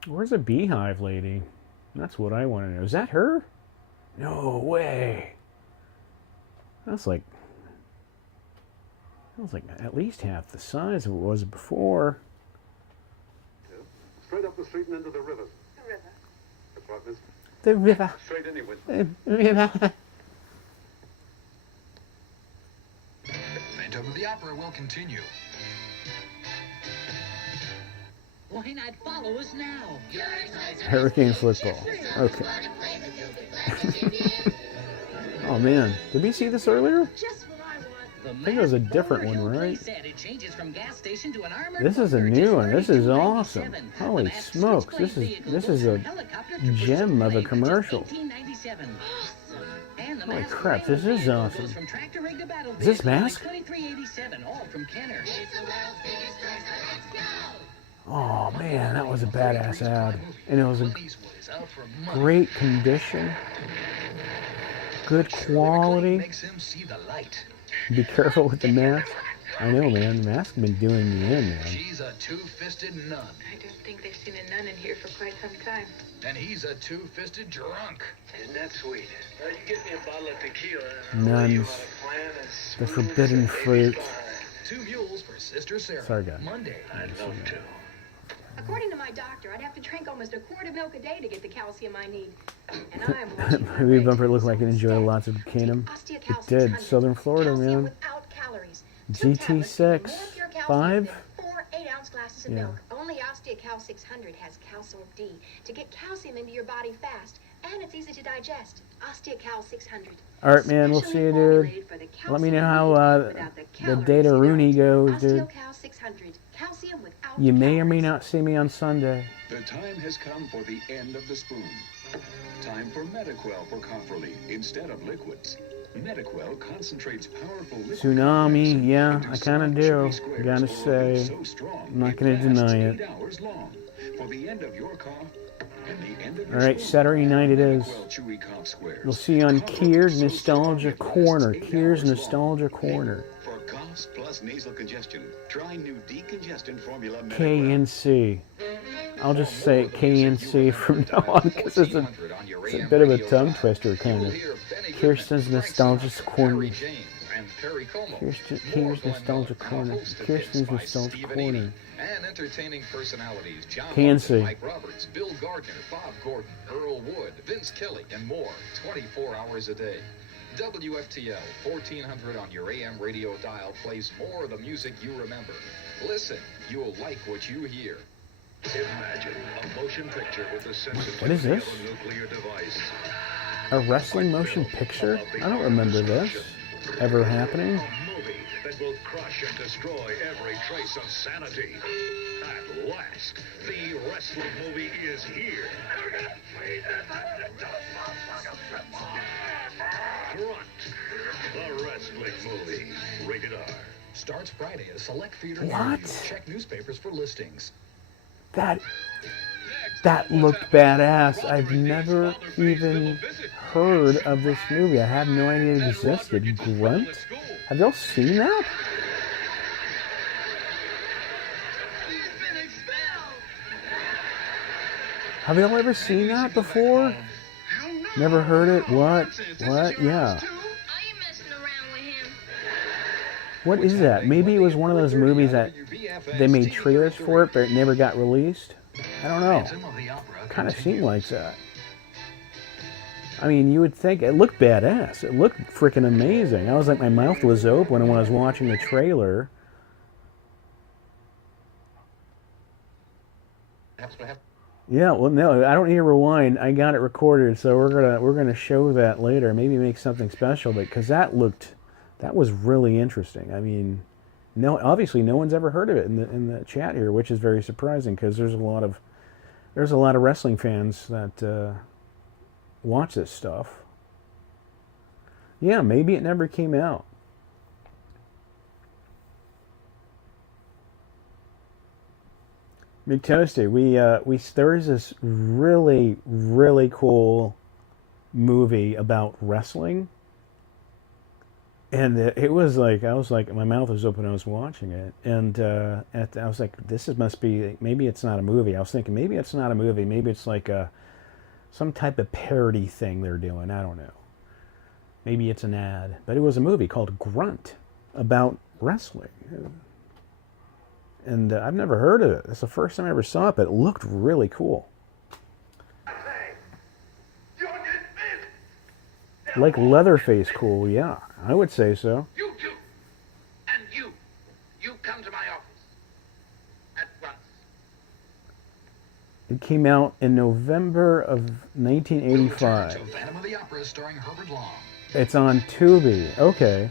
Where's the beehive lady? That's what I want to know. Is that her? No way. That's like at least half the size of it was before. Straight up the street and into the river. The river. That's right, miss. The river. Straight anyway. The river. Phantom of the Opera will continue. Why not follow us now? Hurricane football. Okay. Oh man, did we see this earlier? I think it was a different one, right? This is a new one. This is awesome. Holy smokes! This is a gem of a commercial. Holy crap! This is awesome. Is this Mask? Oh man, that was a badass ad, and it was a great condition, good quality. Be careful with the mask. I know, man. The mask has been doing me in, man. She's a two-fisted nun. I don't think they've seen a nun in here for quite some time. And he's a two-fisted drunk. Isn't that sweet? You get me a bottle of tequila. Nuns. The forbidden fruit. 2 mules for Sister Sarah. Sorry, guys. Monday. I'd love to. According to my doctor, I'd have to drink almost a quart of milk a day to get the calcium I need. And I'm watching my Maybe weight. Bumper looked like it enjoyed lots of Canum. It did. Southern Florida, man. Without calories. GT6. 5? 4 8-ounce glasses of Yeah. milk. Only OsteoCal 600 has calcium D to get calcium into your body fast, and it's easy to digest. OsteoCal 600. Alright, man. We'll see you, dude. Let me know how the Data Rooney goes, dude. OsteoCal 600. Calcium without You may or may not see me on Sunday. The time has come for the end of the spoon. Time for Metaquel for cough relief instead of liquids. Metaquel concentrates powerful liquid Tsunami, yeah, I kind of do. Gotta say, I'm not gonna deny it. 8 hours long. For the end of your cough and the end of your Alright, spoon, Saturday night it is. Metaquel Chewy Cough Squares. We'll see you on Kier's Nostalgia Corner. Kier's Nostalgia Corner. For coughs plus nasal congestion, try new decongestant formula Metaquel. KNC. I'll just say Knc from now on because it's a bit of a tongue twister, kind of. Kirsten's Nostalgia Corner. Kier's Nostalgia Corner. Kirsten's Nostalgia Corner. And entertaining personalities John KNC. London, Mike Roberts, Bill Gardner, Bob Gordon, Earl Wood, Vince Kelly, and more 24 hours a day. WFTL 1400 on your AM radio dial plays more of the music you remember. Listen, you'll like what you hear. Imagine a motion picture with the What is sensitivity this? of a nuclear device. A wrestling motion picture? I don't remember this ever happening. A movie that will crush and destroy every trace of sanity. At last, the wrestling movie is here. Grunt, the wrestling movie, rated R. Starts Friday at a select theater. What? near you. Check newspapers for listings. That looked badass. I've never even heard of this movie. I had no idea it existed. Grunt? Have y'all seen that? Have y'all ever seen that before? Hell no! Never heard it? What? What? Yeah. What is that? Maybe it was one of those movies that they made trailers for it, but it never got released? I don't know. Kind of seemed like that. I mean, you would think it looked badass. It looked freaking amazing. I was like, my mouth was open when I was watching the trailer. Yeah, well, no, I don't need to rewind. I got it recorded, so we're gonna show that later. Maybe make something special, because that was really interesting. I mean, no, obviously no one's ever heard of it in the chat here, which is very surprising because there's a lot of wrestling fans that watch this stuff. Yeah, maybe it never came out. Big Toasty, there is this really, really cool movie about wrestling. And it was like, I was like, my mouth was open, I was watching it. And I was like, must be, maybe it's not a movie. I was thinking, maybe it's not a movie. Maybe it's like some type of parody thing they're doing. I don't know. Maybe it's an ad. But it was a movie called Grunt about wrestling. And I've never heard of it. It's the first time I ever saw it, but it looked really cool. Like Leatherface cool, yeah. I would say so. You two, and you come to my office at once. It came out in November of 1985. Phantom of the Opera starring Herbert Long. It's on Tubi. Okay.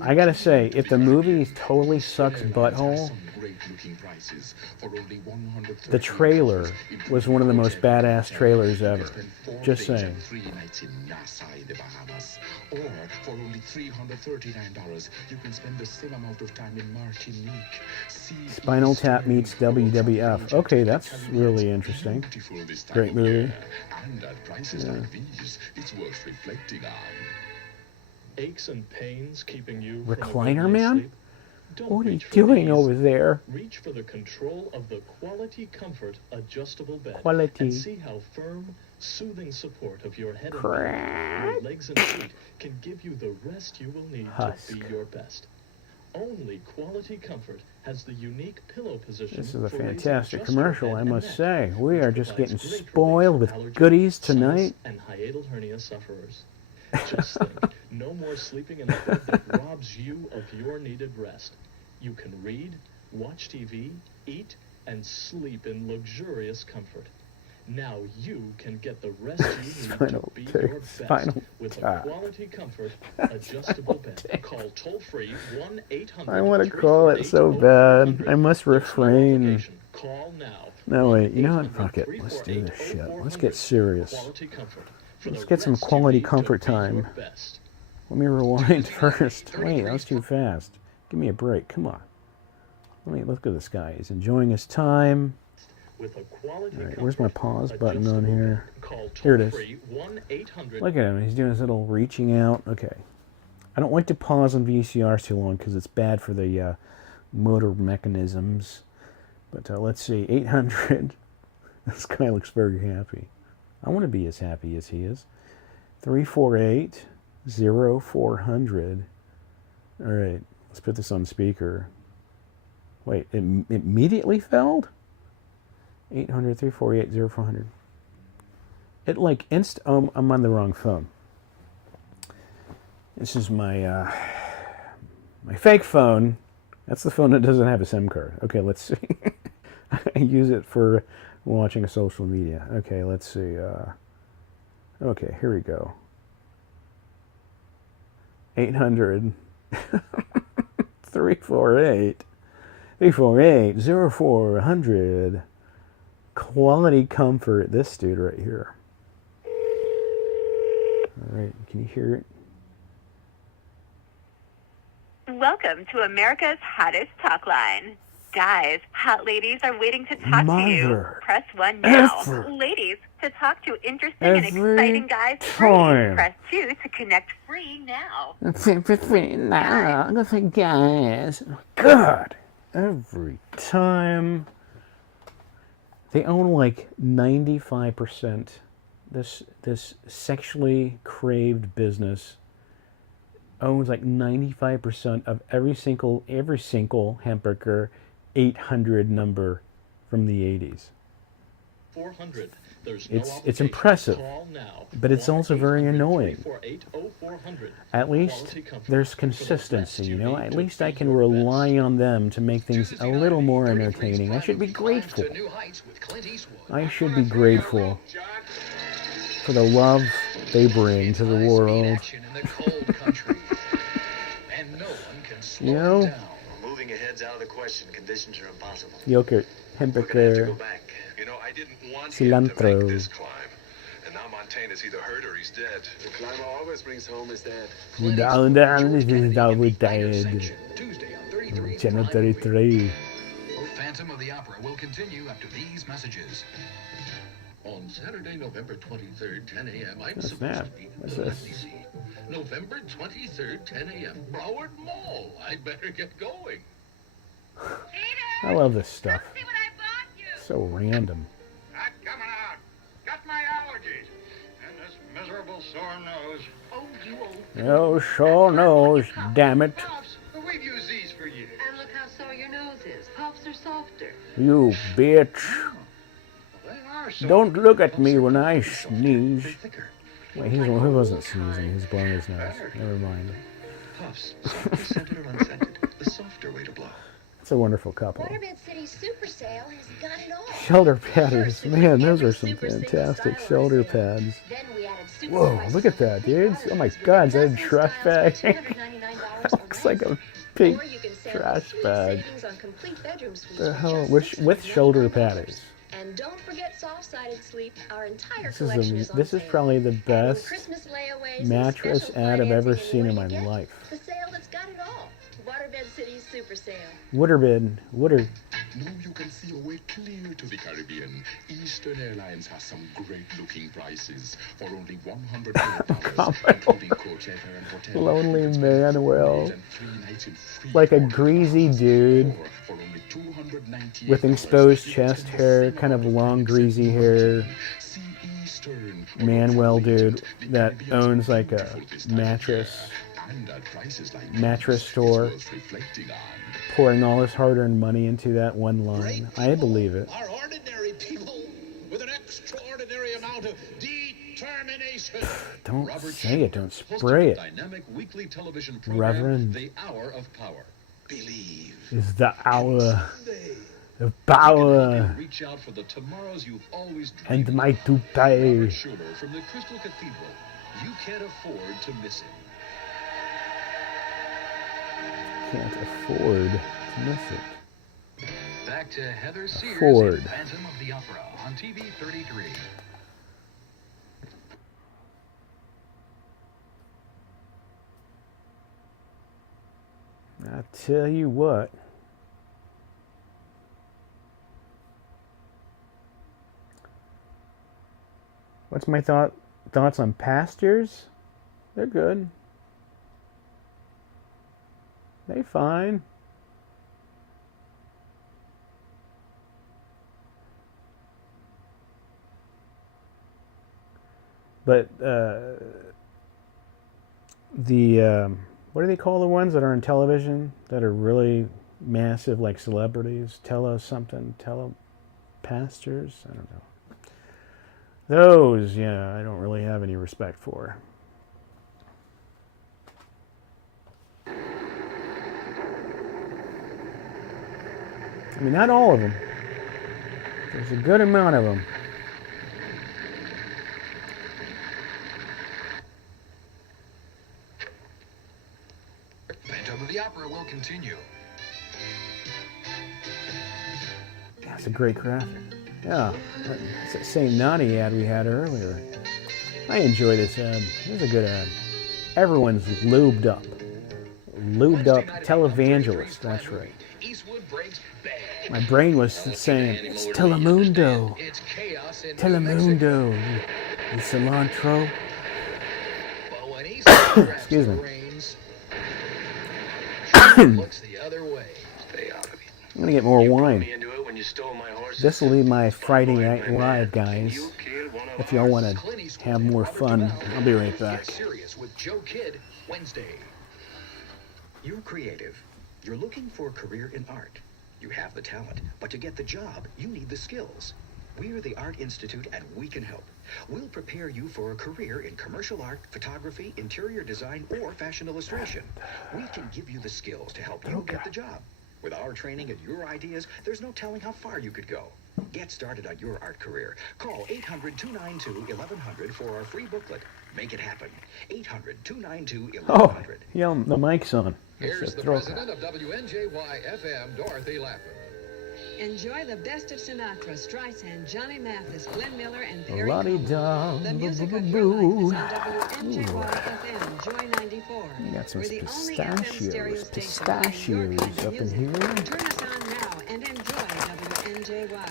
I gotta say, if the movie totally sucks butthole, the trailer was one of the most badass trailers ever. Just saying. Or for only $339, you can spend the same amount of time in Martinique. Spinal Tap meets WWF. Okay, that's really interesting. Great movie. And at prices like these, it's worth reflecting on. Aches and pains keeping you Recliner Man? What are you doing over there? Reach for the control of the Quality Comfort adjustable bed. Quality. And see how firm, soothing support of your head and back, your legs and feet can give you the rest you will need to be your best. Only Quality Comfort has the unique pillow position. This is a fantastic commercial, I must say. We are just getting spoiled with goodies tonight. And hiatal hernia sufferers. Just think, no more sleeping in a bed that robs you of your needed rest. You can read, watch TV, eat, and sleep in luxurious comfort. Now you can get the rest you need to be your best with a Quality Comfort adjustable bed. Call toll-free 1-800. I want to call it so bad. I must refrain. Call now. No, wait, you know what? Fuck it. Let's do this shit. Let's get serious. Let's get some Quality Comfort time. Let me rewind first. Wait, that was too fast. Give me a break. Come on. Let me look at this guy. He's enjoying his time. Alright, where's my pause button on here? Here it is. Look at him. He's doing his little reaching out. Okay. I don't like to pause on VCRs too long because it's bad for the motor mechanisms. But let's see. 800. This guy looks very happy. I want to be as happy as he is. 348-0400. All right, let's put this on speaker. Wait, it immediately failed? 800-348-0400. It like I'm on the wrong phone. This is my my fake phone. That's the phone that doesn't have a SIM card. Okay, let's see. I use it for watching social media. Okay, let's see. Okay, here we go. 800 348-0400. Quality Comfort. This dude right here. All right, can you hear it? Welcome to America's hottest talk line. Guys, hot ladies are waiting to talk to you. Press 1 now. Ladies, to talk to interesting and exciting guys, free. Press 2 to connect free now. Free now. I'm gonna guys. God, every time. They own like 95% this sexually craved business owns like 95% of every single hamburger 800 number from the 80s. 400. There's It's impressive, Call now. but it's also very annoying. 348-0400. At least there's consistency, you know. At least I can rely on them to make things a little more entertaining. I should be grateful. I should be grateful for the love they bring to the world. You know, Moving ahead's out of the question. Conditions are impossible. yogurt, hamburger, You know, I didn't want cilantro. this climb. And now Montana's either hurt or he's dead. The climber always brings home his dad. Down, we died. Channel 33. Phantom of the Opera will continue after these messages. On Saturday, November 23rd, 10 a.m., I'm What's supposed that? to be What's Let this? me see. November 23rd, 10 a.m., Broward Mall. I'd better get going. I love this stuff. So random. Not coming out. Got my allergies. And this miserable sore nose. Oh, you old... Oh, sure knows, damn it. Puffs, we've used these for years. And look how sore your nose is. Puffs are softer. You bitch. They are so... Don't look at me when I sneeze. Wait, he wasn't sneezing. He's blowing his nose. Never mind. Puffs, softly scented or unscented, the softer way to blow. It's a wonderful couple. Waterbed City's super sale has got it all. Shoulder padders. Man, those are some fantastic shoulder pads. Whoa, look at that, dudes. Oh my god, is that a trash bag? That looks like a big trash bag. The hell? With shoulder padders. And don't forget soft-sided sleep. Our entire collection is on This is sale. probably the And best Christmas layaways and mattress special ad I've ever financing, seen in and my what do you get? life. The sale that's got it all. Waterbed City's super sale. Waterbed. Now you can see a way clear to the Caribbean. Eastern Airlines has some great-looking prices for only $100, including coach airfare and hotel. Lonely Manuel. Like a greasy dude with exposed chest hair, kind of long greasy hair. Manuel dude that owns like a mattress store, pouring all his hard-earned money into that one line. I believe it. Are ordinary people with an extraordinary amount of determination. Don't say it. Don't spray it. Dynamic weekly television program, Reverend The Hour of Power. Believe. is the hour of power Reach out for the tomorrows you've always dreamed and my of. toupee. Robert Schuller from the Crystal Cathedral. You can't afford to miss it. Can't afford to miss it. Back to Heather Sears Afford. in Phantom of the Opera on TV 33. I tell you what. What's my thoughts on pastures? They're good. They fine. But what do they call the ones that are on television that are really massive, like celebrities? Telepastors? I don't know. Those, yeah, I don't really have any respect for. I mean, not all of them. There's a good amount of them. Phantom of the Opera will continue. That's a great graphic. Yeah, it's that same Nani ad we had earlier. I enjoy this ad. It's a good ad. Everyone's lubed up. Lubed up televangelist, that's right. My brain was saying, it's Telemundo. Telemundo. The cilantro. Excuse me. I'm gonna get more wine. when you stole my horses. This will be my Friday Night Live, guys. If y'all want to have more fun, I'll be right back. Get serious with Joe Kidd Wednesday. You're creative. You're looking for a career in art. You have the talent, but to get the job, you need the skills. We're the Art Institute, and we can help. We'll prepare you for a career in commercial art, photography, interior design, or fashion illustration. We can give you the skills to help you get the job. With our training and your ideas, there's no telling how far you could go. Get started on your art career. Call 800-292-1100 for our free booklet. Make it happen. 800-292-1100. Oh, yeah, the mic's on. Here's the president of WNJY-FM, Dorothy Lappin. Enjoy the best of Sinatra, Streisand, Johnny Mathis, Glenn Miller, and Perry La-di-da, Como. The music of your life is on WNJY-FM, Joy 94. We got some We're the only FM stereo station pistachios up in here. Turn us on now and enjoy WNJY.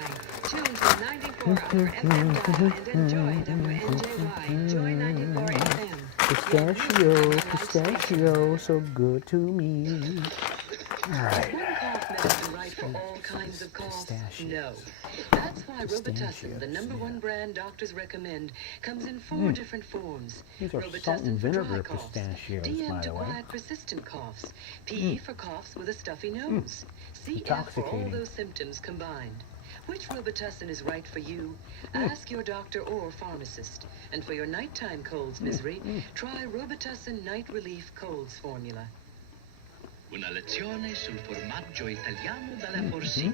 Tune to 94 on your FM dial and enjoy WNJY, Joy 94 FM. Pistachio, pistachio, so good to me. All right. Right for all kinds of coughs? No. That's why Robitussin, the #1 brand doctors recommend, comes in 4 different forms. These are Robitussin salt and for dry vinegar coughs, pistachios, DM by to the way. quiet persistent coughs, PE for coughs with a stuffy nose, CF for all Intoxicating. those symptoms combined. Which Robitussin is right for you? Ask your doctor or pharmacist. And for your nighttime colds misery, try Robitussin Night Relief Colds Formula. Una lezione sul formaggio italiano dalla Forsini.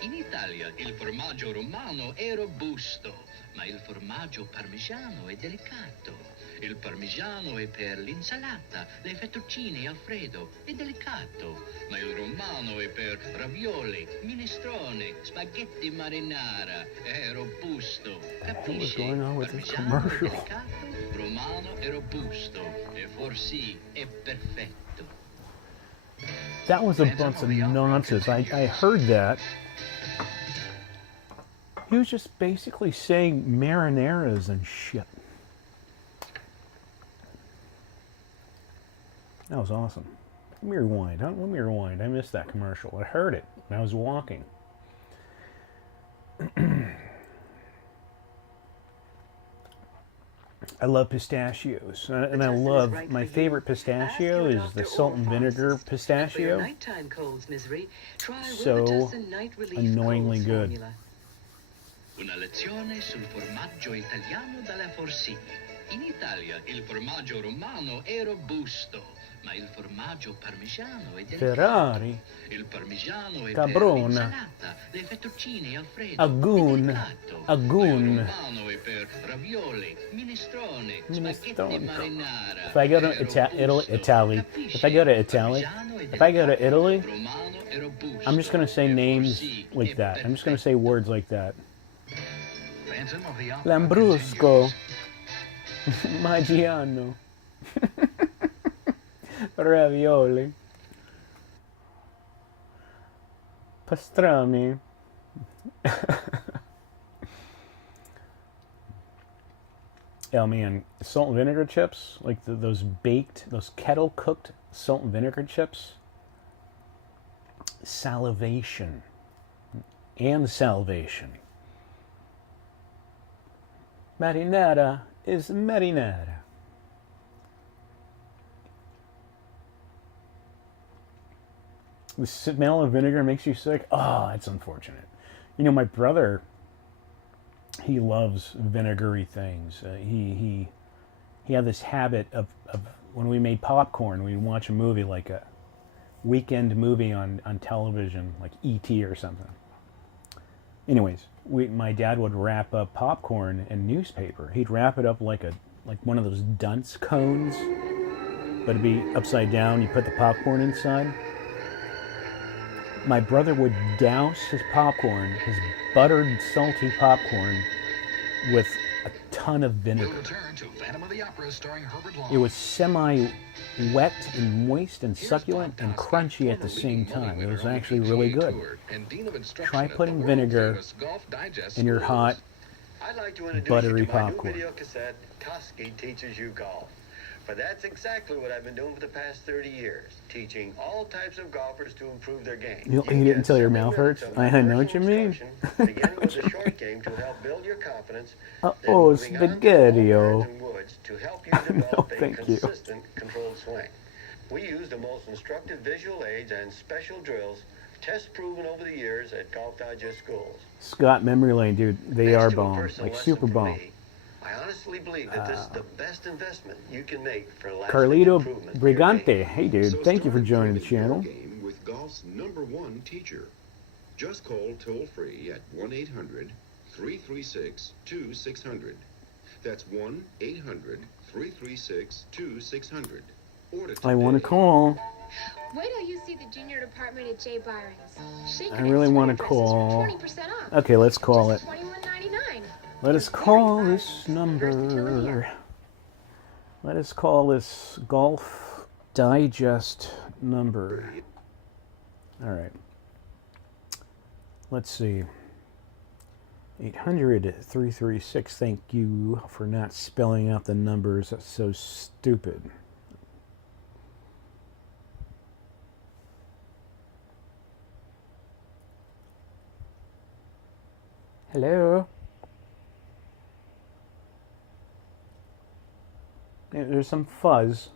In Italia il formaggio romano è robusto, ma il formaggio parmigiano è delicato. Il parmigiano è per l'insalata, le fettuccine Alfredo, è delicato, ma il romano è per ravioli, minestrone, spaghetti marinara, è robusto. What's going on with this Parmigiano è commercial? delicato, romano è robusto, e Forsì è perfetto. That was a bunch of nonsense. I heard that. He was just basically saying marinaras and shit. That was awesome. Let me rewind. Let me rewind. I missed that commercial. I heard it when I was walking. I love pistachios, and I love, my favorite pistachio is the salt and vinegar pistachio. Nighttime colds misery, try So Robitussin Night Relief annoyingly Colds good. Formula. Una lezione sul formaggio italiano dalla Forsini. In Italia il formaggio romano è robusto, ma il formaggio parmigiano è delicato. Ferrari, Il parmigiano è Caprona, per l'insalata, le fettuccine Alfredo, Agun, è delicato. Agun. Il romano è per ravioli, minestrone, spaghetti Minestrone. marinara. If I go to Italy, if I go to Italy, I'm just gonna say names like that. I'm just gonna say words like that. Phantom of the Opera Lambrusco, Maggiano, ravioli, pastrami. Oh man, salt and vinegar chips, like those baked, those kettle cooked salt and vinegar chips. Salivation and salvation. Marinara is marinara. The smell of vinegar makes you sick. Oh, it's unfortunate. You know, my brother, he loves vinegary things. He had this habit of when we made popcorn, we'd watch a movie, like a weekend movie on television, like E.T. or something. Anyways, my dad would wrap up popcorn in newspaper. He'd wrap it up like one of those dunce cones, but it'd be upside down. You put the popcorn inside. My brother would douse his popcorn, his buttered, salty popcorn, with a ton of vinegar. Return to Phantom of the Opera starring Herbert Long. It was semi-wet and moist and succulent and crunchy at the same time. It was actually really good. Try putting vinegar in your hot, I'd like to introduce buttery you to my new popcorn. video cassette, Koski Teaches You Golf. But that's exactly what I've been doing for the past 30 years, teaching all types of golfers to improve their game. You'll eat it until your mouth hurts? I know what you mean. Beginning with a short game to help build your confidence. Uh-oh, spaghetti-o. To help you develop a thank you. consistent, controlled swing. We use the most instructive visual aids and special drills, test proven over the years at Golf Digest schools. Scott Memory Lane, dude, they are Next to a bomb. personal Like, lesson super from bomb. me, I honestly believe that this is the best investment you can make for lasting Carlito improvement in your game. Brigante. Hey, dude, thank you for joining the channel. Game with golf's #1 teacher. Just call toll-free at 1-800-336-2600. That's 1-800-336-2600. Order today. I want to call. Wait till you see the junior department at J. Byron's. I really want to call. Okay, let's call it. Let us call this number. Let us call this Golf Digest number. All right. Let's see. 800-336. Thank you for not spelling out the numbers. That's so stupid. Hello? There's some fuzz.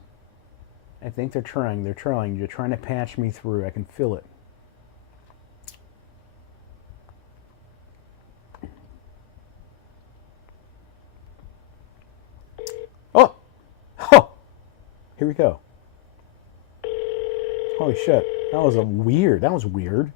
I think they're trying. They're trying. You're trying to patch me through. I can feel it. Oh! Oh! Here we go. Holy shit. That was weird. That was weird.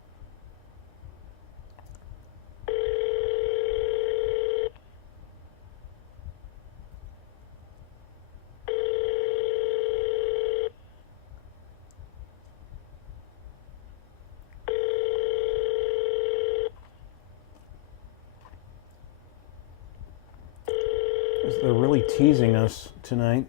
They're really teasing us tonight.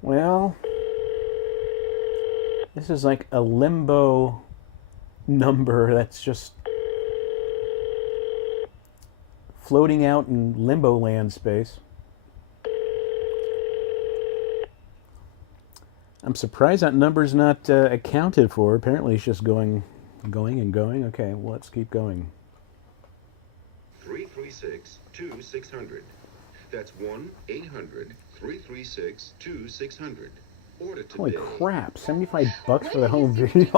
Well, this is like a limbo number that's just floating out in limbo land space. I'm surprised that number's not accounted for. Apparently it's just going and going. Okay, well, let's keep going. 336-2600. That's 1-800-336-2600. Order today. Holy crap, $75 for the home video.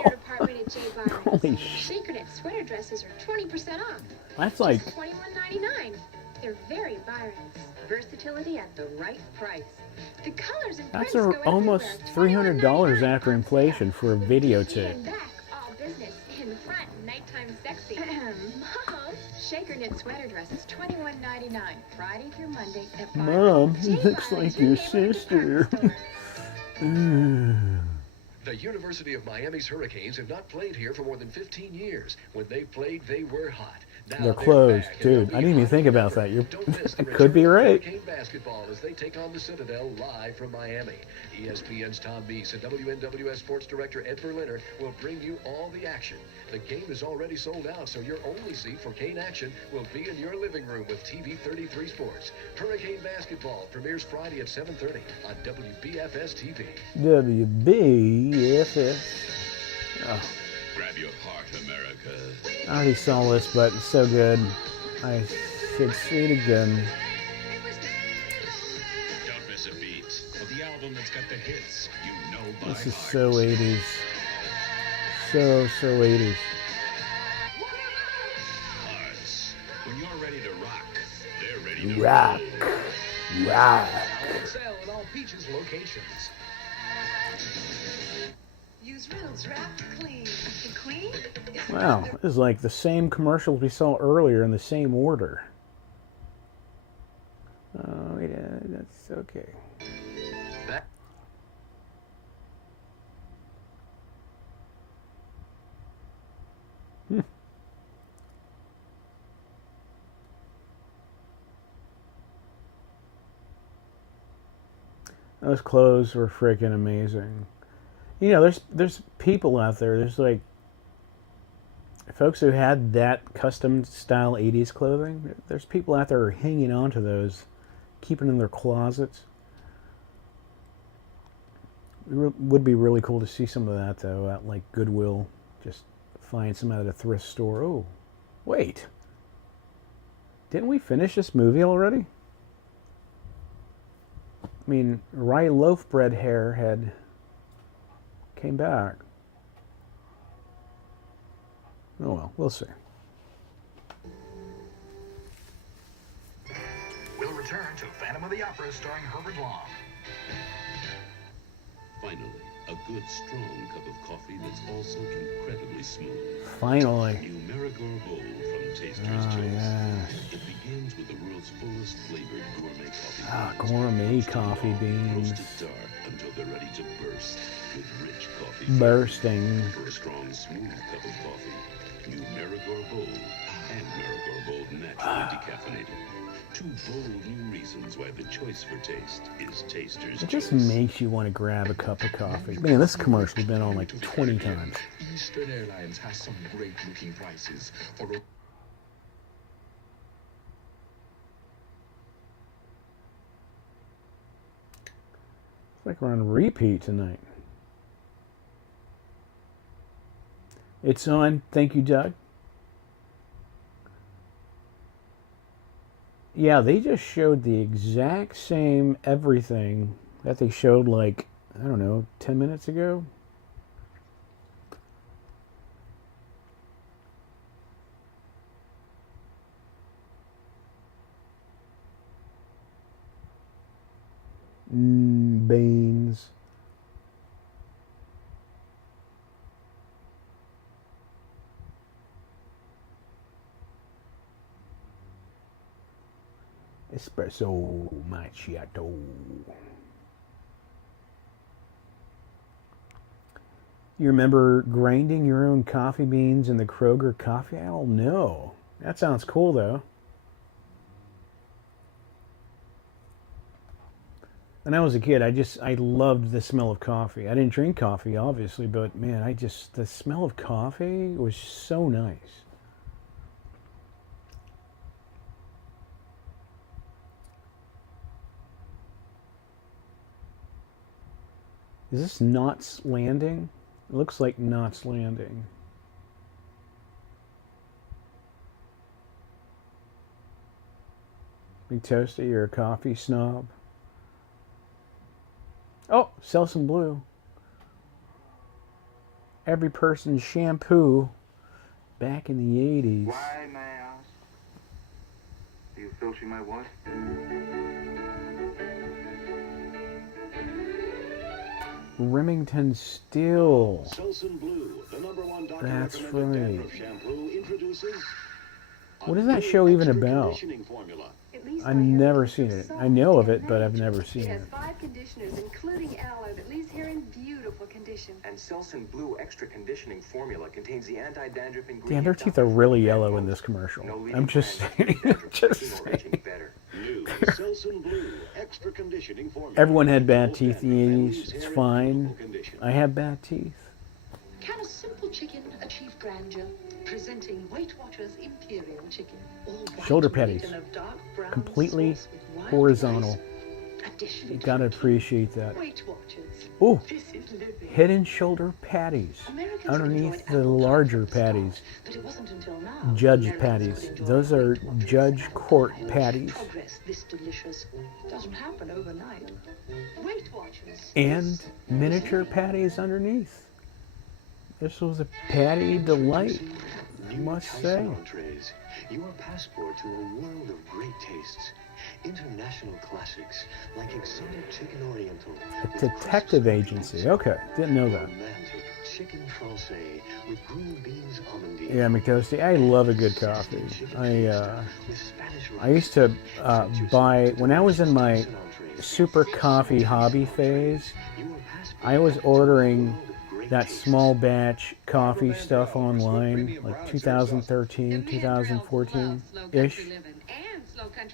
Holy shit. Shakernet sweater dresses are 20% off. That's like $21.99. They're very Byron's. Versatility at the right price. The colors and that's prints go almost everywhere. $300 after inflation for a videotape. And back, all business. In front, nighttime sexy. Mom, Shaker knit sweater dresses, $21.99. Friday through Monday at 5. Mom, he looks like your sister. The University of Miami's Hurricanes have not played here for more than 15 years. When they played, they were hot. Now They're closed, dude. I didn't even think about that. I could be right. Hurricane basketball as they take on the Citadel live from Miami. ESPN's Tom Meese and WNWS Sports Director Ed Berliner will bring you all the action. The game is already sold out, so your only seat for Cane action will be in your living room with TV 33 Sports. Hurricane basketball premieres Friday at 7:30 on WBFS TV. WBFS. Oh. Grab your heart, America. I already saw this, but it's so good. I should see it again. Don't miss a beat of the album that's got the hits you know by This is heart. so 80s. So 80s. Hearts. When you're ready to rock, they're ready to Rock. roll. Rock. Now on sale at all Peaches locations. Use Reynolds Wrap Clean. The Clean? Wow, this is like the same commercials we saw earlier in the same order. Oh, yeah, that's okay. Those clothes were freaking amazing. You know, there's people out there. There's like folks who had that custom style 80s clothing. There's people out there hanging on to those, keeping in their closets. It would be really cool to see some of that though at like Goodwill. Just find some at a thrift store. Oh, wait. Didn't we finish this movie already? I mean, Rye Loaf Bread Hair had came back. Oh well, we'll see. We'll return to Phantom of the Opera starring Herbert Long. Finally, a good, strong cup of coffee that's also incredibly smooth. Finally. New Marigore Bowl from Taster's Choice. Yes. It begins with the world's fullest flavored gourmet coffee. Gourmet coffee beans. Roasted dark until they're ready to burst with rich coffee. Bursting. For a strong, smooth cup of coffee, new Marigore Bold and Marigore Bold naturally decaffeinated. Two bold new reasons why the choice for taste is Taster's It just Choice. makes you want to grab a cup of coffee. Man, this commercial's been on like 20 times. Eastern Airlines has some great looking prices for It's like we're on repeat tonight. It's on. Thank you, Doug. Yeah, they just showed the exact same everything that they showed like, I don't know, 10 minutes ago. Beans. Espresso macchiato. You remember grinding your own coffee beans in the Kroger coffee? I don't know. That sounds cool though. When I was a kid, I loved the smell of coffee. I didn't drink coffee, obviously, but man, the smell of coffee was so nice. Is this Knots Landing? It looks like Knots Landing. Big Toasty, you're a coffee snob. Oh, Selsun Blue. Every person's shampoo back in the 80s. Why, may I ask? Are you filtering my wife? Remington Steel. Selsun Blue, the #1 doctor That's recommended right. dandruff shampoo, introduces What is that show even about? conditioning formula. I've never seen it. I know of it, but I've never seen It has it. 5 conditioners, including aloe, that leaves hair in beautiful condition. And Selsun Blue Extra Conditioning Formula contains the anti-dandruff ingredient. Damn, their teeth are really yellow in this commercial. I'm just saying. Just saying. New Selsun Blue Extra Conditioning Formula. Everyone had bad teeth in the 80s. It's fine. I have bad teeth. Can a simple chicken achieve grandeur? Presenting Weight Watchers Imperial Chicken. All white Shoulder meat patties. and of dark brown Completely sauce with wild horizontal. rice. Addition You gotta appreciate that. Weight Watchers. Ooh, This is living. head and shoulder patties. Americans Underneath enjoyed the larger patties. But it wasn't until now Judge Americans patties. could enjoy Those are Weight Watchers Judge style Court style. patties. Progress this delicious doesn't happen overnight. Weight Watchers. And miniature patties underneath. This was a patty delight, I must say. Entrees, your passport to a world of great tastes. International classics like exotic chicken oriental. A detective agency. Okay, didn't know that. Romantic chicken français with green beans amandine. Yeah, McToasty, I love a good coffee. I used to buy, when I was in my super coffee hobby phase, I was ordering that small batch coffee stuff online, like 2013, 2014-ish,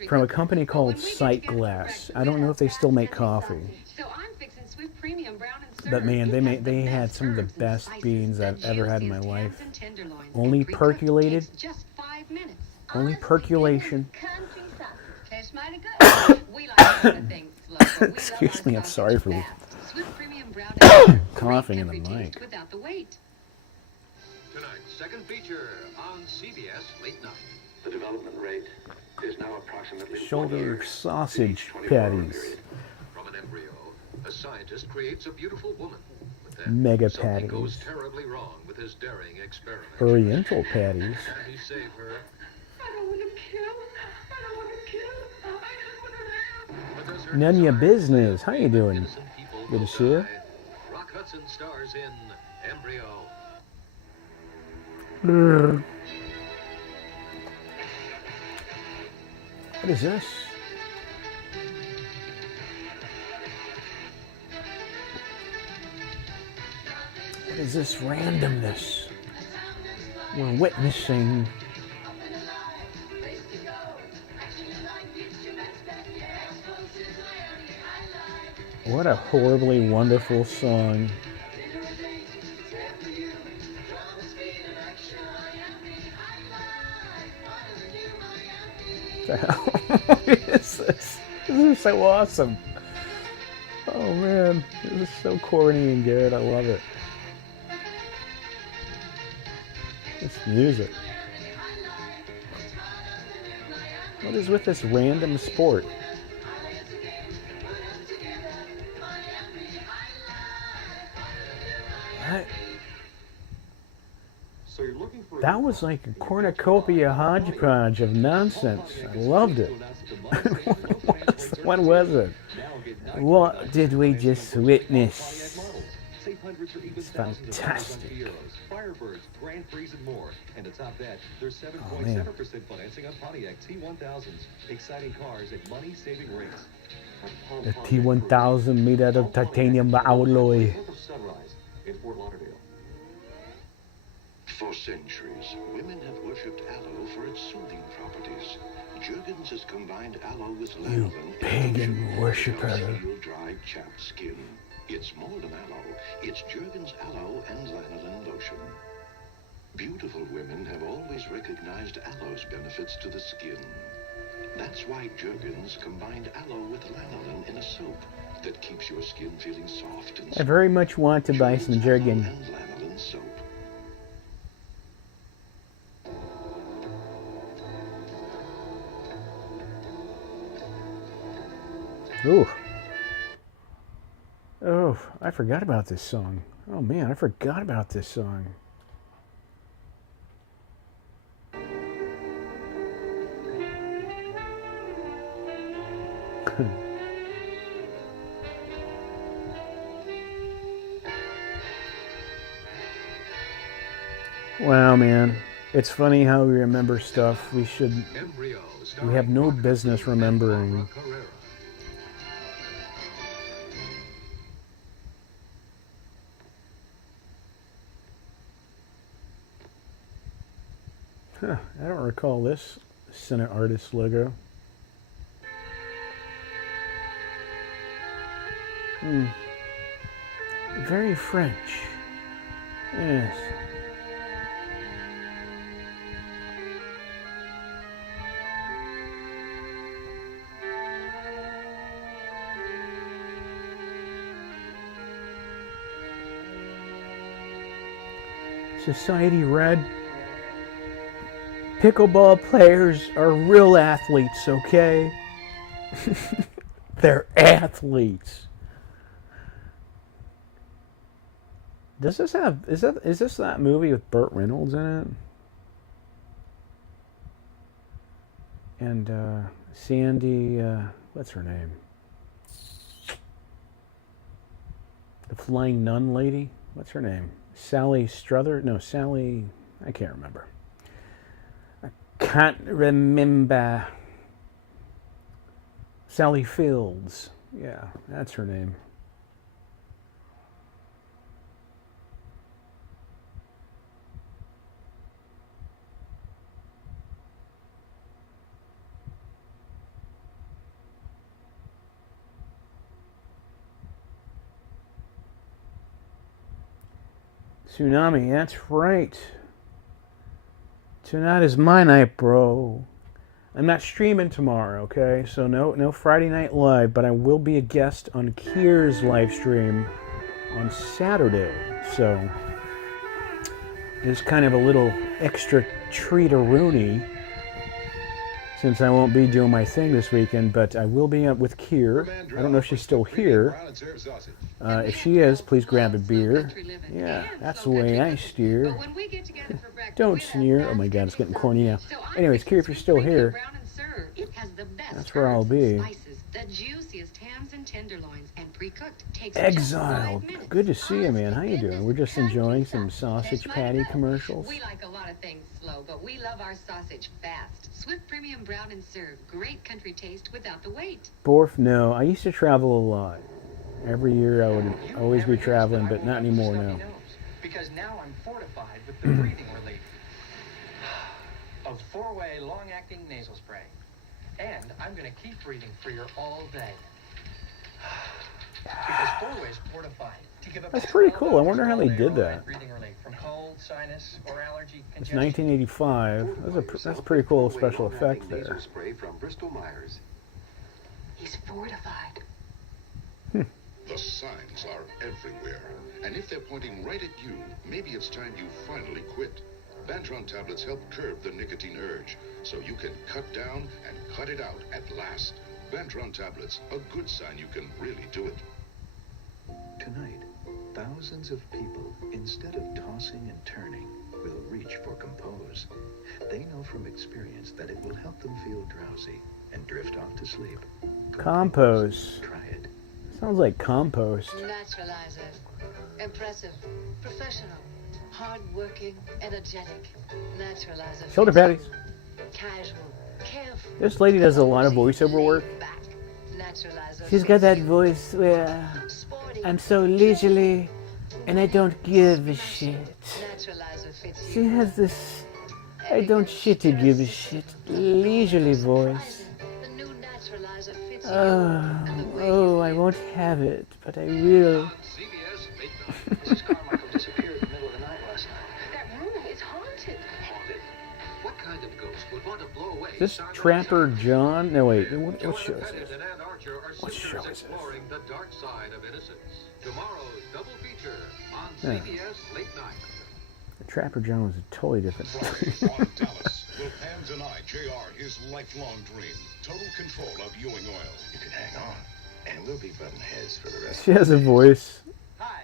from a company called Sight Glass. I don't know if they still make coffee. So I'm premium brown and served. But man, they had some of the best beans I've ever had in my life. Only percolated. Just 5 minutes. Only percolation. Country sausage tastes mighty good. We like other things slow. Excuse me, I'm sorry for Swift premium brown and coughing in the mic. without the wait. Tonight's second feature on CBS Late Night. The development rate is now approximately Shoulder sausage patties. From an embryo, a scientist creates a beautiful woman. But Mega something goes patties. terribly wrong with his daring experiment. Oriental patties. Can he save her? I don't want to kill. I don't want to kill. I just want to live. But does her None of your desire business. How you doing? innocent people Good to will see you. die? Rock Hudson stars in Embryo. What is this? What is this randomness we're witnessing? What a horribly wonderful song. What the hell? What is this? This is so awesome. Oh man, this is so corny and good. I love it. This music. What is with this random sport? So you're looking for That was like a cornucopia hodgepodge of nonsense. I loved it. When was it? What did we just witness? It's fantastic. Firebirds, Grand Prix, and more. And to top that, there's 7.7% financing on Pontiac T1000s. Exciting cars at money-saving rates. The T1000 made out of titanium alloy. Sunrise in Fort Lauderdale. For centuries, women have worshipped aloe for its soothing properties. Jergens has combined aloe with You lanolin pagan worshipper. heal dry, chapped skin. It's more than aloe. It's Jergens aloe and lanolin lotion. Beautiful women have always recognized aloe's benefits to the skin. That's why Jergens combined aloe with lanolin in a soap that keeps your skin feeling soft and I very much want to buy some Jergens. and lanolin soap. Ooh. Oh, I forgot about this song. Oh man, I forgot about this song. Wow, man. It's funny how we remember stuff we have no business remembering. Huh, I don't recall this Senate Artist logo. Very French. Yes. Society Red. Pickleball players are real athletes, okay? They're athletes. Does this have is this that movie with Burt Reynolds in it? And Sandy, what's her name? The Flying Nun lady? What's her name? Sally Struther? No, Sally, I can't remember. Can't remember. Sally Fields. Yeah, that's her name. Tsunami, that's right. Tonight is my night, bro. I'm not streaming tomorrow, okay? So no Friday Night Live, but I will be a guest on Kier's live stream on Saturday. So it's kind of a little extra treat-a-rooney since I won't be doing my thing this weekend, but I will be up with Kier. I don't know if she's still here. If she is, please grab a beer. Yeah, that's the way I steer. Don't sneer. Oh my god, it's getting corny now. Anyways, Kier, if you're still here, that's where I'll be. The juiciest hams and tenderloins and pre-cooked takes Exiled. Good to see you, man. How you doing? We're just enjoying some sausage patty commercials. We like a lot of things slow, but we love our sausage fast. Swift Premium Brown and Serve. Great country taste without the wait. Borf, no. I used to travel a lot. Every year I would always be traveling, but not anymore now. Because now I'm fortified with the breathing relief of 4-way long-acting nasal spray. And I'm going to keep breathing freer all day. Because 4-way is fortified to give up. That's pretty cool. I wonder how they did that. Breathing relief from cold, sinus, or allergy It's congestion. 1985. That's a pretty cool special effect there. Spray from Bristol Myers. He's fortified. The signs are everywhere. And if they're pointing right at you, maybe it's time you finally quit. Bantron tablets help curb the nicotine urge, so you can cut down and cut it out at last. Bantron tablets, a good sign you can really do it. Tonight, thousands of people, instead of tossing and turning, will reach for Compose. They know from experience that it will help them feel drowsy and drift off to sleep. Compost. Try it. Sounds like compost. Naturalizer. Impressive. Professional. Hard-working. Energetic. Naturalizer. Shoulder patties. Casual. Careful. This lady does a lot of voiceover work. Naturalizer. She's got that voice where I'm so leisurely and I don't give a shit. Naturalizer fits She has this I don't shit to give a shit leisurely voice. The new naturalizer fits Oh, I won't have it, but I will. Mrs. Carmichael disappeared in the middle of the night last night. That room is haunted. Haunted? What kind of ghost would want to blow away? Is this Trapper John? No, wait. What show is this? What show is this? Exploring the dark side of innocence. Tomorrow's double feature on Yeah. CBS Late Night. Trapper John was a totally different story. On Dallas will Pam deny JR his lifelong dream, total control of Ewing Oil. You can hang on, and we'll be butting heads for the rest She has a voice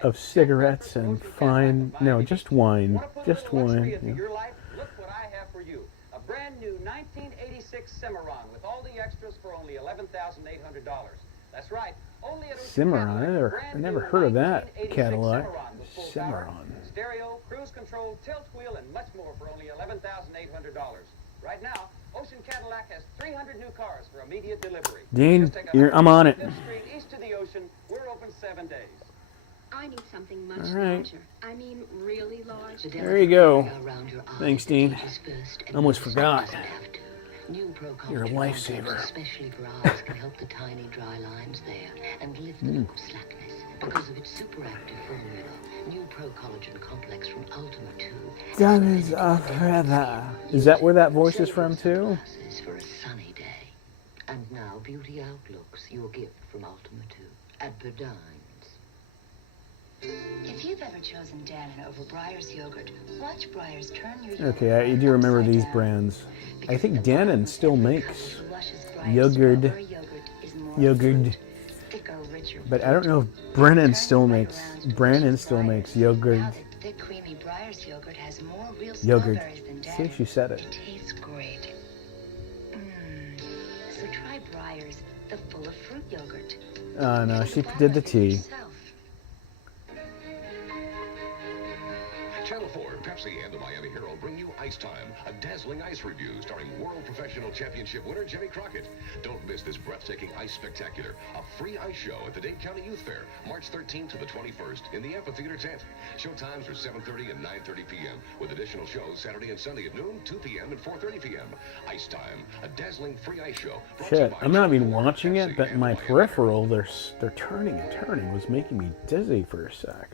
of cigarettes and fine, no, just wine. Just wine. Yeah. Your life, look what I have for you. A brand new 1986 Cimarron with all the extras for only $11,800. That's right. Only at Cimarron. I never heard of that catalog. Cimarron. Stereo, cruise control, tilt wheel, and much more for only $11,800. Right now, Ocean Cadillac has 300 new cars for immediate delivery. Dean, I'm on it. 5th Street east to the ocean. We're open 7 days. I need something much All right. larger. I mean, really large. There you go. Thanks, Dean. Almost forgot. You're a lifesaver. Especially bras can help the tiny dry lines there and lift the look of slackness because of its superactive formula. New Pro Collagen Complex from Ultima 2. Diamonds are forever. Is that where that voice is from, too? For a sunny day. And now Beauty Outlooks, your gift from Ultima 2 at Burdines. If you've ever chosen Dannon over Breyer's yogurt, watch Breyer's turn your yogurt. Okay, I do remember these brands. I think Dannon still makes yogurt. But I don't know if Brannon still makes yogurt. Thick, creamy Breyer's yogurt has more real Yogurt. strawberries than See, Dannon. she said it. Tastes great. So try Breyer's, the full of fruit yogurt. Oh no, she did the tea. Channel 4, Pepsi, and the Miami Herald bring you Ice Time, a dazzling ice review starring World Professional Championship winner Jimmy Crockett. Don't miss this breathtaking ice spectacular, a free ice show at the Dade County Youth Fair, March 13th to the 21st in the amphitheater tent. Show times are 7:30 and 9:30 p.m. with additional shows Saturday and Sunday at noon, 2 p.m. and 4:30 p.m. Ice Time, a dazzling free ice show. Shit, I'm not even watching it, but my peripheral, they're turning and turning, was making me dizzy for a sec.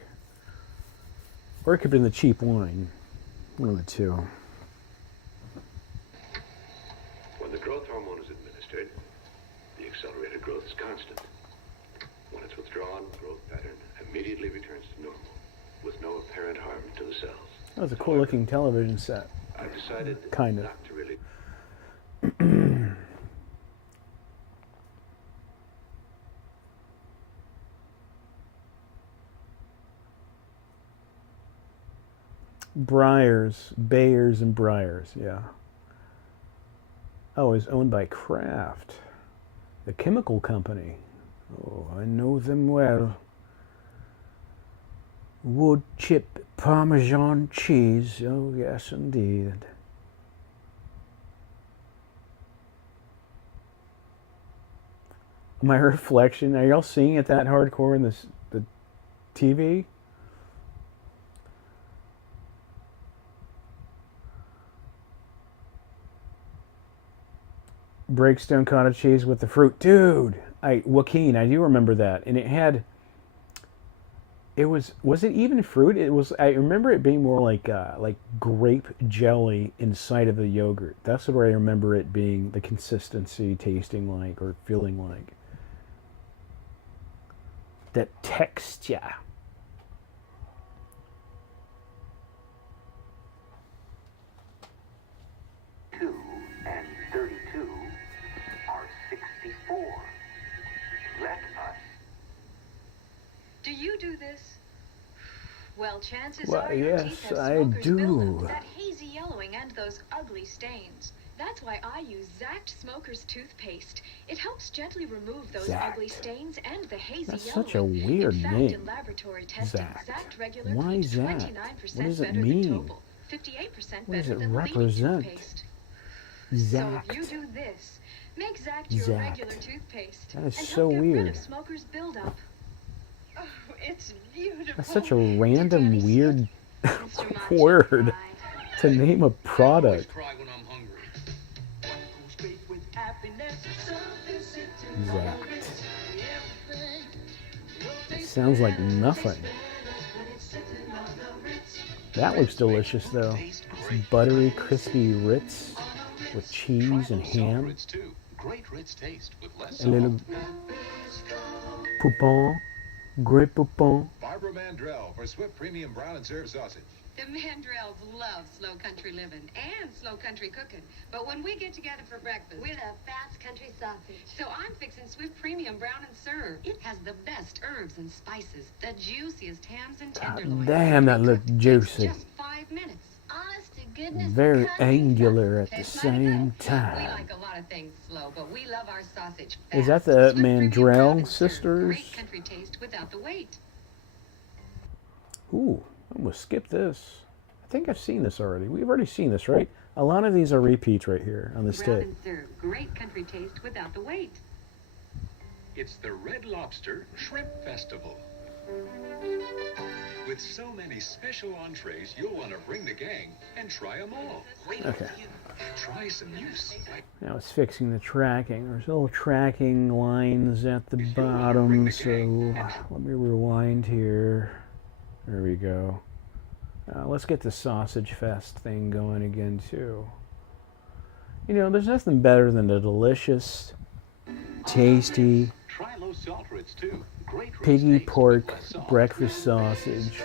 Or it could have been the cheap wine. One of the two. When the growth hormone is administered, the accelerated growth is constant. When it's withdrawn, growth pattern immediately returns to normal, with no apparent harm to the cells. That was a cool looking television set. I decided Kind of. not to really... Bayers and Briars, yeah. Oh, it's owned by Kraft, the chemical company. Oh, I know them well. Wood chip Parmesan cheese. Oh, yes, indeed. My reflection. Are y'all seeing it that hardcore in the TV? Breakstone cottage cheese with the fruit, dude. Joaquin, I do remember that, and was it even fruit? It was. I remember it being more like grape jelly inside of the yogurt. That's what I remember it being, the consistency, tasting like, or feeling like. The texture. And 32 are 64. Let us. Do you do this? Well, chances Well, are your yes, teeth have I smoker's do. buildup, that hazy yellowing and those ugly stains. That's why I use Zact Smoker's toothpaste. It helps gently remove those Zact. ugly stains and the hazy That's yellowing. such a weird in fact, name. In laboratory testing, Zact regular Why proved Zact? 29% What does it better mean? than Topol, 58% What does better it than leading represent? toothpaste. Zact. So if you do this, make Zact your Zact. regular toothpaste. That is and so help get rid weird. of smoker's buildup. Oh, it's beautiful. That's such a random, weird word to name a product. Zact. It sounds like nothing. That looks delicious, though. It's buttery, crispy Ritz with cheese and ham. Great Ritz taste with less A little poupon, gris poupon. Barbara Mandrell for Swift Premium Brown and Serve Sausage. The Mandrells love slow country living and slow country cooking. But when we get together for breakfast, We love fast country sausage. so I'm fixing Swift Premium Brown and Serve. It has the best herbs and spices, the juiciest hams and tenderloins. Damn, that looked juicy. Just 5 minutes. Honest to goodness. Very country angular at the Tastes mighty same good. We time. like a lot of things slow, but we love our sausage fast. Is that the Swift Premium Brown Mandrell and Serve. sisters? Great country taste without the wait. Ooh, I'm gonna skip this. I think I've seen this already. We've already seen this, right? A lot of these are repeats right here on this Brown tape. and Serve. Great country taste without the wait. It's the Red Lobster Shrimp Festival. With so many special entrees, you'll want to bring the gang and try them all. Okay. Try some new spicy. Now it's fixing the tracking. There's little tracking lines at the bottom, so let me rewind here. There we go. Let's get the Sausage Fest thing going again, too. You know, there's nothing better than a delicious, tasty, Try low salt Ritz too. Great Ritz piggy taste pork with less salt. breakfast sausage.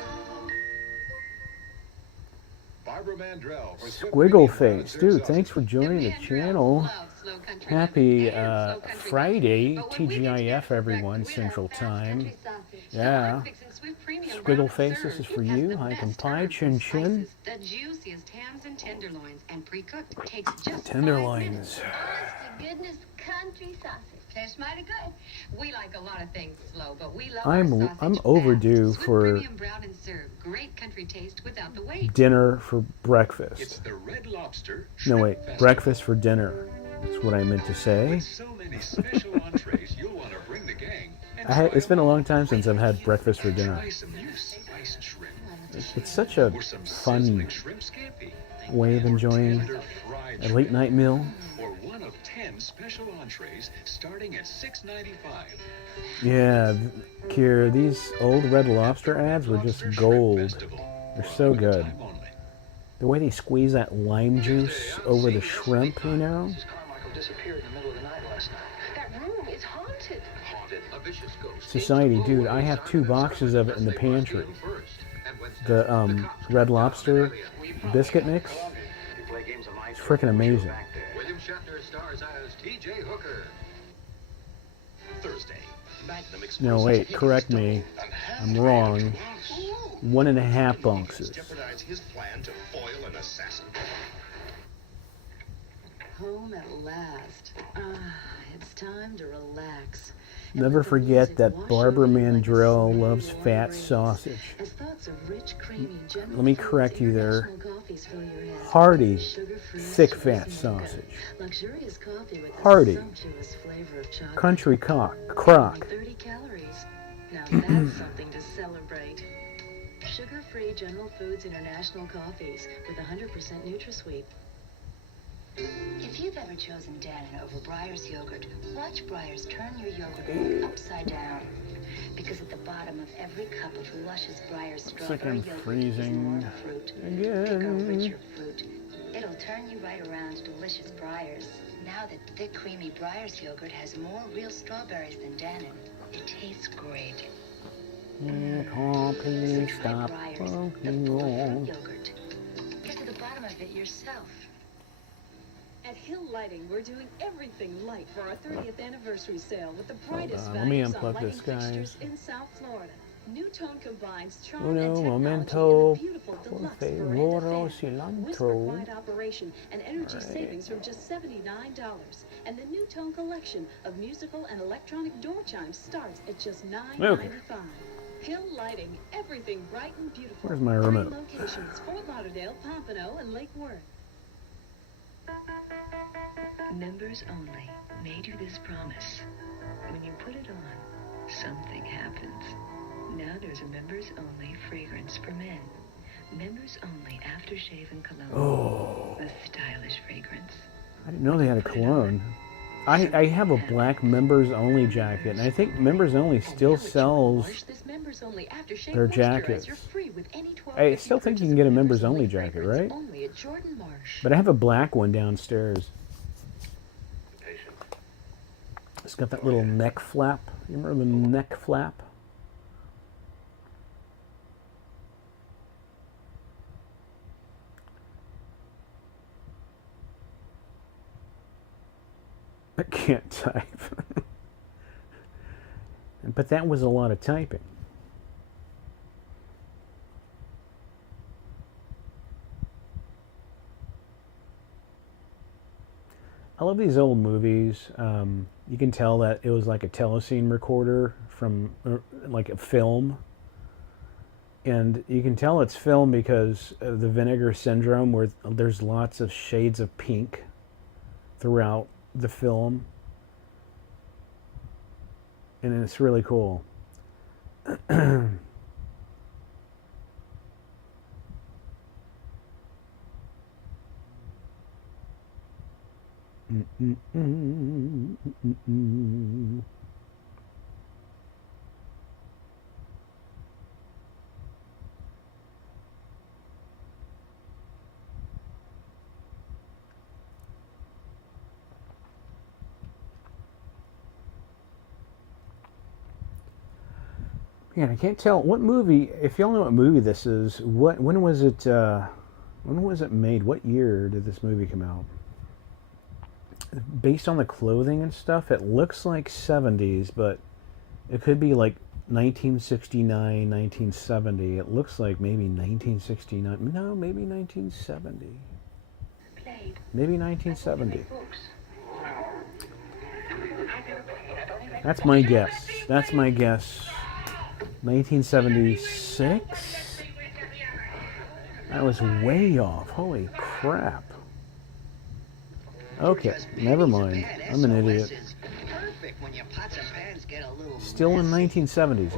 Barbara Mandrell for Swift Squiggle Premium Brown and face. Serve Dude, Sausage. thanks for joining the channel. Happy Friday, TGIF, everyone, Central Time. Yeah. Squiggle face, this is for you. Hi, Pie Chin Chin. The juiciest hams and tenderloins, and pre-cooked. Takes just 5 Tenderloins. minutes. Honest to goodness country sausage. Tastes mighty good. We like a lot of things slow, but we love I'm our sausage overdue fast. for Swift Premium Brown and Serve. Great country taste without the wait. dinner for breakfast. It's the Red Lobster No, Shrimp wait, Festival. breakfast for dinner. That's what I meant to say. With so many special entrees, you'll want to bring the gang and It's been a long time since I've had breakfast for dinner. try some new spiced shrimp. It's such a Or some fun sizzling shrimp scampi. way of enjoying Tender fried a late night meal. Or one of 10 special entrees starting at $6.95. Yeah, Kier, these old Red Lobster ads were just gold. They're so good. The way they squeeze that lime juice over the shrimp, you know? Mrs. Carmichael disappeared in the middle of the night last night. That room is haunted. Haunted. A vicious ghost. Society, dude, I have 2 boxes of it in the pantry. The Red Lobster biscuit mix. It's freaking amazing. William Shatner stars as T.J. Hooker. Thursday, Magnum No, wait, correct me. I'm wrong. 1.5 boxes. Jeopardize his plan to foil an assassin. Home at last. It's time to relax. Never forget that Barbara Mandrell loves fat sausage. Let me correct you there. Hearty, thick fat sausage. Hearty. Country crock. 30 calories. Now that's something to celebrate. Sugar-free General Foods International coffees with 100% NutraSweet. If you've ever chosen Dannon over Breyer's yogurt, watch Breyer's turn your yogurt upside down. Because at the bottom of every cup of luscious Breyer's strawberry yogurt is more fruit, thicker, richer fruit. It'll turn you right around to delicious Breyer's. Now that thick, creamy Breyer's yogurt has more real strawberries than Dannon, it tastes great. Please stop smoking on. Yogurt. Get to the bottom of it yourself. At Hill Lighting, we're doing everything light for our 30th anniversary sale with the brightest Let me values on unplug lighting this, guys. fixtures in South Florida. New Tone combines charm Uno and technology momento, in a beautiful por deluxe favor, veranda fan. cilantro. Whisper-quiet operation and energy Right. savings from just $79. And the New Tone collection of musical and electronic door chimes starts at just $9.95. Hill Lighting, everything bright and beautiful. Where's my remote? 3 locations: Fort Lauderdale, Pompano, and Lake Worth. Members only made you this promise. When you put it on, something happens. Now there's a members only fragrance for men. Members only aftershave and cologne. Oh. A stylish fragrance. I didn't know they had a cologne. I have a black members only jacket, and I think members only still sells This members only aftershave their moisturizer jackets. free with any 12 I still think you can get a members only jacket, right? only at Jordan Marsh. But I have a black one downstairs. It's got that little neck flap. You remember the neck flap? I can't type. But that was a lot of typing. I love these old movies. You can tell that it was like a telescene recorder from like a film. And you can tell it's film because of the Vinegar Syndrome, where there's lots of shades of pink throughout the film. And it's really cool. Man, I can't tell what movie. If y'all know what movie this is, when was it? When was it made? What year did this movie come out? Based on the clothing and stuff, it looks like 70s, but it could be like 1969, 1970. It looks like maybe 1969. No, maybe 1970. Maybe 1970. That's my guess. That's my guess. 1976? That was way off. Holy crap. Okay, never mind. I'm an idiot. Still in 1970s.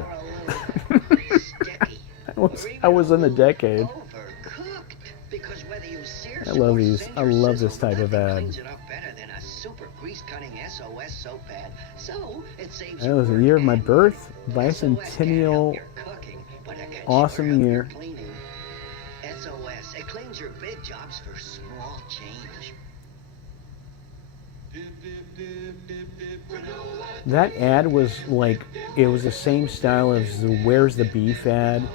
I was in the decade. I love these. I love this type of ad. That was the year of my birth. Bicentennial. Awesome year. It claims your big job's for small change. That ad was like, it was the same style as the Where's the Beef ad,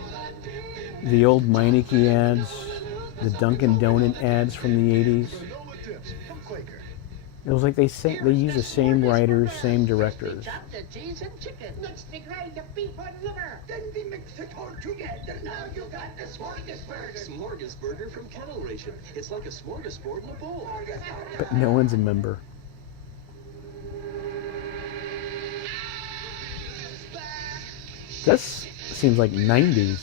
the old Meineke ads, the Dunkin' Donut ads from the 80s. It was like they use the same writers, same directors. The cheese and chicken. Let's degrade the beef or liver. Then we mix it all together. Now you got the smorgasburger. Smorgasburger from Kettle Ration. It's like a smorgasbord in a bowl. But no one's a member. This seems like 90s.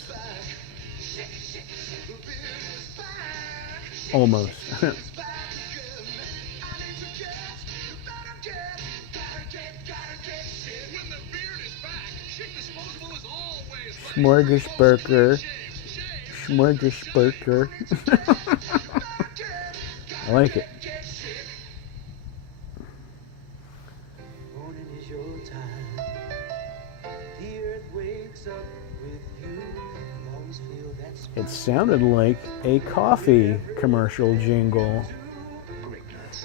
Almost. Smorgasburger. Smorgasburger. I like it. Morning is your time. The earth wakes up with you. You always feel that It sounded like a coffee commercial jingle.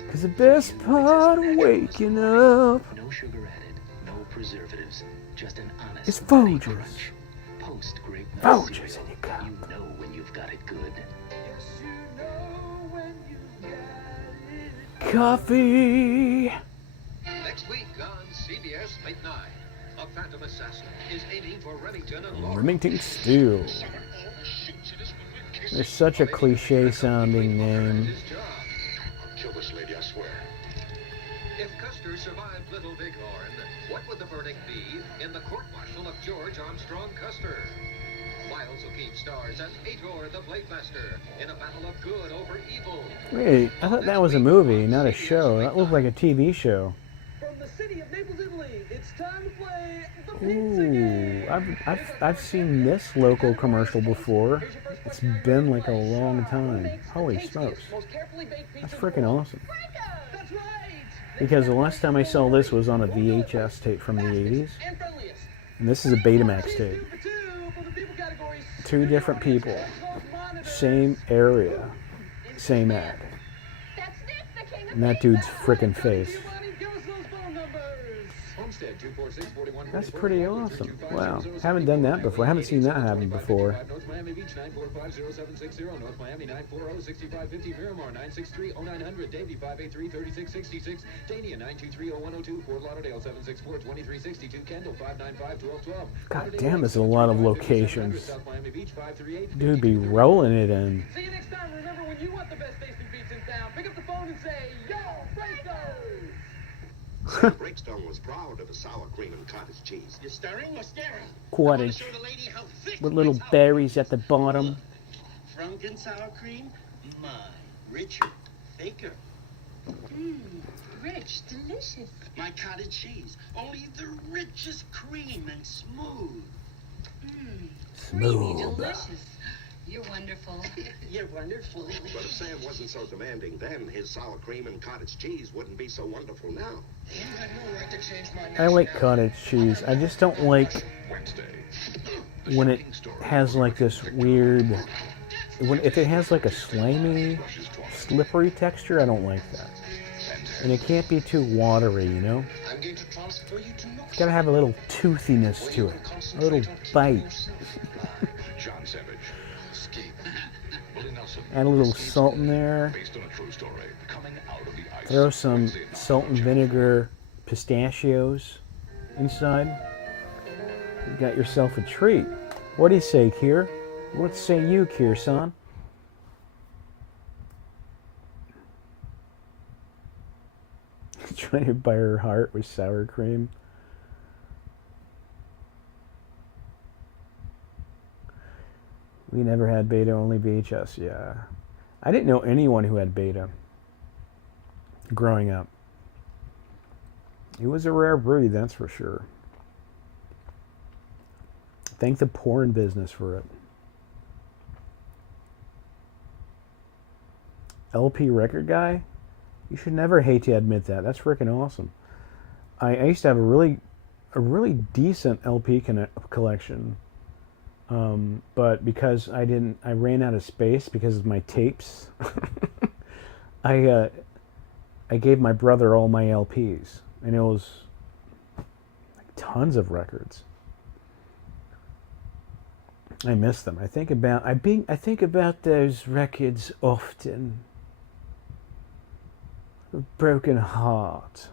Because the best part of waking up No sugar added, no preservatives, just an honest is Folgers. Post grape Folgers in your cup. You know when you've got it good. Coffee. Next week on CBS Late Night, a phantom assassin is aiming for Remington and Laurel. Remington Steele. There's such a cliche sounding name. I'll kill this lady, I swear. If Custer survived Little Bighorn, what would the verdict be in the court martial of George Armstrong Custer? Miles O'Keefe stars as Ator the Blade Master in a battle of good over evil. Wait, I thought that was a movie, not a show. That looked like a TV show. From the city of Naples, Italy, it's time to play the pizza game. Ooh, I've seen this local commercial before. It's been like a long time. Holy smokes. That's freaking awesome. Because the last time I saw this was on a VHS tape from the 80s. And this is a Betamax tape. Two different people. Same area. Same ad. And that dude's freaking face. That's pretty awesome. Wow. Haven't done that before. Haven't seen that happen before. North Miami Beach 945-0760, North Miami 940-6550, Miramar 963-0900, Davie 583-3666, Dania 923-0102, Fort Lauderdale 764-2362, Kendall 595-1212. God damn, there's a lot of locations. Dude be rolling it in. See you next time. Remember, when you want the best tasting pizza in town, pick up the phone and say, Yo, Franco! Breakstone was proud of the sour cream and cottage cheese. You're stirring or staring? Cottage. With little berries at the bottom. Franken sour cream? My, richer, thicker. Mmm, rich, delicious. My cottage cheese, only the richest cream and smooth. Mmm, Smooth. creamy, delicious. You're wonderful. You're wonderful. But if Sam wasn't so demanding then, his sour cream and cottage cheese wouldn't be so wonderful now. I like cottage cheese. I just don't like when it has like this weird... if it has like a slimy, slippery texture, I don't like that. And it can't be too watery, you know? It's gotta have a little toothiness to it. A little bite. Add a little salt in there. Throw some salt and vinegar pistachios inside. You got yourself a treat. What do you say, Kier? What say you, Kier-san? Trying to buy her heart with sour cream. We never had beta, only VHS. Yeah. I didn't know anyone who had beta growing up. It was a rare breed, that's for sure. Thank the porn business for it. LP record guy? You should never hate to admit that. That's freaking awesome. I used to have a really decent LP collection. But because I ran out of space because of my tapes. I gave my brother all my LPs, and it was like tons of records. I miss them. I think about those records often. A broken heart.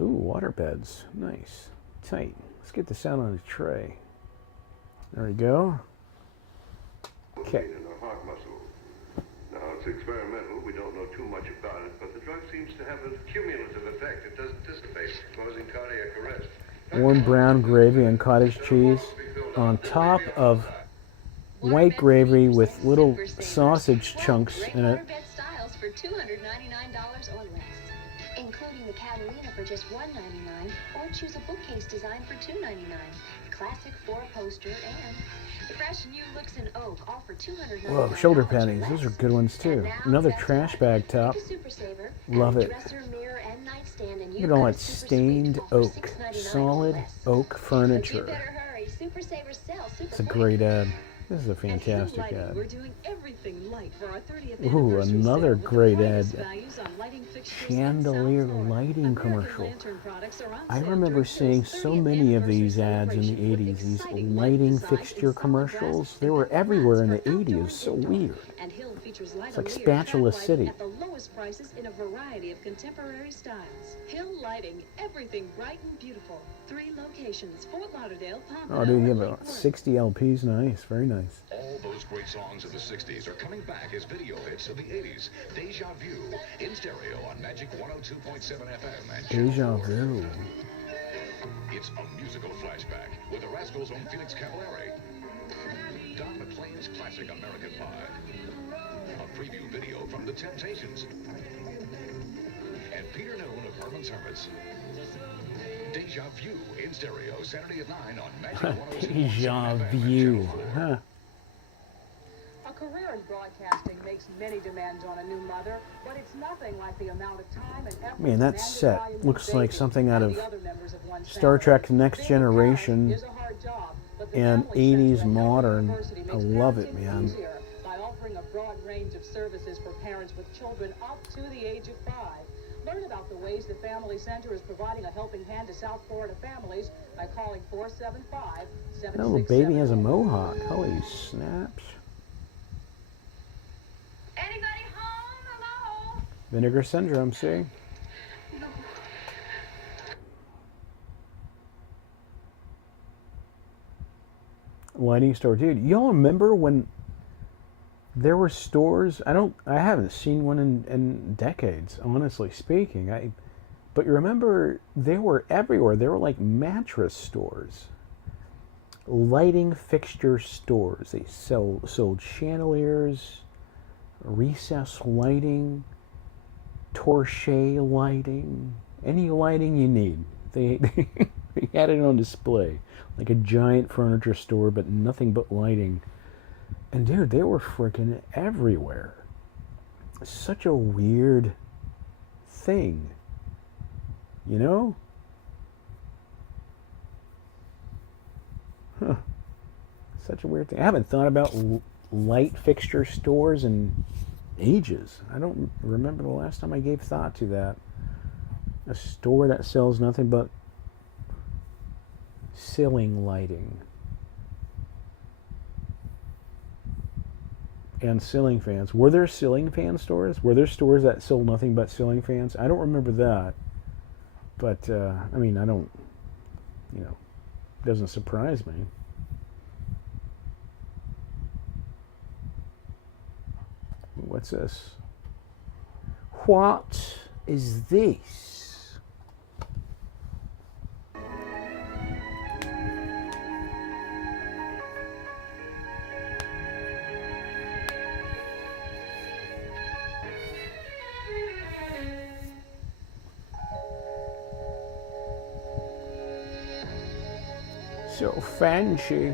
Ooh, water beds. Nice. Tight. Let's get this out on the tray. There we go. Okay. In the heart muscle. Now, it's experimental. We don't know too much about it, but the drug seems to have a cumulative effect. It doesn't dissipate, causing cardiac arrest. Warm brown gravy and cottage cheese on top of white gravy with little sausage chunks in it. Waterbed styles for $299 or less, including the Catalina for just $199, or choose a bookcase design for $299. Classic 4-poster and fresh new looks in oak, all for $299. Whoa, shoulder paddings. Those are good ones too. Another trash bag top. Love it. Look at all that stained oak. Solid oak furniture. It's a great ad. This is a fantastic ad. We're doing everything light for our 30th Ooh, another great ad. values on lighting fixtures Chandelier lighting commercial. I remember seeing so many of these ads in the 80s, these lighting fixture commercials. They were everywhere in the 80s. It's so weird. It's like Spatula City. At the lowest prices in a variety of contemporary styles. Hill Lighting, everything bright and beautiful. 3 locations: Fort Lauderdale, Pompano. Oh, dude, you have about 60 LPs. Nice, very nice. All those great songs of the 60s are coming back as video hits of the 80s. Deja Vu, in stereo on Magic 102.7 FM and Deja Vu. It's a musical flashback with the Rascals' own Felix Cavallari. Don McLean's classic American Pie. A preview video from The Temptations. And Peter Noon of Herman's Hermits. Deja Vu in stereo, Saturday at 9 on Magic 102.7 Deja FM. Vu. Huh. A career in broadcasting makes many demands on a new mother, but it's nothing like the amount of time and effort. Man, that set looks like something out of Star Trek Next Generation and 80s modern. I love it, man. By offering a broad range of services for parents with children up to the age of 5. Learn about the ways the Family Center is providing a helping hand to South Florida families by calling 475-7671. That little baby has a mohawk. Holy snaps. Anybody home? Hello? Vinegar syndrome, see? Lighting store. Dude, y'all remember when there were stores? I haven't seen one in decades, honestly speaking. But you remember they were everywhere. They were like mattress stores. Lighting fixture stores. They sold chandeliers, recessed lighting, torche lighting, any lighting you need. They had it on display, like a giant furniture store, but nothing but lighting. And dude, they were freaking everywhere. Such a weird thing, you know? Huh. Such a weird thing. I haven't thought about light fixture stores in ages. I don't remember the last time I gave thought to that. A store that sells nothing but ceiling lighting and ceiling fans. Were there ceiling fan stores? Were there stores that sold nothing but ceiling fans? I don't remember that. But, I mean, I don't, you know, it doesn't surprise me. What's this? What is this? So fancy.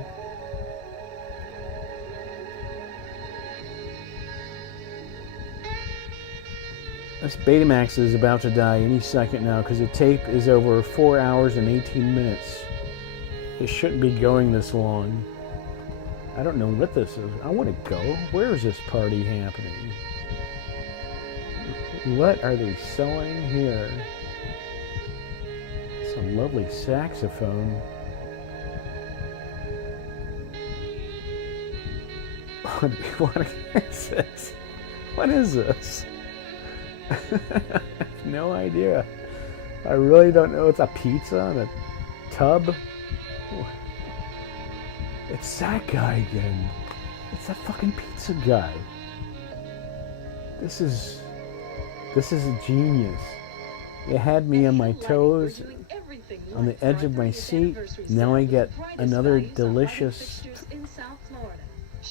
This Betamax is about to die any second now because the tape is over 4 hours and 18 minutes. It shouldn't be going this long. I don't know what this is. I want to go. Where is this party happening? What are they selling here? It's a lovely saxophone. What is this? What is this? I have no idea. I really don't know. It's a pizza in a tub. It's that guy again. It's that fucking pizza guy. This is a genius. It had me on my toes, on the edge of my seat. Now I get another delicious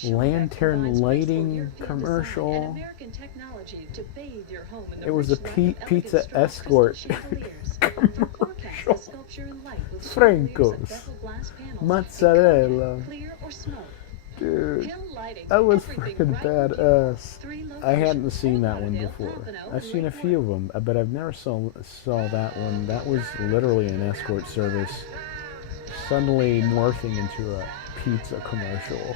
lantern lighting commercial. It was a pizza escort commercial. Franco's mozzarella. Dude, that was freaking badass. I hadn't seen that one before. I've seen a few of them, but I've never saw that one. That was literally an escort service suddenly morphing into a pizza commercial.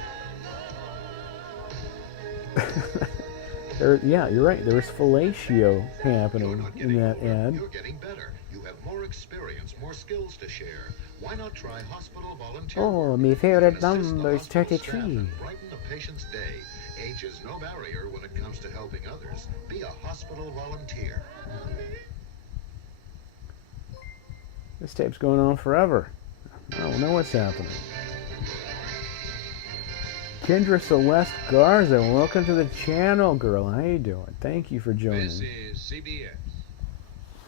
Yeah, you're right. There was fellatio happening in that ad. You're getting better. You have more experience, more skills to share. Why not try hospital volunteer? Oh, my favorite number is 33. Brighten a patient's day. Age is no barrier when it comes to helping others. Be a hospital volunteer. This tape's going on forever. I don't know what's happening. Kendra Celeste Garza, welcome to the channel, girl. How you doing? Thank you for joining. This is CBS.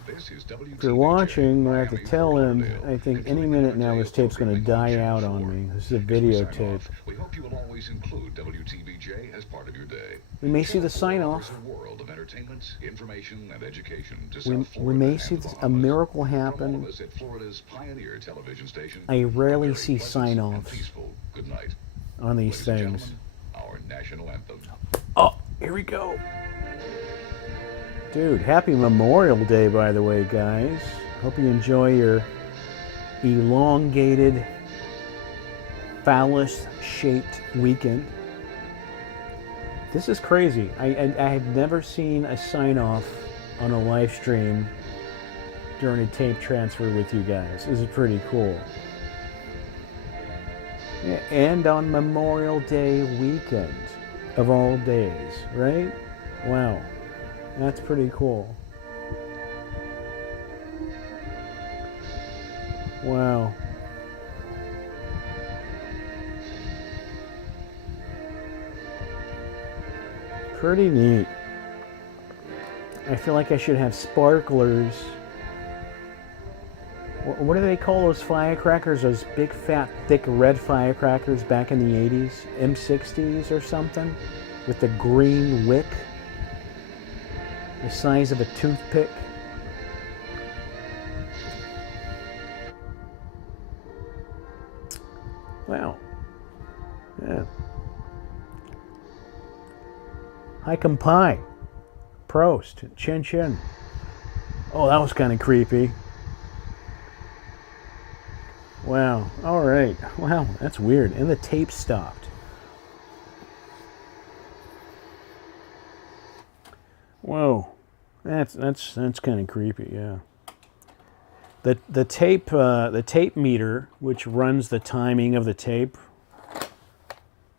This is WTBJ. If you're watching, we're at the tail end. I think any minute now this tape's going to die out on me. This is a videotape. We hope you will always include WTBJ as part of your day. We may see the sign-off. World of entertainment, information, and education. We may see a miracle happen. I rarely see sign-offs on these things. Our national anthem. Oh, here we go. Dude, happy Memorial Day, by the way, guys. Hope you enjoy your elongated, phallus-shaped weekend. This is crazy. I have never seen a sign-off on a live stream during a tape transfer with you guys. This is pretty cool. Yeah, and on Memorial Day weekend, of all days, right? Wow. That's pretty cool. Wow. Pretty neat. I feel like I should have sparklers. What do they call those firecrackers? Those big, fat, thick red firecrackers back in the 80s? M60s or something? With the green wick? The size of a toothpick. Wow. Yeah. Hikum pie. Prost. Chin chin. Oh, that was kind of creepy. Wow. All right. Wow, that's weird. And the tape stopped. Whoa. That's kind of creepy, yeah. The tape meter, which runs the timing of the tape,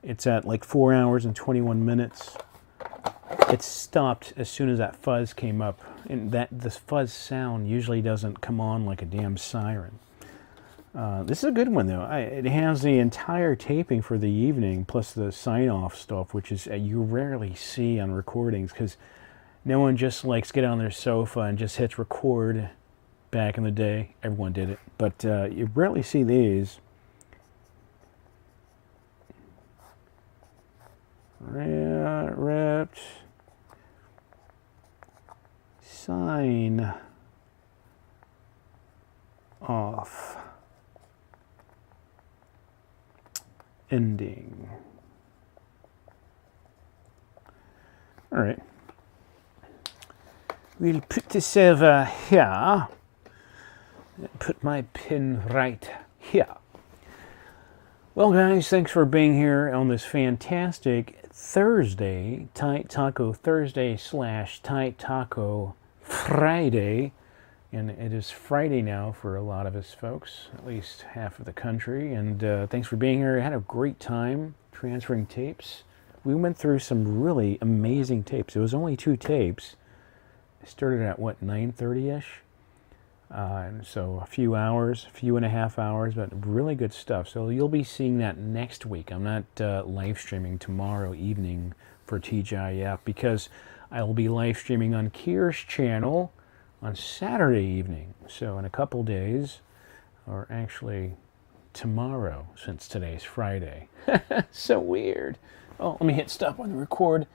it's at like 4 hours and 21 minutes. It stopped as soon as that fuzz came up, and this fuzz sound usually doesn't come on like a damn siren. This is a good one though. It has the entire taping for the evening plus the sign-off stuff, which is you rarely see on recordings because no one just likes get on their sofa and just hits record. Back in the day, everyone did it, but you rarely see these. Ripped. Sign off. Ending. All right. we'll put this over here. Put my pin right here. Well, guys, thanks for being here on this fantastic Thursday, Tight Taco Thursday / Tight Taco Friday. And it is Friday now for a lot of us folks, at least half of the country. And thanks for being here. I had a great time transferring tapes. We went through some really amazing tapes. It was only 2 tapes. I started at, what, 9:30-ish? And so a few hours, a few and a half hours, but really good stuff. So you'll be seeing that next week. I'm not live streaming tomorrow evening for TGIF because I will be live streaming on Kier's channel on Saturday evening. So in a couple days, or actually tomorrow, since today's Friday. So weird. Oh, let me hit stop on the record.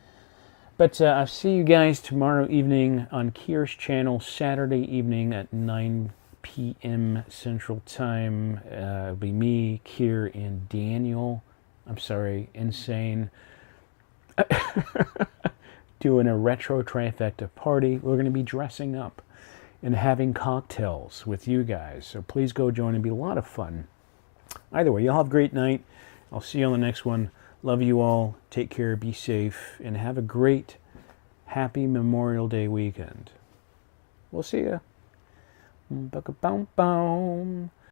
But I'll see you guys tomorrow evening on Kier's channel, Saturday evening at 9 p.m. Central Time. It'll be me, Kier, and Daniel. I'm sorry, Insane. Doing a retro trifecta party. We're going to be dressing up and having cocktails with you guys. So please go join. It'll be a lot of fun. Either way, y'all have a great night. I'll see you on the next one. Love you all. Take care. Be safe. And have a great, happy Memorial Day weekend. We'll see ya.